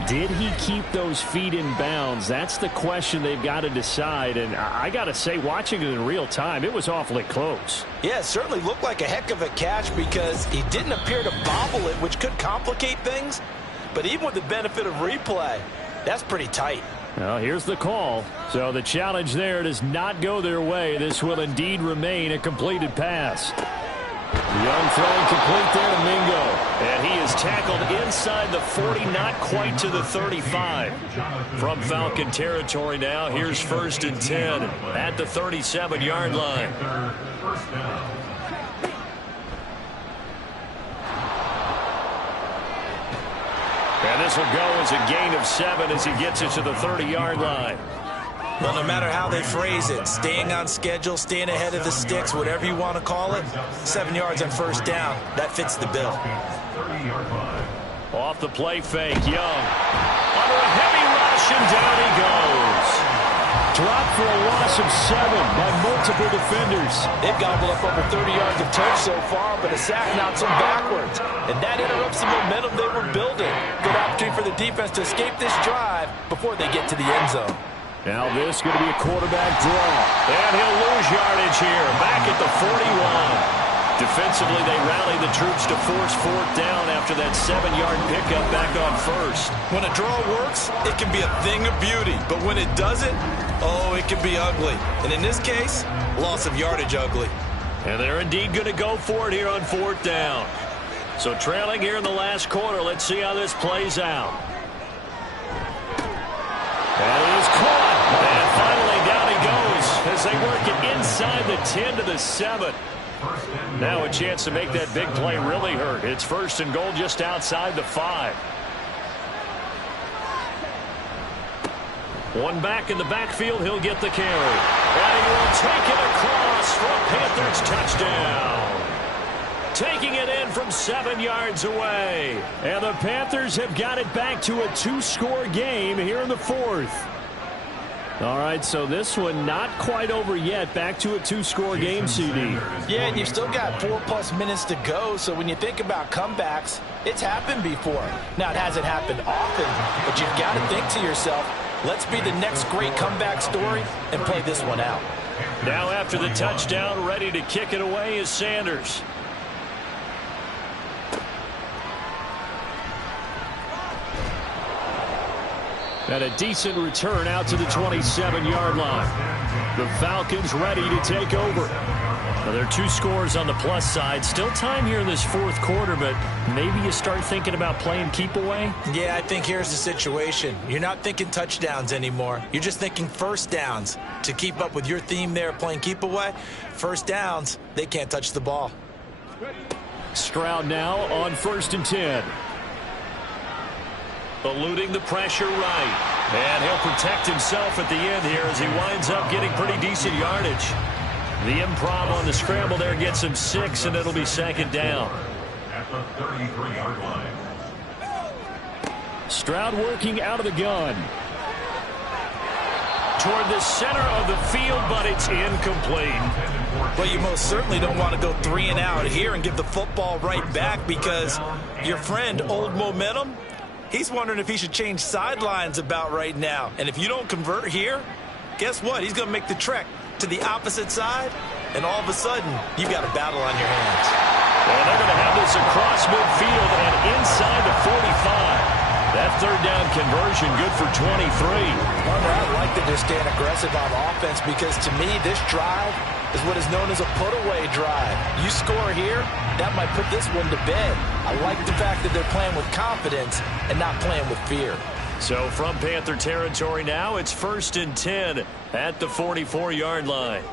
Did he keep those feet in bounds? That's the question they've got to decide. And I got to say, watching it in real time, it was awfully close. Yeah, it certainly looked like a heck of a catch because he didn't appear to bobble it, which could complicate things. But even with the benefit of replay, that's pretty tight. Well, here's the call. So the challenge there does not go their way. This will indeed remain a completed pass. Young throwing complete there to Mingo. And he is tackled inside the 40, not quite to the 35. From Falcon territory now, here's 1st and 10 at the 37-yard line. And this will go as a gain of 7 as he gets it to the 30-yard line. Well, no matter how they phrase it, staying on schedule, staying ahead of the sticks, whatever you want to call it, 7 yards on 1st down, that fits the bill. Off the play fake, Young. Under a heavy rush, and down he goes. Dropped for a loss of 7 by multiple defenders. They've gobbled up over 30 yards of turf so far, but a sack knocks them backwards. And that interrupts the momentum they were building. Good opportunity for the defense to escape this drive before they get to the end zone. Now this is going to be a quarterback draw. And he'll lose yardage here. Back at the 41. Defensively, they rally the troops to force 4th down after that 7-yard pickup back on 1st. When a draw works, it can be a thing of beauty. But when it doesn't, oh, it can be ugly. And in this case, loss of yardage ugly. And they're indeed going to go for it here on 4th down. So trailing here in the last quarter, let's see how this plays out. And it is caught. And finally down he goes as they work it inside the 10 to the 7. Now a chance to make that big play really hurt. It's 1st and goal just outside the 5. One back in the backfield, he'll get the carry. And he will take it across for a Panthers touchdown. taking it in from 7 yards away. And the Panthers have got it back to a 2-score game here in the fourth. All right, so this one not quite over yet. Back to a 2-score game, CD. Yeah, and you've still got 4+ minutes to go, so when you think about comebacks, it's happened before. Now, it hasn't happened often, but you've got to think to yourself, let's be the next great comeback story and play this one out. Now after the touchdown, ready to kick it away is Sanders. And a decent return out to the 27-yard line. The Falcons ready to take over. Now, there are 2 scores on the plus side. Still time here in this fourth quarter, but maybe you start thinking about playing keep away? Yeah, I think here's the situation. You're not thinking touchdowns anymore. You're just thinking first downs. To keep up with your theme there, playing keep away, first downs, they can't touch the ball. Stroud now on 1st and 10. Eluding the pressure right. And he'll protect himself at the end here as he winds up getting pretty decent yardage. The improv on the scramble there gets him 6, and it'll be 2nd down. At the 33-yard line. Stroud working out of the gun. Toward the center of the field, but it's incomplete. Well, you most certainly don't want to go 3 and out here and give the football right back, because your friend, Old Momentum, he's wondering if he should change sidelines about right now. And if you don't convert here, guess what? He's going to make the trek to the opposite side, and all of a sudden, you've got a battle on your hands. Well, they're going to have this across midfield and inside the 45. That 3rd down conversion good for 23. I like that they're staying aggressive on offense, because to me, this drive is what is known as a put-away drive. You score here, that might put this one to bed. I like the fact that they're playing with confidence and not playing with fear. So from Panther territory now, it's 1st and 10 at the 44-yard line.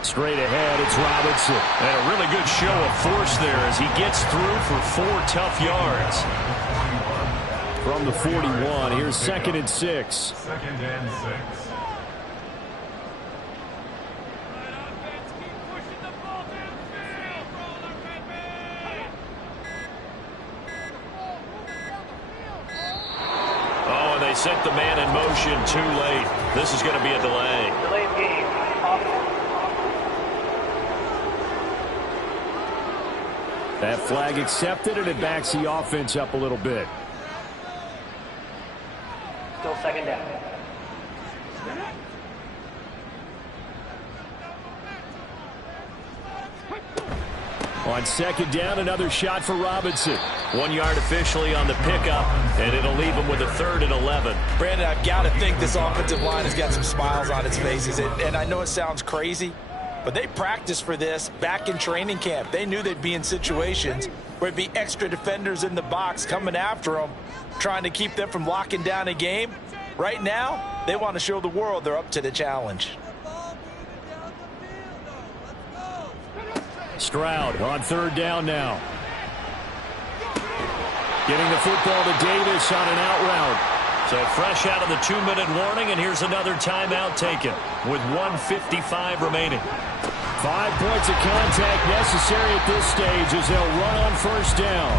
Straight ahead, it's Robinson. And a really good show of force there as he gets through for 4 tough yards. From the 41, here's 2nd and 6. 2nd and 6. They set the man in motion too late. This is going to be a delay. Delayed game. That flag accepted, and it backs the offense up a little bit. Still 2nd down. On 2nd down, another shot for Robinson. 1 yard officially on the pickup, and it'll leave him with a 3rd and 11. Brandon, I've got to think this offensive line has got some smiles on its faces. And I know it sounds crazy, but they practiced for this back in training camp. They knew they'd be in situations where it'd be extra defenders in the box coming after them, trying to keep them from locking down a game. Right now, they want to show the world they're up to the challenge. Stroud on 3rd down now. Getting the football to Davis on an out route. So fresh out of the 2-minute warning, and here's another timeout taken with 1:55 remaining. 5 points of contact necessary at this stage as they'll run on 1st down.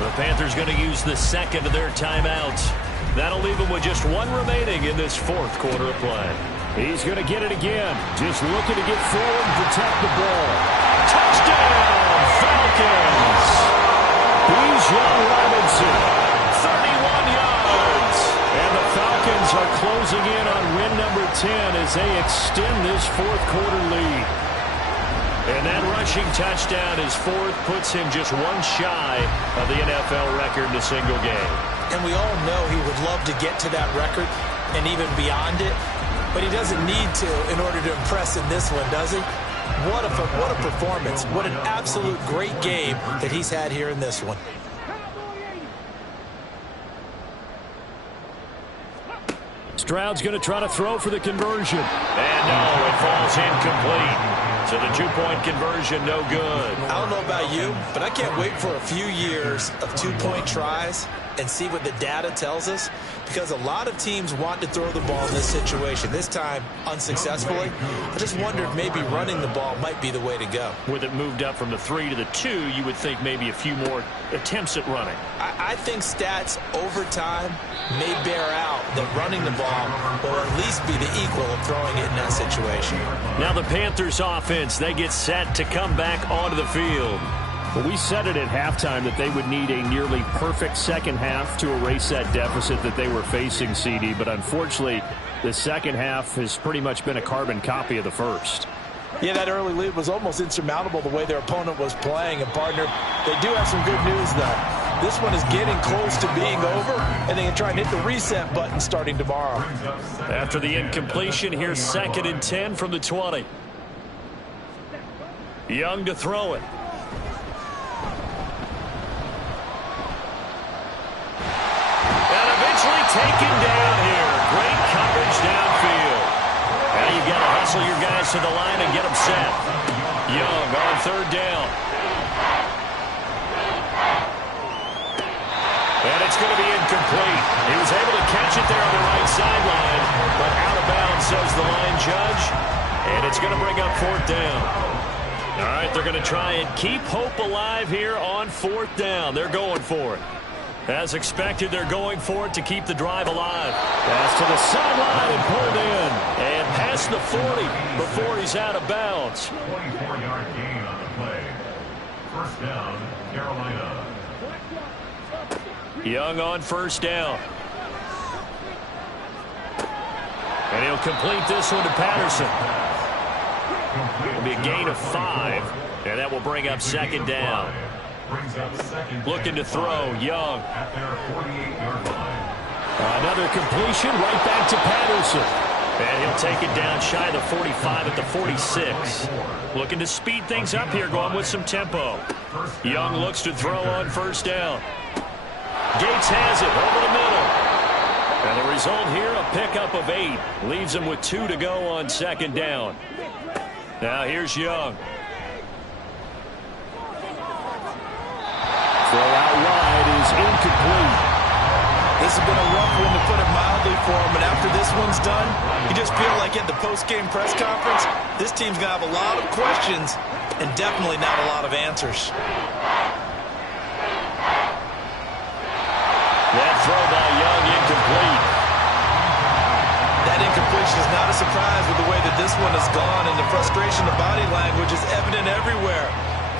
The Panthers going to use the 2nd of their timeouts. That'll leave them with just 1 remaining in this 4th quarter of play. He's going to get it again. Just looking to get forward and protect the ball. Touchdown, Falcons! Bijan Robinson, 31 yards. And the Falcons are closing in on win number 10 as they extend this 4th quarter lead. And that rushing touchdown, his 4th, puts him just 1 shy of the NFL record in a single game. And we all know he would love to get to that record and even beyond it, but he doesn't need to in order to impress in this one, does he? What a performance. What an absolute great game that he's had here in this one. Stroud's going to try to throw for the conversion. And no, it falls incomplete. So the 2-point conversion, no good. I don't know about you, but I can't wait for a few years of 2-point tries and see what the data tells us? Because a lot of teams want to throw the ball in this situation. This time, unsuccessfully. I just wonder if maybe running the ball might be the way to go. With it moved up from the 3 to the 2, you would think maybe a few more attempts at running. I think stats over time may bear out that running the ball will at least be the equal of throwing it in that situation. Now the Panthers offense, they get set to come back onto the field. Well, we said it at halftime that they would need a nearly perfect second half to erase that deficit that they were facing, CD. But unfortunately, the second half has pretty much been a carbon copy of the first. Yeah, that early lead was almost insurmountable the way their opponent was playing. And, partner, they do have some good news, though. This one is getting close to being over, and they can try and hit the reset button starting tomorrow. After the incompletion, here's 2nd and 10 from the 20. Young to throw it. And eventually taken down here. Great coverage downfield. Now you've got to hustle your guys to the line and get them set. Young on 3rd down. And it's going to be incomplete. He was able to catch it there on the right sideline, but out of bounds, says the line judge. And it's going to bring up 4th down. All right, they're going to try and keep hope alive here on 4th down. They're going for it. As expected, they're going for it to keep the drive alive. Pass to the sideline and pulled in. And past the 40 before he's out of bounds. 24-yard gain on the play. 1st down, Carolina. Young on 1st down. And he'll complete this one to Patterson. It'll be a gain of 5. And that will bring up 2nd down. Looking to throw, Young. Another completion right back to Patterson. And he'll take it down shy of the 45 at the 46. Looking to speed things up here, going with some tempo. Young looks to throw on 1st down. Gates has it over the middle. And the result here, a pickup of 8. Leaves him with 2 to go on 2nd down. Now here's Young. Throw out wide is incomplete. This has been a rough one, to put it mildly, for him. And after this one's done, you just feel like at the post-game press conference, this team's going to have a lot of questions and definitely not a lot of answers. That throw by Young incomplete. That incompletion is not a surprise with the way that this one has gone, and the frustration of body language is evident everywhere.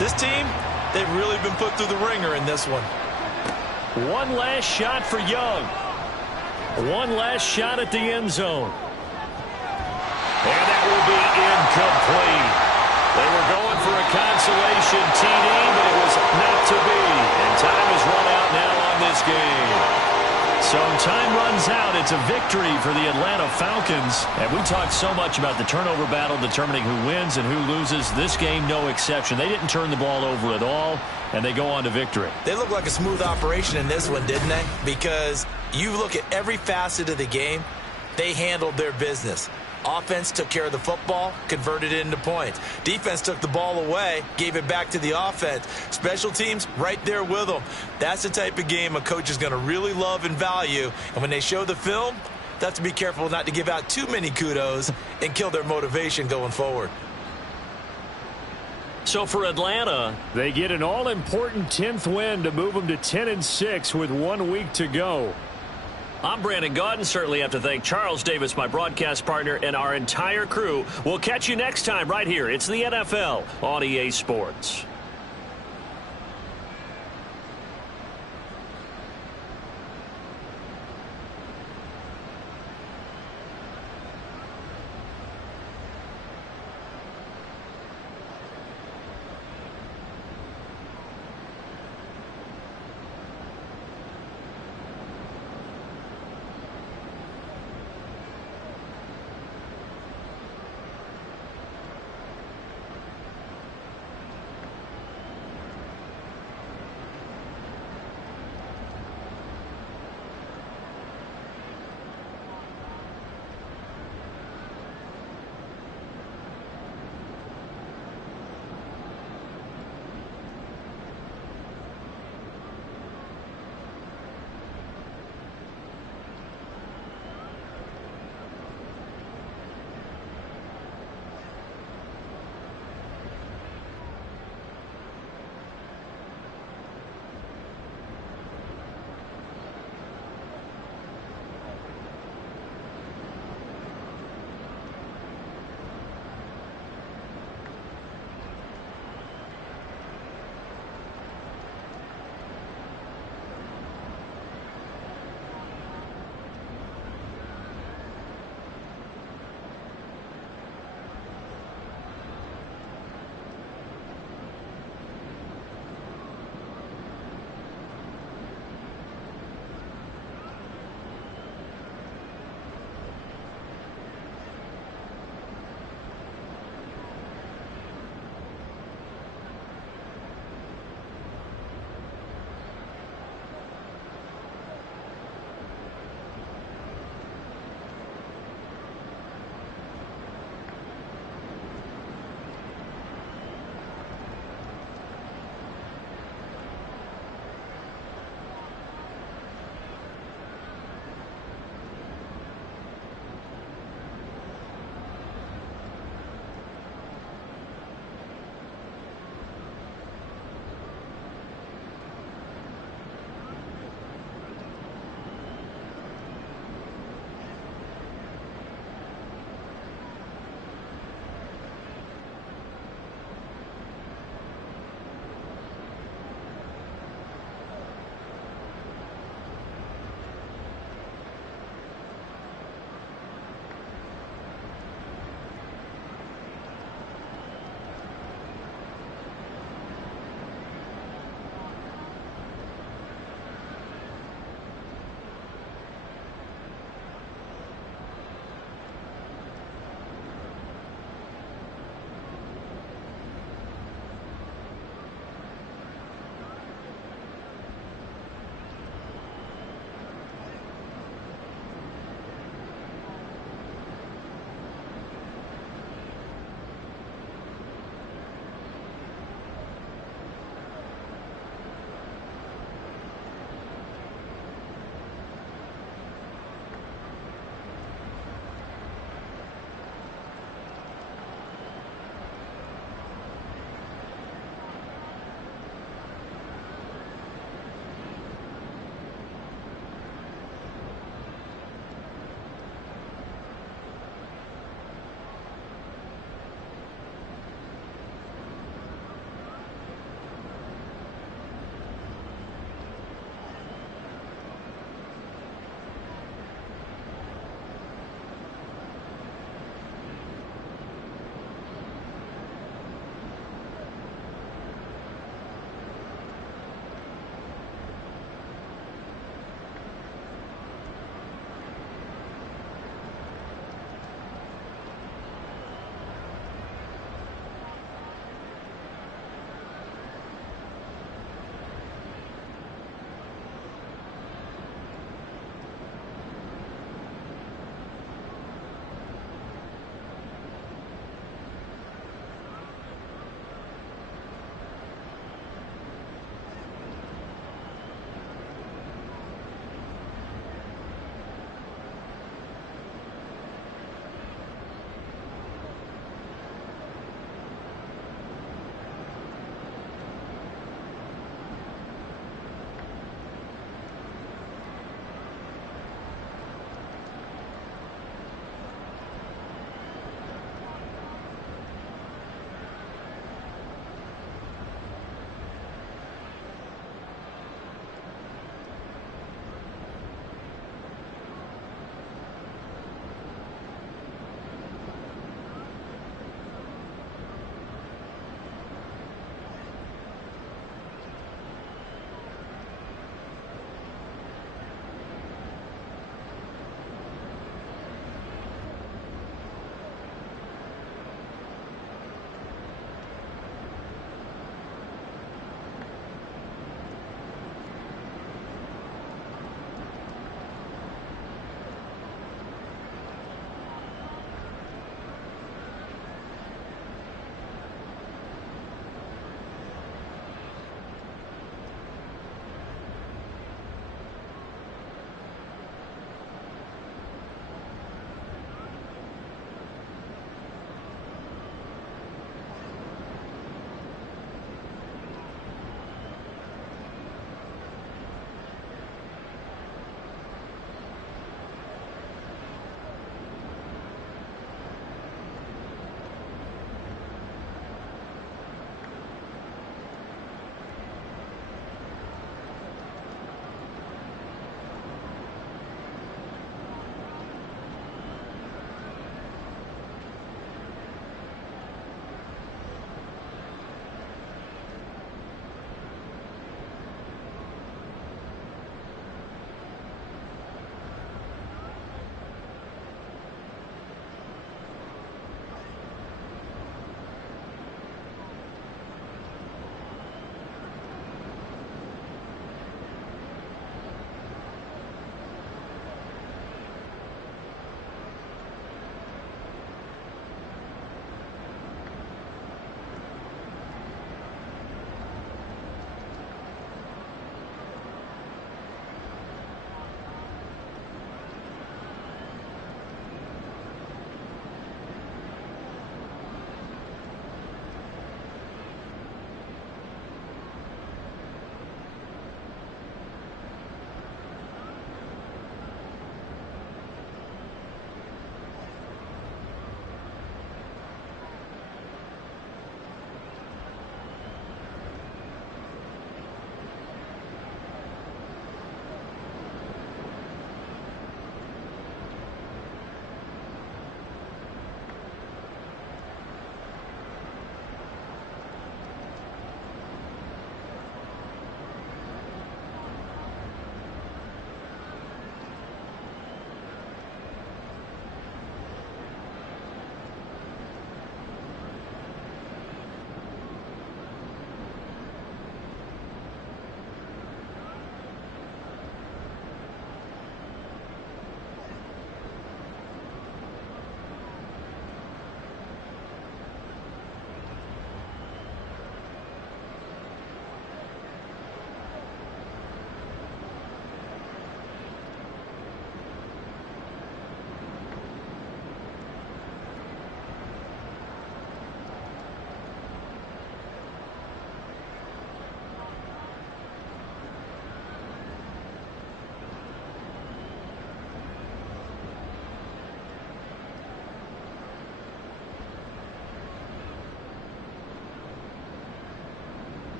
This team, they've really been put through the ringer in this one. One last shot for Young. One last shot at the end zone. And that will be incomplete. They were going for a consolation TD, but it was not to be. And time has run out now on this game. So time runs out. It's a victory for the Atlanta Falcons. And we talked so much about the turnover battle determining who wins and who loses. This game, no exception. They didn't turn the ball over at all, and they go on to victory. They look like a smooth operation in this one, didn't they? Because you look at every facet of the game, they handled their business. Offense took care of the football, converted it into points. Defense took the ball away, gave it back to the offense. Special teams right there with them. That's the type of game a coach is going to really love and value. And when they show the film, they have to be careful not to give out too many kudos and kill their motivation going forward. So for Atlanta, they get an all-important 10th win to move them to 10-6 with 1 week to go. I'm Brandon Gaudin. Certainly have to thank Charles Davis, my broadcast partner, and our entire crew. We'll catch you next time right here. It's the NFL on EA Sports.